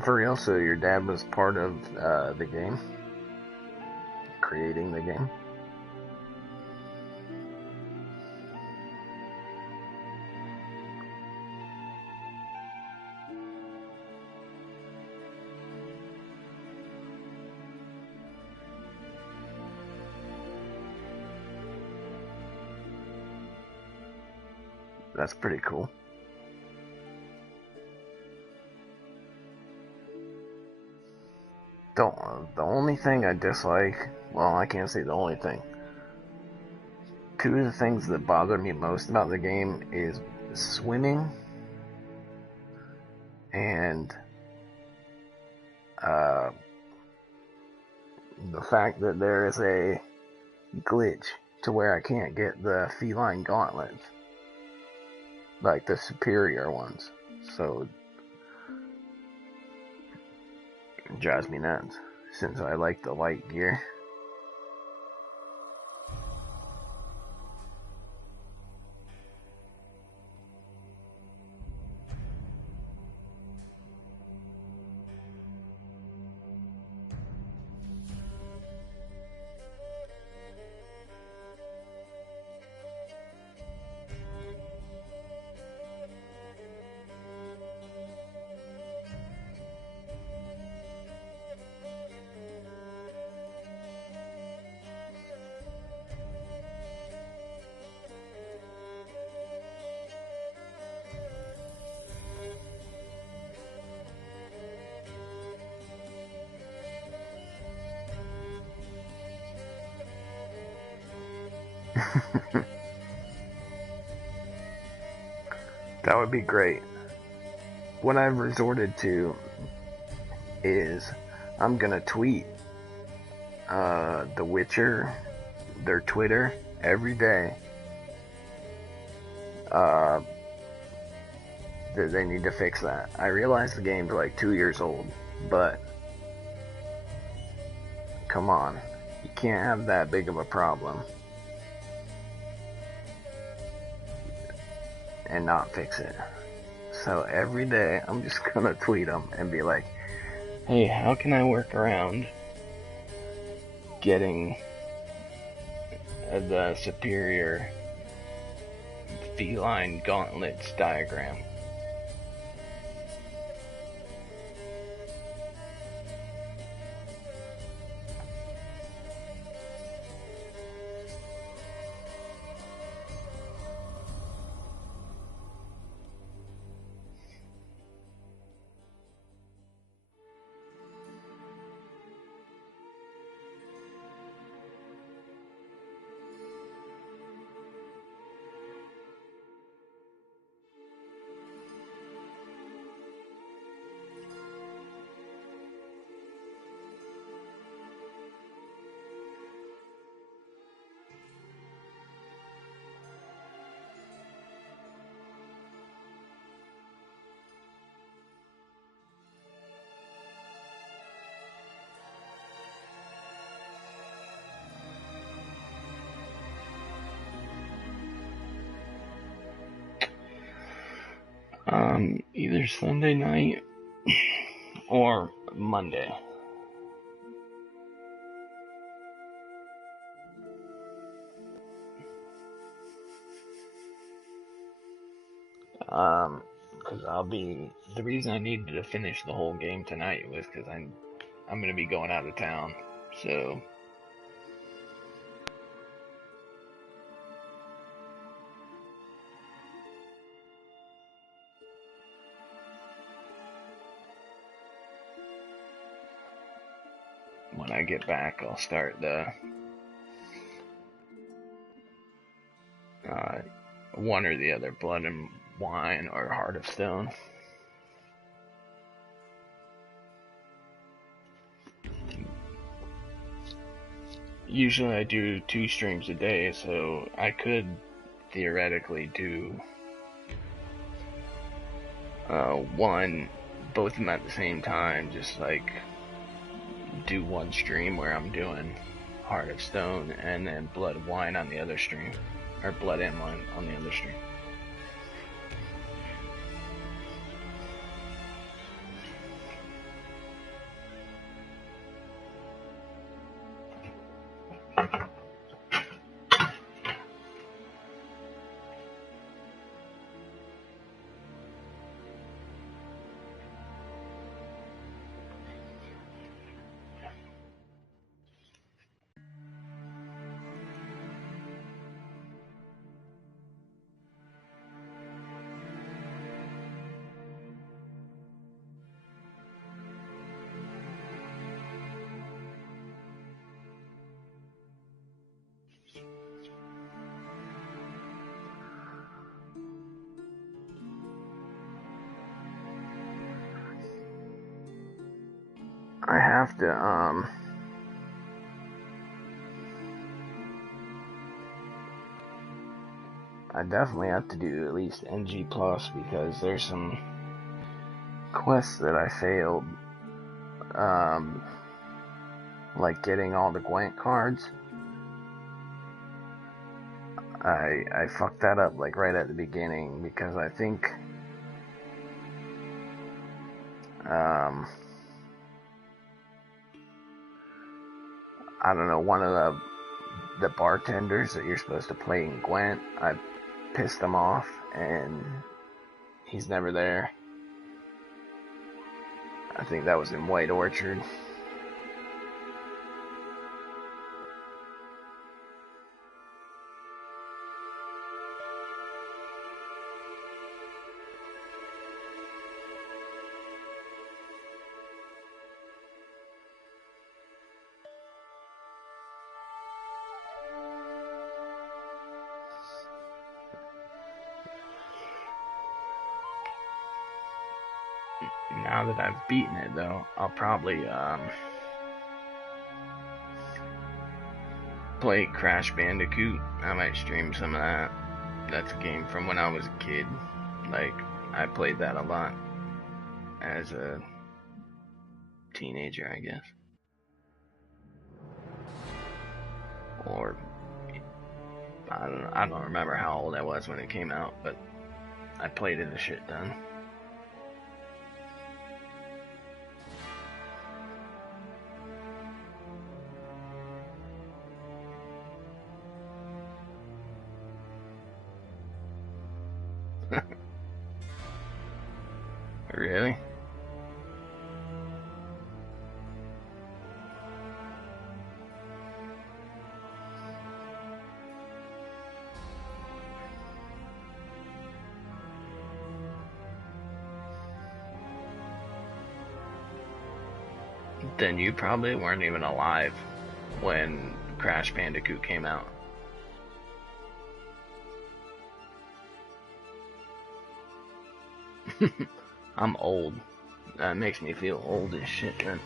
For real, so your dad was part of the game? Creating the game? That's pretty cool. The only thing I dislike, well, I can't say the only thing. Two of the things that bother me most about the game is swimming and the fact that there is a glitch to where I can't get the feline gauntlets, like the superior ones. So it drives me nuts, since I like the light gear. That would be great. What I've resorted to is I'm gonna tweet The Witcher, their Twitter, every day that they need to fix that. I realize the game's like 2 years old, but come on, you can't have that big of a problem and not fix it. So every day I'm just gonna tweet them and be like, hey, how can I work around getting the superior feline gauntlets diagram? Either Sunday night or Monday. Because the reason I needed to finish the whole game tonight was because I'm going to be going out of town, so when I get back, I'll start the one or the other, Blood and Wine or Heart of Stone. Usually I do 2 streams a day, so I could theoretically do both of them at the same time, just like do one stream where I'm doing Heart of Stone and then Blood and Wine on the other stream, or Blood and Wine on the other stream. I have to, I definitely have to do at least NG Plus because there's some quests that I failed, like getting all the Gwent cards. I fucked that up like right at the beginning because I think I don't know, one of the bartenders that you're supposed to play in Gwent, I pissed him off and he's never there. I think that was in White Orchard. Now that I've beaten it, though, I'll probably play Crash Bandicoot. I might stream some of that. That's a game from when I was a kid. Like, I played that a lot as a teenager, I guess. Or I don't remember how old I was when it came out, but I played it a shit ton. Really? Then you probably weren't even alive when Crash Bandicoot came out. I'm old. That makes me feel old as shit, man.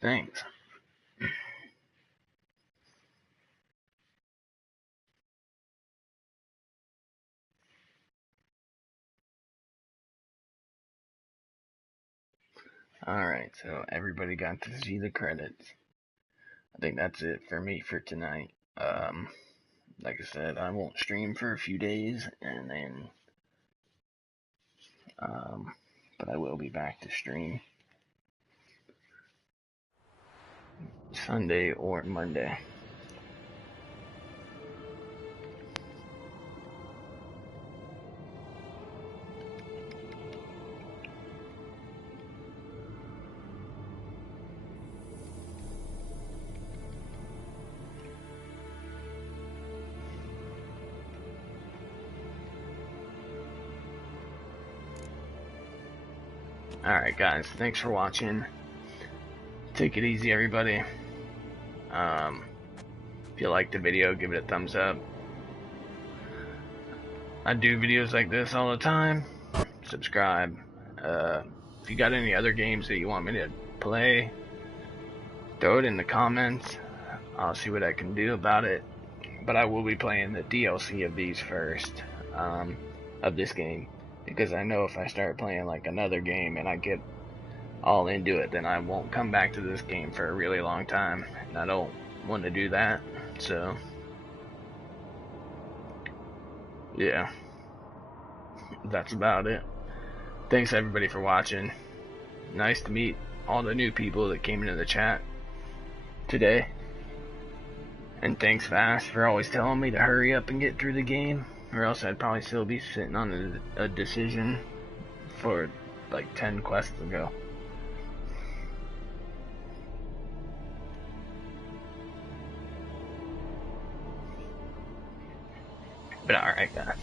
Thanks. Alright, so everybody got to see the credits. I think that's it for me for tonight. Like I said, I won't stream for a few days, and then, but I will be back to stream Sunday or Monday. Alright guys, thanks for watching. Take it easy everybody. If you liked the video, give it a thumbs up. I do videos like this all the time. Subscribe. If you got any other games that you want me to play, throw it in the comments. I'll see what I can do about it. But I will be playing the DLC of these first, of this game. Because I know if I start playing like another game and I get all into it, then I won't come back to this game for a really long time. And I don't want to do that. So, yeah. That's about it. Thanks everybody for watching. Nice to meet all the new people that came into the chat today. And thanks Fast for always telling me to hurry up and get through the game, or else I'd probably still be sitting on a decision for like 10 quests ago. But alright guys.